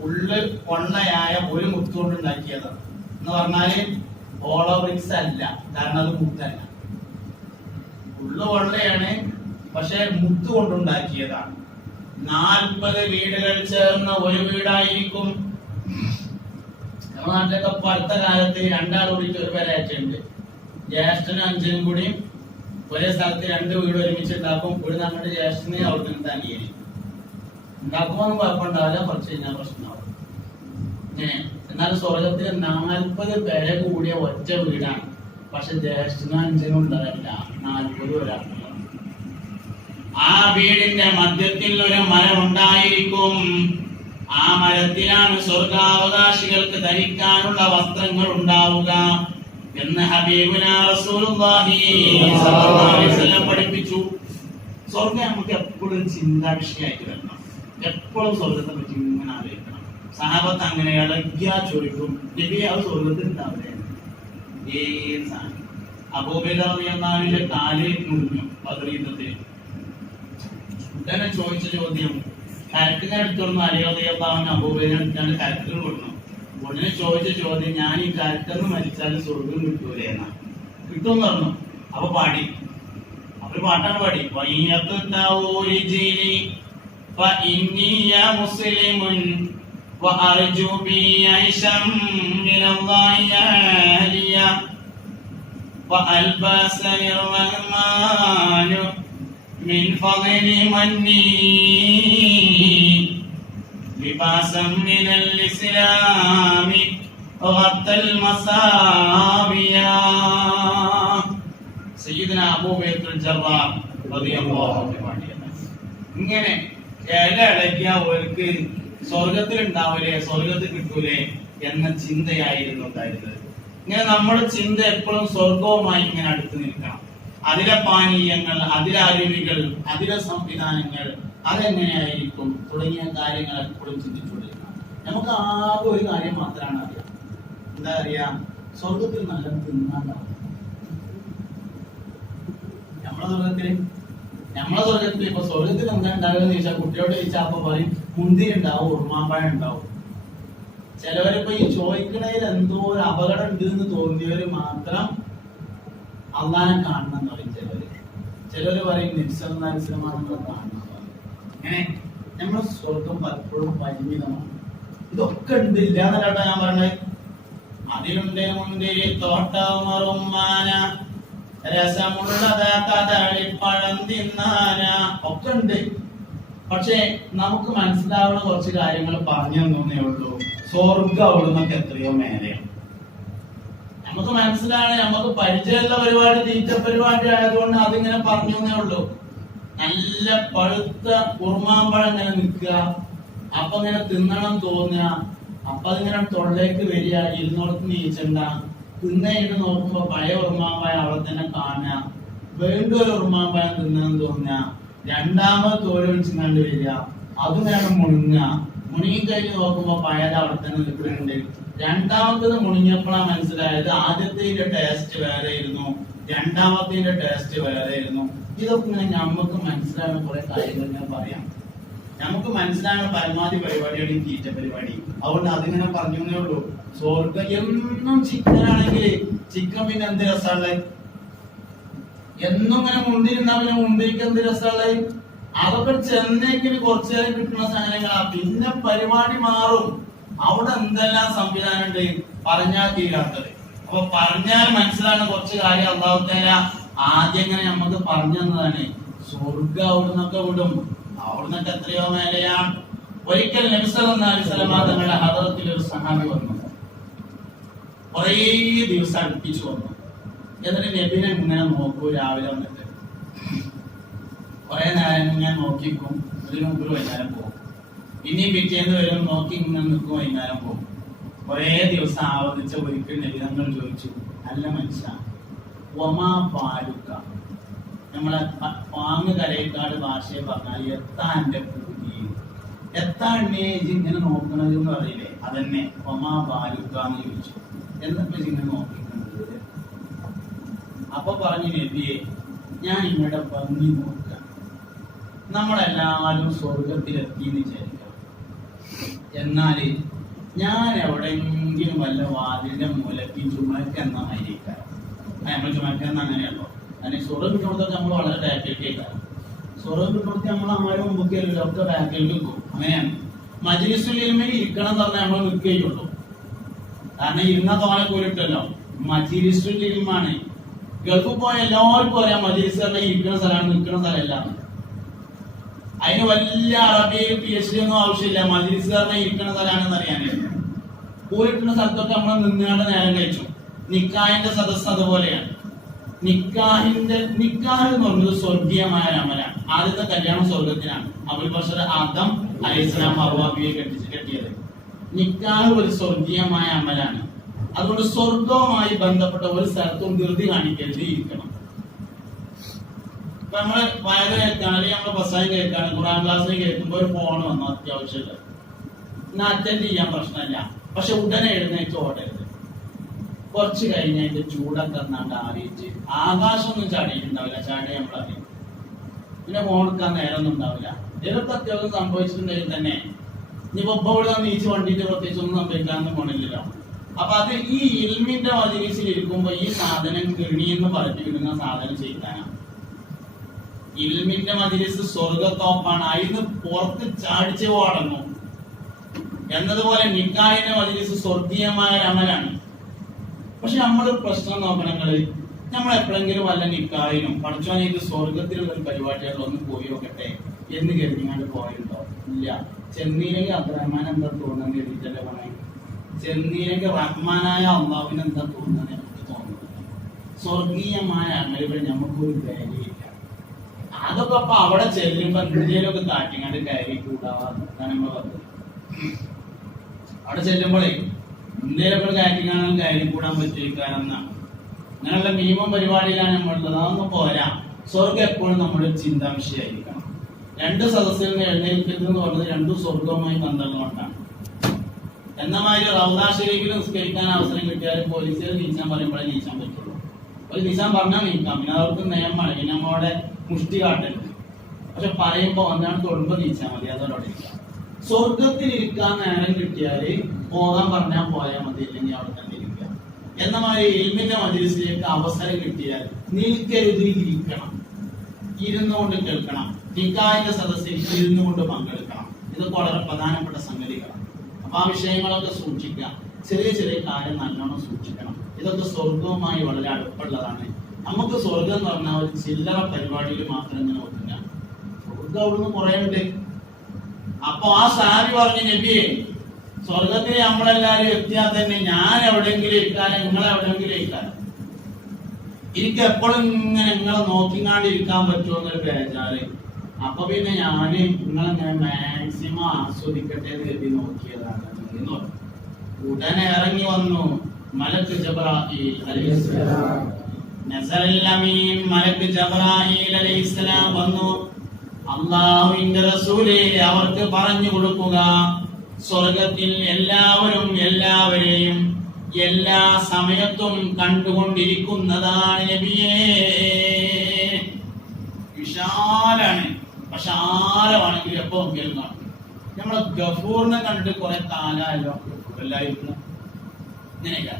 ഉള്ളു പൊള്ളയായ ഒരു മുത്തുകൊണ്ട് ഉണ്ടാക്കിയതാണ് എന്ന് പറഞ്ഞാല് ഹോളോ ബ്രിക്സ് അല്ല, കാരണം അത് മുത്തല്ല. ഉള്ളു പൊള്ളയാണ്, പക്ഷെ മുത്ത് കൊണ്ടുണ്ടാക്കിയതാണ്. 40 വീടുകൾ ചേർന്ന ഒരു വീടായിരിക്കും. നമ്മുടെ നാട്ടിലൊക്കെ ഇപ്പൊ അടുത്ത കാലത്ത് 2 ആൾ കൂടിയിട്ട് ഒരു പേരായിട്ടുണ്ട്. ജ്യേഷ്ഠനും അഞ്ചനും കൂടി ഒരേ സ്ഥലത്ത് 2 വീട് ഒരുമിച്ച് ഉണ്ടാക്കും. ഇവിടെ നമ്മുടെ ജ്യേഷ്ഠനെ അവിടെ നിന്ന് അനിയന് ഉണ്ടാക്കുമ്പോൾ കുഴപ്പമുണ്ടാവില്ല, കുറച്ച് കഴിഞ്ഞാൽ പ്രശ്നമാവും. എന്നാൽ സ്വർഗത്തിൽ 40 പേരെ കൂടിയ ഒറ്റ വീടാണ്. പക്ഷെ ജ്യേഷ്ഠനും അഞ്ചനും ഉണ്ടാവില്ല, 40 ഒരാൾക്കുള്ള. ആ വീടിന്റെ മധ്യത്തിൽ ഒരു മരം ഉണ്ടായിരിക്കും. ആ മരത്തിലാണ് സ്വർഗാവകാശികൾക്ക് ധരിക്കാനുള്ള വസ്ത്രങ്ങൾ ഉണ്ടാവുക എന്ന് ഹബീബുനാ റസൂലുള്ളാഹി സ്വല്ലല്ലാഹു അലൈഹി വസല്ലം പഠിപ്പിച്ചു. സ്വർഗം നമുക്ക് എപ്പോഴും ചിന്താ വിഷയമായിട്ട് വരണം. എപ്പോഴും സ്വർഗത്തെ പറ്റി ഇങ്ങനെ ആലോചിക്കണം. സഹാബത്ത് അങ്ങനെ ഇളകിയാ ചോദിക്കും, നബിയെ, അത് സ്വർഗത്തിൽ ഉണ്ടാവില്ലേ? ഏത് സാധനം? അബൂബക്കർ റളിയല്ലാഹു അൻഹുവിന്റെ കാല് മുറിഞ്ഞു ബദർ യുദ്ധത്തിൽ. ഉടനെ ചോദിച്ച ചോദ്യം, കരക്കിനെ എടുത്തോളുന്നു അലി റളിയല്ലാഹു അൻഹു അബൂബക്കറിനെ എടുത്താണ്ട് കരക്കിൽ കൊടുക്കണം. ഉടനെ ചോദിച്ച ചോദ്യം, ഞാൻ ഈ കരക്കെന്ന് മരിച്ചാൽ സ്വർഗം കിട്ടൂലേ എന്നാ? കിട്ടുമെന്ന് പറഞ്ഞു. അപ്പൊ പാടി, അവര് പാട്ടാണ് പാടി, من فضل مني لباسا من الإسلام غطى المصابيا سيدنا أبو بكر الجراح رضي الله عنه. ഇങ്ങനെ ഇലയിളകിയ അവർക്ക് സ്വർഗത്തിൽ ഉണ്ടാവില്ലേ, സ്വർഗത്തിൽ കിട്ടൂലേ എന്ന ചിന്തയായിരുന്നു ഉണ്ടായിരുന്നത്. ഇങ്ങനെ നമ്മുടെ ചിന്ത എപ്പോഴും സ്വർഗവുമായി ഇങ്ങനെ അടുത്ത് നിൽക്കണം. അതിലെ പാനീയങ്ങൾ, അതിലെ അരുവികൾ, അതിലെ സംവിധാനങ്ങൾ അതെങ്ങനെയായിരിക്കും തുടങ്ങിയ കാര്യങ്ങൾ എപ്പോഴും ചിന്തിച്ചുകൊണ്ടിരിക്കണം. നമുക്ക് ആകെ ഒരു കാര്യം മാത്രമാണ് അറിയാം. എന്താ അറിയാം? സ്വർഗത്തിൽ നല്ല തിന്നാണ്ടാവും. നമ്മളെ സ്വർഗത്തിൽ ഇപ്പൊ സ്വർഗത്തിൽ എന്താ ഉണ്ടാവുക ചോദിച്ചാൽ, കുട്ടിയോട് ചോദിച്ചാൽ അപ്പൊ പറയും മുന്തിരി ഉണ്ടാവും, ഉറുമാമ്പഴം ഉണ്ടാവും. ചിലവരിപ്പോ ഈ ചോദിക്കണതിൽ എന്തോ ഒരു അപകടം ഉണ്ട് എന്ന് തോന്നിയവര് മാത്രം അള്ളാനെ കാണണം എന്ന് പറയും. ചിലര് പറയും നിസ്സമാണെന്ന് കാണണം. അങ്ങനെ നമ്മുടെ സ്വർഗം പലപ്പോഴും പരിമിതമാണ്. ഇതൊക്കെ ഉണ്ട്, ഇല്ലാന്നല്ലാട്ടോ ഞാൻ പറഞ്ഞത്. അതിലുണ്ട് മുന്തിരി തോട്ടമറുമാന, രസമുള്ളതാ കദളിപ്പഴം തിന്നാന, ഒക്കെ ഉണ്ട്. പക്ഷെ നമുക്ക് മനസ്സിലാവുന്ന കുറച്ച് കാര്യങ്ങൾ പറഞ്ഞു തന്നേ ഉള്ളൂ. സ്വർഗം അവിടുന്നൊക്കെ എത്രയോ മേലെയാണ്. നമുക്ക് മനസ്സിലാണ്, നമുക്ക് പരിചയമുള്ള പരിപാടി തീറ്റ പരിപാടി ആയതുകൊണ്ട് അതിങ്ങനെ പറഞ്ഞു തന്നേ ഉള്ളൂ. നല്ല പഴുത്ത കുറുമാമ്പഴം ഇങ്ങനെ നിൽക്കുക, അപ്പൊ ഇങ്ങനെ തിന്നണം തോന്നുക, അപ്പൊ അതിങ്ങനെ തൊള്ളേക്ക് വരിക, ഇരുന്നോടത്ത് നീച്ചണ്ട, തിന്നയിട്ട് നോക്കുമ്പോ പഴയ ഉറുമാമ്പഴം അവിടെ തന്നെ കാണുക, വീണ്ടും ഒരു ഉറുമാമ്പഴം തിന്നണം തോന്നുക, രണ്ടാമത് തോല് വിളിച്ച് കണ്ടു വരിക, അതിങ്ങനെ മുണുങ്ങുക, മുണുങ്ങി കഴിഞ്ഞ് നോക്കുമ്പോ പഴയത് അവിടെ തന്നെ നിൽക്കുന്നുണ്ട്. രണ്ടാമത്തത് മുണിഞ്ഞപ്പോഴാണ് മനസ്സിലായത് ആദ്യത്തിന്റെ ടേസ്റ്റ് വേറെ ആയിരുന്നു, രണ്ടാമത്തിന്റെ ടേസ്റ്റ് വേറെ ആയിരുന്നു. ഇതൊക്കെ ഇങ്ങനെ നമുക്ക് മനസ്സിലാവുന്ന കുറെ കാര്യങ്ങൾ ഞാൻ പറയാം. നമുക്ക് മനസ്സിലാവുന്ന പരമാവധി പരിപാടിയാണ് ഈ തീറ്റ പരിപാടി. അതുകൊണ്ട് അതിങ്ങനെ പറഞ്ഞേ ഉള്ളൂ. സ്വർഗം എന്നും ചിക്കൻ ആണെങ്കിൽ ചിക്കൻ പിന്നെ എന്ത് രസമുള്ളത്? എന്നും ഇങ്ങനെ മുന്തിരിന്നാ പിന്നെ മുന്തിരിക്ക് എന്ത് രസമുള്ളത്? അതൊക്കെ ചെന്നൈക്കിന് കുറച്ചു നേരം കിട്ടുന്ന സാധനങ്ങളാ. പിന്നെ പരിപാടി മാറും. അവിടെ എന്തെല്ലാം സംവിധാനം ഉണ്ട് പറഞ്ഞാൽ തീരാത്തത്. അപ്പൊ പറഞ്ഞാൽ മനസ്സിലാകുന്ന കുറച്ച് കാര്യം അല്ലാഹു തആല ആദ്യം ഇങ്ങനെ നമുക്ക് പറഞ്ഞു തന്നതാണ്. സ്വർഗം അവിടുന്നൊക്കെ വിടും, അവിടുന്നൊക്കെ എത്രയോ മേലെയാണ്. ഒരിക്കൽ നബി സല്ലല്ലാഹു അലൈഹി വസല്ലം തങ്ങളുടെ ഹദറത്തിൽ ഒരു സഹാബി വന്നു, കുറേ ദിവസം അടുപ്പിച്ചു വന്നു. എന്നിട്ട് നബിനെ ഇങ്ങനെ നോക്കൂ, രാവിലെ വന്നിട്ട് കുറെ നേരം ഇങ്ങനെ നോക്കിക്കും, ഇതിന് മുമ്പ് വൈകുന്നേരം പോകും, ഇനിയും പിറ്റേന്ന് വരും, നോക്കി ഇങ്ങനെ നിൽക്കും, വൈകുന്നേരം പോകും. കുറെ ദിവസം ആവർത്തിച്ച ഒരിക്കൽ നബിതങ്ങൾ ചോദിച്ചു, അല്ല മനുഷ്യ, ഒമാ പാലുക്ക, നമ്മളെ പാങ്ങ് കരയക്കാട് ഭാഷയെ പറഞ്ഞാൽ എത്താന്റെ പൂതി, എത്താണ്ടേ ഇങ്ങനെ നോക്കണത് എന്ന് പറയില്ലേ, അതന്നെ ഒമാ പാലുക്ക എന്ന് ചോദിച്ചു. എന്നിട്ട് ഇങ്ങനെ നോക്കിക്കുന്നത്. അപ്പൊ പറഞ്ഞു നബിയെ, ഞാൻ ഇവിടെ ഭംഗി നോക്കുക, നമ്മളെല്ലാവരും സ്വർഗത്തിലെത്തി എന്ന് വിചാരിക്കാം. എന്നാല് ഞാൻ എവിടെയെങ്കിലും വല്ല വാതിലിന്റെ മൂലക്ക് ചുമക്ക് എന്ന മരിക്കാം. നമ്മൾ ചുമക്ക് എന്ന അങ്ങനെയല്ലോ. അതിന് സ്വർഗം കിട്ടുമ്പോഴത്തേക്ക് നമ്മൾ വളരെ ബാക്കിലേക്കാണ്. സ്വർഗം കിട്ടുമ്പോഴത്തേക്ക് നമ്മൾ ആരും മുമ്പൊക്കെയല്ലോ, ഒക്കെ ബാക്കിലേക്ക് വെക്കും. അങ്ങനെയാണ്. മജ്‌ലിസുൽ ഇൽമിൽ ഇരിക്കണം എന്ന് പറഞ്ഞാൽ നമ്മൾ നിൽക്കുകയുള്ളൂ. കാരണം ഇരുന്ന തോനെ പോലിട്ടല്ലോ. മജ്‌ലിസുൽ ഇൽമാണ്. ഗൾഫിൽ പോയ എല്ലാവർക്കും അറിയാം മജ്‌ലിസ് പറഞ്ഞാൽ ഇരിക്കുന്ന സ്ഥലമാണ്, നിൽക്കുന്ന സ്ഥലമല്ല. അതിന് വലിയ അറബിയിൽ PhD ഒന്നും ആവശ്യമില്ല. മജ്‌ലിസ് പറഞ്ഞാൽ ഇരിക്കുന്ന സ്ഥലമാണെന്ന് അറിയാനായിട്ട്. പോയിട്ടുള്ള സ്ഥലത്തൊക്കെ നമ്മൾ നിന്നുകൊണ്ട് നേരം കഴിച്ചു. നിക്കാഹിന്റെ സദസ്സ് അതുപോലെയാണ്. നിക്കാഹ് എന്ന് പറഞ്ഞത് സ്വർഗീയമായ ഒരു അമലാണ്. ആദ്യത്തെ കല്യാണം സ്വർഗത്തിനാണ്. അബുൽ ബഷർ ആദം അലൈഹിസ്സലാം ഹവ്വയെ കെട്ടിയത്. നിക്കാഹ് ഒരു സ്വർഗീയമായ അമലാണ്. അതുകൊണ്ട് സ്വർഗവുമായി ബന്ധപ്പെട്ട ഒരു സ്ഥലത്തും ധൃതി കാണിക്കരുത്, ഇരിക്കണം. ഇപ്പൊ നമ്മള് വയത് കേൾക്കാണ്, അല്ലെങ്കിൽ നമ്മള് ബസ്സായി കേൾക്കാണ്, ഖുർആൻ ക്ലാസ്സിന് കേൾക്കുമ്പോൾ ഒരു ഫോൺ വന്നു അത്യാവശ്യമില്ല, എന്നാ അറ്റൻഡ് ചെയ്യാൻ പ്രശ്നമില്ല. പക്ഷെ ഉടനെ എഴുന്നേറ്റ് ഓടരുത്. കുറച്ച് കഴിഞ്ഞ് അതിന്റെ ചൂടൊക്കെ എന്നാണ്ട് ആറിയിട്ട് ആകാശമൊന്നും ചാടിയിട്ടുണ്ടാവില്ല, ചാടി നമ്മളറിയും. പിന്നെ ഫോൺ എടുക്കാൻ നേരമൊന്നും ഉണ്ടാവില്ല. ഏതൊക്കെ അത്യാവശ്യം സംഭവിച്ചിട്ടുണ്ടെങ്കിൽ തന്നെ ഇനിയിപ്പോ ഇവിടെ നീച്ച് വണ്ടിയിട്ട് പ്രത്യേകിച്ച് ഒന്നും സംഭവിക്കാനൊന്നും പോണില്ലല്ലോ. അപ്പൊ അത് ഈ ഇൽമിന്റെ മജ്‌ലിസിൽ ഇരിക്കുമ്പോ ഈ സാധനം കിണിയെന്ന് പറഞ്ഞു വിടുന്ന സാധനം ചെയ്താനാണ്. ഇൽമിന്റെ മജ്‌ലിസ് സ്വർഗത്തോപ്പാണ്, അതിന് പുറത്ത് ചാടിച്ചു പോടങ്ങും എന്നതുപോലെ നിക്കാഹിന്റെ മജ്‌ലിസ് സ്വർഗീയമായ അമലാണ്. പക്ഷെ നമ്മൾ പ്രശ്നം നോക്കണങ്ങള്, നമ്മൾ എപ്പോഴെങ്കിലും വല്ല നിക്കാഹിനും പഠിച്ചോ ഇത് സ്വർഗത്തിലുള്ള ഒരു പരിപാടികളിൽ ഒന്ന് പോയി നോക്കട്ടെ എന്ന് കരുതിങ്ങാണ്ട് പോയിട്ടുണ്ടോ? ഇല്ല. ചെന്നീരെങ്കിൽ അബ്ദുറഹ്മാൻ എന്താ തോന്നുന്നത് എഴുതിയിട്ടല്ലേ പറയും. ചെന്നീരെങ്കിൽ റഹ്മാനായ അള്ളാഹുവിന് എന്താ തോന്നുന്നത് എനിക്ക് തോന്നുന്നത്. സ്വർഗീയമായ അമലുകൾ നമുക്കൊരു വിലയില്ല. അതൊക്കെ അപ്പൊ അവിടെ ചെല്ലുമ്പോ ഇന്ത്യയിലൊക്കെ കാട്ടിങ്ങാണ്ട് കയറി കൂടാവാന്ന് നമ്മൾ പറഞ്ഞത്. അവിടെ ചെല്ലുമ്പോഴേ ഇന്ത്യയിലൊക്കെ കാറ്റിങ്ങാനും കയറി കൂടാൻ പറ്റിയിരിക്കാനെന്നാണ്. അങ്ങനെയുള്ള നിയമം പരിപാടിയിലാണ് നമ്മളുള്ളത്. അതൊന്നും പോരാ. സ്വർഗം എപ്പോഴും നമ്മുടെ ചിന്താംശയായിരിക്കണം. രണ്ട് സദസ്സിൽ നിന്ന് എഴുന്നേൽക്കരുത് എന്ന് പറഞ്ഞത് രണ്ടും സ്വർഗവുമായി ബന്ധമുള്ളതുകൊണ്ടാണ്. എന്ന മാതിരി റൗദാ ഷരീഫിൽ നിസ്കരിക്കാൻ അവസരം കിട്ടിയാലും പോലീസിൽ നീച്ചാൻ പറയുമ്പോഴേ നീച്ചാൻ പറ്റുള്ളൂ. ഒരു നീച്ചാൻ പറഞ്ഞാൽ നീക്കാം, പിന്നെ അവർക്ക് നിയമമാണ്, പിന്നെ നമ്മളുടെ മുഷ്ടി കാട്ടരുത്. പക്ഷെ പറയുമ്പോ ഒന്നാണ് തൊടുമ്പോ നീച്ചാൽ മതി, അതോടെ ഇരിക്കാം. സ്വർഗത്തിൽ ഇരിക്കാൻ നേരം കിട്ടിയാല് പോകാൻ പറഞ്ഞാൽ പോയാൽ മതി, ഇല്ലെങ്കിൽ അവിടെ തന്നെ ഇരിക്കുക. എന്ന മാതിരി ഇൽമിന്റെ മജ്‌ലിസിലേക്ക് അവസരം കിട്ടിയാൽ നിൽക്കരുത്, ഇരിക്കണം. ഇരുന്നുകൊണ്ട് കേൾക്കണം. നിക്കാഹിന്റെ സദസ്സിൽ ഇരുന്നുകൊണ്ട് പങ്കെടുക്കണം. ഇതൊക്കെ വളരെ പ്രധാനപ്പെട്ട സംഗതികളാണ്. അപ്പൊ ആ വിഷയങ്ങളൊക്കെ സൂക്ഷിക്കുക. ചെറിയ ചെറിയ കാര്യം നല്ലോണം സൂക്ഷിക്കണം. ഇതൊക്കെ സ്വർഗവുമായി വളരെ അടുപ്പുള്ളതാണ്. നമുക്ക് സ്വർഗം എന്ന് പറഞ്ഞാൽ ഒരു ചില്ലറ പരിപാടിയിൽ മാത്രം ഇങ്ങനെ ഒതുങ്ങാം. സ്വർഗം അവിടുന്ന് കുറെ ഉണ്ട്. അപ്പൊ ആ സാരി പറഞ്ഞ നബിയെ, സ്വർഗത്തിൽ നമ്മളെല്ലാരും എത്തിയാൽ തന്നെ ഞാൻ എവിടെയെങ്കിലും ഇരിക്കാനും നിങ്ങൾ എവിടെയെങ്കിലും ഇരിക്കാനും എനിക്ക് എപ്പോഴും ഇങ്ങനെ നിങ്ങളെ നോക്കിങ്ങാണ്ട് ഇരിക്കാൻ പറ്റുമോ എന്നൊരു ബേജാറ്. അപ്പൊ പിന്നെ ഞാന് നിങ്ങളെങ്ങനെ മാക്സിമം ആസ്വദിക്കട്ടെ എന്ന് കരുതി നോക്കിയതാണ് എന്ന് പറഞ്ഞു. ഉടനെ ഇറങ്ങി വന്നു മലക്ക് ജബ്രായീൽ അലൈഹിസ്സലാം. നസറൽ അമീൻ മലക്ക് ജബ്രായീൽ അലൈഹിസ്സലാം വന്നു. അല്ലാഹുവിന്റെ റസൂലേ, അവർക്ക് പറഞ്ഞു കൊടുക്കുക, സ്വർഗത്തിൽ എല്ലാവരും എല്ലാവരെയും എല്ലാ സമയത്തും കണ്ടുകൊണ്ടിരിക്കുന്നതാണ് നബിയേ. വിശാലാണ്, പക്ഷെ ആരമാണെങ്കിൽ എപ്പോ നോക്കിയാലും കാണും. നമ്മളെ ഗഫൂറിനെ കണ്ടിട്ട് കുറെ കാലമല്ലോ എല്ലായിരിക്കും ഇങ്ങനെയൊക്കെ.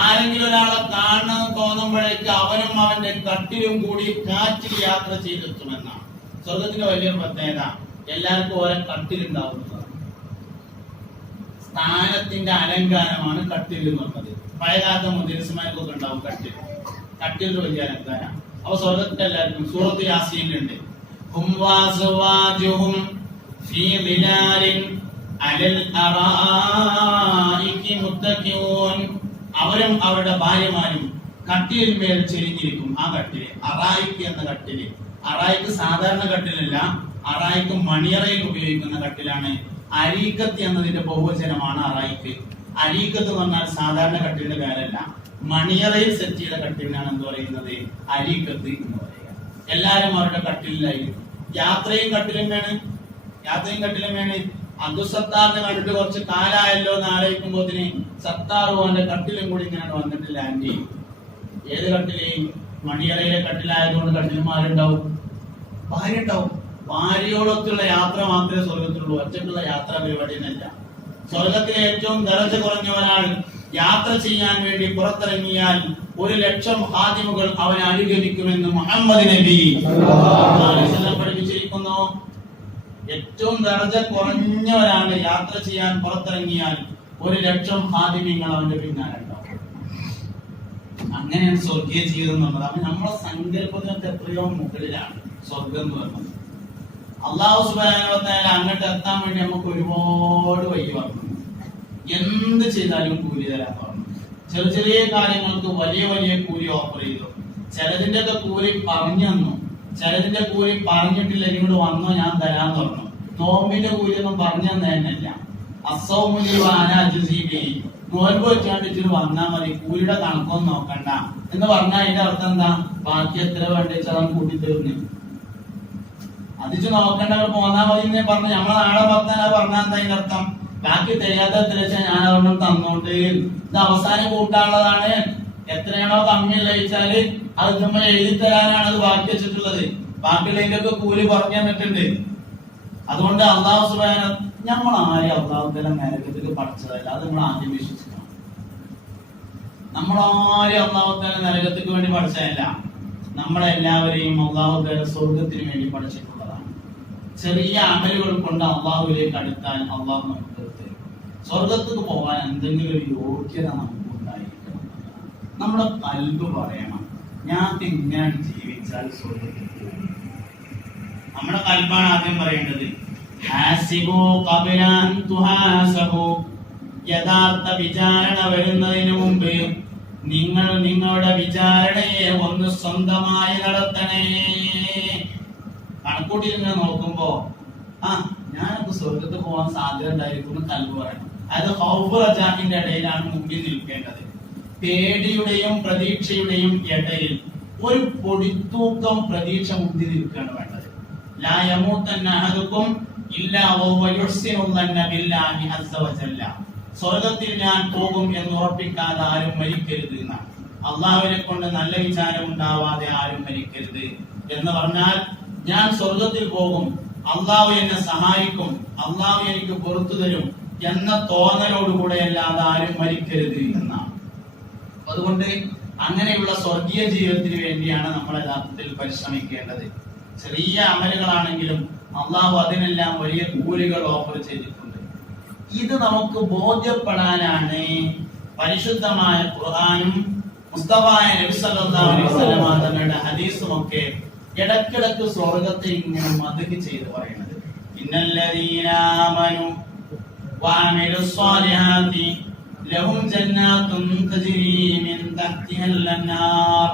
ആരെങ്കിലും ഒരാളെ കാണാൻ തോന്നുമ്പോഴേക്ക് അവനും അവന്റെ കട്ടിലും കൂടി കാറ്റിൽ യാത്ര ചെയ്തെത്തുമെന്നാണ് സ്വർഗത്തിന്റെ വലിയ പ്രത്യേകത. എല്ലാവർക്കും ഓരോ കട്ടിലുണ്ടാവുന്നതാണ്. സ്ഥാനത്തിന്റെ അലങ്കാരമാണ് കട്ടിൽ എന്നുള്ളത്. പഴയകാലത്തെ മുദ്രസ്മാർക്കൊക്കെ ഉണ്ടാവും കട്ടിൽ. കട്ടിലിന്റെ വലിയ അലങ്കാരം. അപ്പൊ സ്വർഗത്തിന്റെ എല്ലാവർക്കും സൂറത്തിൽ യാസീനിലുണ്ട്, അവരും അവരുടെ ഭാര്യമാരും കട്ടിലിൽ മേൽ ചെരിഞ്ഞിരിക്കും. ആ കട്ടില് അറായിക്ക് എന്ന കട്ടില്. അറായിക്ക് സാധാരണ കട്ടിലല്ല, അറായിക്ക് മണിയറയിൽ ഉപയോഗിക്കുന്ന കട്ടിലാണ്. അരീക്കത്ത് എന്നതിന്റെ ബഹുവചനമാണ് അറായിക്ക്. അരീക്കത്ത് എന്ന് പറഞ്ഞാൽ സാധാരണ കട്ടിലിന്റെ പേരല്ല, മണിയറയിൽ സെറ്റ് ചെയ്ത കട്ടിലിനാണ് എന്ത് പറയുന്നത്, അരീക്കത്ത് എന്ന് പറയുക. എല്ലാരും അവരുടെ കട്ടിലായിരിക്കും. യാത്രയും കട്ടിലും വേണം, യാത്രയും കട്ടിലും വേണം. അബ്ദുസത്താറിനെ കണ്ടിട്ട് കുറച്ച് കാലായല്ലോ എന്ന് ആലോചിക്കുമ്പോത്തിന് സത്താറുവാന്റെ കട്ടിലും കൂടി ഇങ്ങനെ വന്നിട്ട് ലാൻഡ് ചെയ്യും. ഏത് കട്ടില്? മണിയറയിലെ കട്ടിലായതുകൊണ്ട് കട്ടിലുമാരുണ്ടാവും, ഭാര്യ ഉണ്ടാവും. ഭാര്യയോടൊത്തുള്ള യാത്ര മാത്രമേ സ്വർഗത്തിലുള്ളൂ, ഒറ്റക്കുള്ള യാത്രാ പരിപാടിയല്ല. സ്വർഗത്തിലെ ഏറ്റവും ദർജ കുറഞ്ഞ ഒരാൾ യാത്ര ചെയ്യാൻ വേണ്ടി പുറത്തിറങ്ങിയാൽ 1,00,000 ഹാദിമുകൾ അവനെ അനുഗമിക്കുമെന്ന് മുഹമ്മദ് നബി പഠിപ്പിച്ചിരിക്കുന്നു. ഏറ്റവും ദർജ കുറഞ്ഞ ഒരാൾ യാത്ര ചെയ്യാൻ പുറത്തിറങ്ങിയാൽ 1,00,000 ഹാദിമ്യങ്ങൾ അവന്റെ പിന്നാലെ ഉണ്ടാവും. അങ്ങനെയാണ് സ്വർഗീയ ജീവിതം എന്നുള്ളത്. അപ്പൊ നമ്മളെ സങ്കല്പത്തിനൊക്കെ എത്രയോ മുകളിലാണ് സ്വർഗം എന്ന് പറയുന്നത്. അല്ലാഹു സുബ്ഹാനഹു വ തആല അങ്ങോട്ട് എത്താൻ വേണ്ടി നമുക്ക് ഒരുപാട് വഴി പറഞ്ഞു. എന്ത് ചെയ്താലും കൂലി തരാൻ പറഞ്ഞു. ചെറിയ ചെറിയ കാര്യങ്ങൾക്ക് വലിയ വലിയ കൂലി ഓഫർ ചെയ്തു. ചിലതിന്റെ ഒക്കെ കൂലി പറഞ്ഞു തന്നു, ചിലതിന്റെ കൂലി പറഞ്ഞിട്ടില്ല, ഇങ്ങോട്ട് വന്നോ ഞാൻ തരാൻ പറഞ്ഞു. നോമ്പിന്റെ കൂലി ഒന്നും പറഞ്ഞു തന്നതന്നെയല്ല. അസൗമുലി വാനാജുസീബി, നോൻപ് വെച്ചാണ്ട് വന്നാൽ മതി, കൂലിയുടെ കണക്കൊന്നും നോക്കണ്ട എന്ന് പറഞ്ഞാൽ അതിന്റെ അർത്ഥം എന്താ? ബാക്കി എത്ര വേണ്ടി വെച്ചാൽ നമുക്ക് കൂട്ടിത്തരുന്നു, അതിച്ച് നോക്കണ്ടവർ പോന്നാ മതി എന്നേ പറഞ്ഞു. നമ്മളെ നാളെ പത്താൻ പറഞ്ഞാൽ എന്താ അതിന്റെ അർത്ഥം? ബാക്കി തികയാത്ത എത്ര വെച്ചാൽ ഞാൻ അവരുടെ തന്നോണ്ട് ഇത് അവസാനം കൂട്ടാനുള്ളതാണ്. എത്രയാണോ കമ്മി ലയിച്ചാല് അത് നമ്മൾ എഴുതി തരാനാണ് അത് ബാക്കി വെച്ചിട്ടുള്ളത്. ബാക്കിയുള്ളതിന്റെ ഒക്കെ കൂലി പറഞ്ഞു തന്നിട്ടുണ്ട്. അതുകൊണ്ട് അല്ലാഹു സുബ്ഹാനഹു നമ്മൾ ആരെയും അല്ലാഹുവിന്റെ നരകത്തിലേക്ക് പഠിച്ചതല്ല, അത് നമ്മൾ ആദ്യം വിശ്വസിക്കണം. നമ്മളാരെയും അല്ലാഹുവിന്റെ നരകത്തിക്ക് വേണ്ടി പഠിച്ചതല്ല, നമ്മളെല്ലാവരെയും അല്ലാഹുവിന്റെ സ്വർഗത്തിന് വേണ്ടി പഠിച്ചിട്ടുള്ളതാണ്. ചെറിയ അമലുകൾ കൊണ്ട് അല്ലാഹുവിലേക്ക് അടുത്താൽ അല്ലാഹു നമുക്ക് തരും. സ്വർഗത്തേക്ക് പോകാൻ എന്തെങ്കിലും ഒരു യോഗ്യത നമുക്ക് ഉണ്ടായിരിക്കണം. നമ്മുടെ കൽബ് പറയണം, ഞാൻ ഇങ്ങനെ ജീവിച്ചാൽ സ്വർഗത്തിൽ പോകും. നമ്മുടെ കൽബാണ് ആദ്യം പറയേണ്ടത്. ഹാസിബു ഖബല അൻ തുഹാസബു, യഥാർത്ഥ വിചാരണ വരുന്നതിന് മുമ്പ് നിങ്ങൾ നിങ്ങളുടെ വിചാരണയെ ഒന്ന് സ്വന്തമായി നടത്തണേ. കണക്കൂട്ടിലിങ്ങനെ നോക്കുമ്പോ ഞാനൊക്കെ സ്വർഗത്ത് പോകാൻ സാധ്യത ഉണ്ടായിരിക്കും കൽബ് പറയണം. അതായത് ഹൗഫ് റജാഹിന്റെ ഇടയിലാണ് മുമ്പിൽ നിൽക്കേണ്ടത്. പേടിയുടെയും പ്രതീക്ഷയുടെയും ഇടയിൽ ഒരു പൊടിത്തൂക്കം പ്രതീക്ഷ മുമ്പിൽ നിൽക്കുകയാണ് വേണ്ടത്. ലാ യമൂതന്ന അഹദുക്കും ഇല്ലാ വഹുവ യുഹ്സിനുന്ന ബില്ലാഹി അസ്സ വജല്ല. സ്വർഗത്തിൽ ഞാൻ പോകും എന്ന് ഉറപ്പിക്കാതെ ആരും മരിക്കരുത് എന്നാണ്. അള്ളാഹുവിനെ കൊണ്ട് നല്ല വിചാരം ഉണ്ടാവാതെ ആരും മരിക്കരുത് എന്ന് പറഞ്ഞാൽ ഞാൻ സ്വർഗത്തിൽ പോകും, അള്ളാഹു എന്നെ സഹായിക്കും, അള്ളാഹു എനിക്ക് പുറത്തു തരും എന്ന തോന്നലോടുകൂടെ അല്ലാതെ ആരും മരിക്കരുത് എന്നാണ്. അതുകൊണ്ട് അങ്ങനെയുള്ള സ്വർഗീയ ജീവിതത്തിന് വേണ്ടിയാണ് നമ്മൾ യഥാർത്ഥത്തിൽ പരിശ്രമിക്കേണ്ടത്. ചെറിയ അമലുകളാണെങ്കിലും അള്ളാഹു അതിനെല്ലാം വലിയ കൂലികൾ ഓഫർ ചെയ്തിട്ടുണ്ട്. ഇത് നമുക്ക് ബോധ്യപ്പെടാനാണ് പരിശുദ്ധമായ ഖുർആനും മുസ്തഫായ നബി സല്ലല്ലാഹു അലൈഹി വസല്ലം തങ്ങളുടെ ഹദീസും ഒക്കെ ഇടക്കിടക്ക് സ്വർഗത്തെ ഇങ്ങനെ മദ്ഹ് ചെയ്ത് പറയുന്നത്. ഇന്നല്ലദീന ആമനു വഅമിലുസ് സ്വാലിഹാത്തി ലഹും ജന്നാത്തുൻ തജ്രി മിൻ തഹ്തിഹൽ അൻഹാർ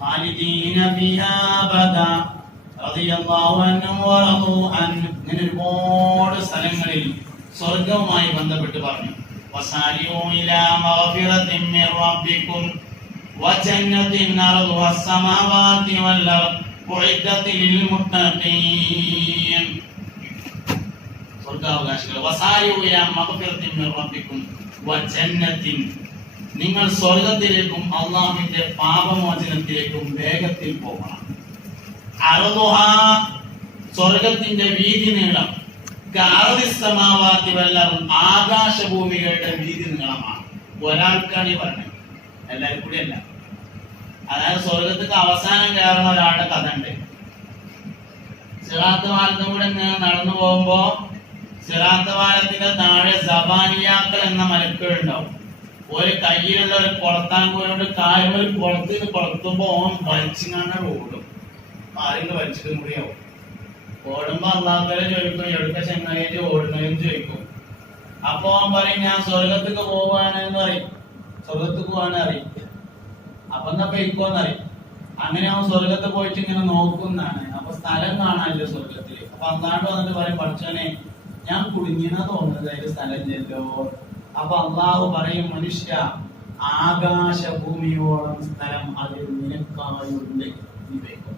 ഖാലിദീന ഫീഹാ അബദാ റളിയല്ലാഹു അൻഹു വറളൂ അൻഹു. ഇങ്ങനെ ഒരുപാട് സ്ഥലങ്ങളിൽ സ്വർഗവുമായി ബന്ധപ്പെട്ട് പറഞ്ഞു. വസാരിഊ ഇലാ മഗ്ഫിറത്തിൻ മിർ റബ്ബിക്കും വജന്നത്തിൻ അർദുഹാ അസ്സമാവാതി വൽ അർദ് ഉഇദ്ദത് ലിൽ മുത്തഖീൻ. സ്വർഗ്ഗാവകാശികൾ വസാരിഊ ഇലാ മഗ്ഫിറത്തിൻ മിർ റബ്ബിക്കും വജന്നത്തിൻ, നിങ്ങൾ സ്വർഗത്തിലേക്കും അല്ലാഹുവിന്റെ പാപമോചനത്തിലേക്കും വേഗത്തിൽ പോകണം. അർദുഹാ, സ്വർഗത്തിന്റെ വീതി നീളം, ആകാശഭൂമികളുടെ വീതി നീളമാണ്. ഒരാൾക്കാണ് ഈ പറഞ്ഞത്, എല്ലാവരും കൂടി അല്ല. അതായത് സ്വർഗത്തേക്ക് അവസാനം കയറുന്ന ഒരാളുടെ കഥ ഉണ്ട്. സിറാത്ത് പാലത്തും കൂടെ നടന്നു പോകുമ്പോ സിറാത്ത് പാലത്തിന്റെ താഴെ സബാനിയാക്കൾ എന്ന മലക്കുകൾ ഉണ്ടാവും. ഒരു കയ്യിലുള്ള ഒരു കുളത്താങ്കൂരോട് കാലുകൾ കൊളത്തുമ്പോ ഓൻ വലിച്ചിങ്ങാണ്ട് ഓടും. ആരെങ്കിലും വലിച്ചിട്ടും കൂടിയാവും. ഓടുമ്പോ അള്ളാഹുവിനെ ചോദിക്കും, എവിടുക്ക ചെങ്ങായിട്ട് ഓടുന്നതെന്ന് ചോദിക്കും. അപ്പൊ അവൻ പറയും, ഞാൻ സ്വർഗത്തേക്ക് പോവാണെന്ന് പറയും. സ്വർഗത്തേക്ക് പോവാണ് അറിയും. അപ്പൊ എന്നാ പെയ്ക്കോന്ന് അറിയും. അങ്ങനെ അവൻ സ്വർഗത്ത് പോയിട്ട് ഇങ്ങനെ നോക്കുന്നതാണ്. അപ്പൊ സ്ഥലം കാണാനില്ല സ്വർഗത്തില്. അപ്പൊ അന്നാണ്ട് വന്നിട്ട് പറയും, പഠിച്ചോനെ ഞാൻ കുടുങ്ങിയെന്നാ തോന്നുന്നത്, അതിന്റെ സ്ഥലം ചെല്ലോ. അപ്പൊ അള്ളാഹു പറയും, മനുഷ്യ, ആകാശഭൂമിയോളം സ്ഥലം അതിൽ നിനക്കായുണ്ട്, നീ പെയ്ക്കോ.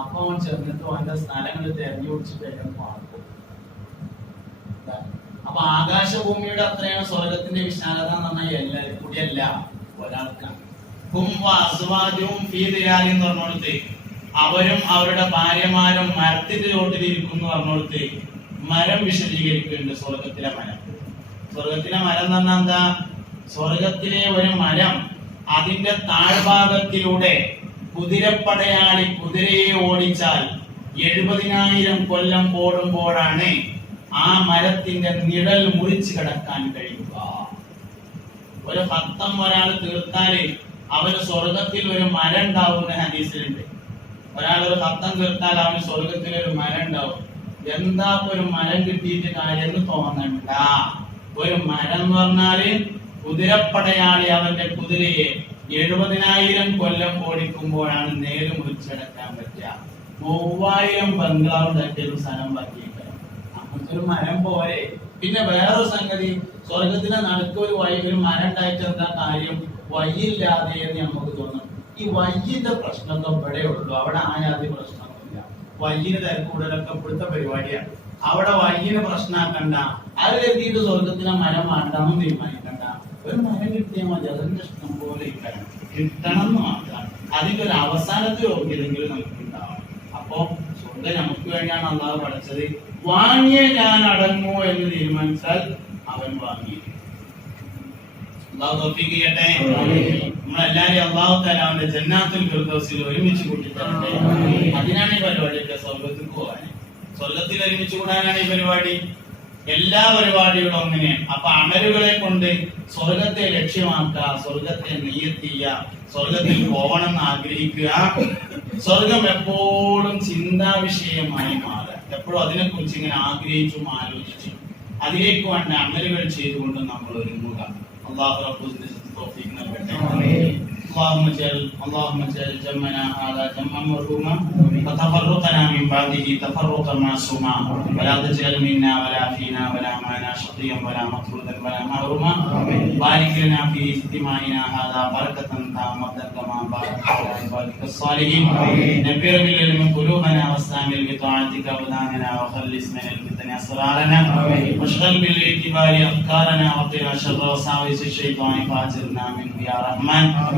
അപ്പൊ അവൻ ചെന്നിട്ട് അവന്റെ സ്ഥലങ്ങൾ തെരഞ്ഞു പിടിച്ചിട്ട് പാർക്കും. അപ്പൊ ആകാശഭൂമിയുടെ അത്രയാണ് സ്വർഗത്തിന്റെ വിശാലത എന്ന് പറഞ്ഞാൽ എല്ലാവരും കൂടിയല്ല, ഒരാൾക്കാണ്. എന്ന് പറഞ്ഞോടത്ത് അവരും അവരുടെ ഭാര്യമാരും മരത്തിന്റെ ചോട്ടിലിരിക്കുന്നു പറഞ്ഞോടത്ത് മരം വിശദീകരിക്കുന്നുണ്ട്. സ്വർഗത്തിലെ മരം, സ്വർഗത്തിലെ മരം എന്ന് പറഞ്ഞാൽ എന്താ? സ്വർഗത്തിലെ ഒരു മരം അതിന്റെ താഴ്ഭാഗത്തിലൂടെ കുതിരപ്പടയാളി കുതിരയെ ഓടിച്ചാൽ 70,000 കൊല്ലം ഓടുമ്പോഴാണ് ആ മരത്തിന്റെ നിഴൽ മുറിച്ചു കിടക്കാൻ കഴിയുക. ഒരു ഭക്തം ഒരാൾ തീർത്താല് അവന് സ്വർഗത്തിൽ ഒരു മരം ഉണ്ടാവുന്ന ഹദീസിലുണ്ട്. ഒരാൾ ഒരു ഭക്തം തീർത്താൽ അവന് സ്വർഗത്തിൽ ഒരു മരം ഉണ്ടാവും. എന്താ ഒരു മരം കിട്ടിയിട്ട് കാര്യം തോന്നണ്ട. ഒരു മരം എന്ന് പറഞ്ഞാല് കുതിരപ്പടയാളി അവന്റെ കുതിരയെ 70,000 കൊല്ലം ഓടിക്കുമ്പോഴാണ് നേര് മുറിച്ചെടുക്കാൻ പറ്റുക. 3000 ബംഗ്ലാവ് ഉണ്ടാക്കിയൊരു സ്ഥലം ബാക്കിയിരിക്കണം. അങ്ങനത്തെ ഒരു മരം പോരെ. പിന്നെ വേറൊരു സംഗതി, സ്വർഗത്തിന്റെ നടുക്ക് ഒരു മരം ഉണ്ടായിട്ട് എന്താ കാര്യം? വയ്യില്ലാതെ എന്ന് നമുക്ക് തോന്നും. ഈ വയ്യിന്റെ പ്രശ്നമൊക്കെ ഇവിടെ ഉള്ളൂ, അവിടെ ആയാതി പ്രശ്നമൊന്നുമില്ല. വയ്യിന് തിരക്കൂടലൊക്കെ ഇവിടുത്തെ പരിപാടിയാണ്. അവിടെ വയ്യിന് പ്രശ്നമാക്കണ്ട. അതിലെത്തിയിട്ട് സ്വർഗത്തിലെ മരം വേണ്ടെന്ന് തീരുമാനിക്കണ്ട. ഒരു മരം കിട്ടിയാൽ മതി, അതിന്റെ ഇഷ്ടം പോലെ കിട്ടണം എന്ന് മാത്രമാണ്. അതിന്റെ ഒരു അവസാനത്തെ യോഗ്യതെങ്കിലും നമുക്ക് ഉണ്ടാവണം. അപ്പൊ സ്വർഗം നമുക്ക് വേണ്ടിയാണ് അള്ളാഹു പഠിച്ചത്. വാങ്ങിയ ഞാൻ അടങ്ങൂ എന്ന് തീരുമാനിച്ചാൽ അവൻ വാങ്ങി. അള്ളാഹു തൗഫീഖ് ചെയ്യട്ടെ. നമ്മളെല്ലാരും അള്ളാഹു തആല അവന്റെ ജന്നാത്തുൽ ഫിർദൗസിൽ ഒരുമിച്ച് കൂട്ടിത്തരട്ടെ. അതിനാണ് ഈ പരിപാടിയൊക്കെ, സ്വർഗത്തിൽ പോകാൻ. സ്വർഗത്തിൽ ഒരുമിച്ച് കൂടാനാണ് ഈ പരിപാടി. എല്ലാ പരിപാടികളും അങ്ങനെയാണ്. അപ്പൊ അമലുകളെ കൊണ്ട് സ്വർഗത്തെ ലക്ഷ്യമാക്കുക, സ്വർഗത്തെ നിയ്യത്ത് ചെയ്യുക, സ്വർഗത്തിൽ പോകണം എന്ന് ആഗ്രഹിക്കുക. സ്വർഗം എപ്പോഴും ചിന്താ വിഷയമായി മാറുക. എപ്പോഴും അതിനെ കുറിച്ച് ഇങ്ങനെ ആഗ്രഹിച്ചും ആലോചിച്ചും അതിലേക്ക് വേണ്ട അമലുകൾ ചെയ്തുകൊണ്ട് നമ്മൾ ഒരുങ്ങുക. അല്ലാഹു റബ്ബുൽ ഇസ്സത്ത് തൗഫീഖ് നൽകട്ടെ. اللهم اجعل جمعنا هذا جمعا مرحوما وتفرقنا من بعده تفرقا معصوما ولا تجعل منا ولا فينا ولا معنا شقيا ولا مطرودا ولا محروما. بارك لنا في اجتماعنا هذا بركة تامة كما باركت على عبادك الصالحين. نبر بالعلم قلوبنا واستعمل بطاعتك ابداننا وخلص من الفتن اسرارنا واشغل بالاعتبار افكارنا وقنا شر وساوس الشيطان فاجرنا منه يا رحمن.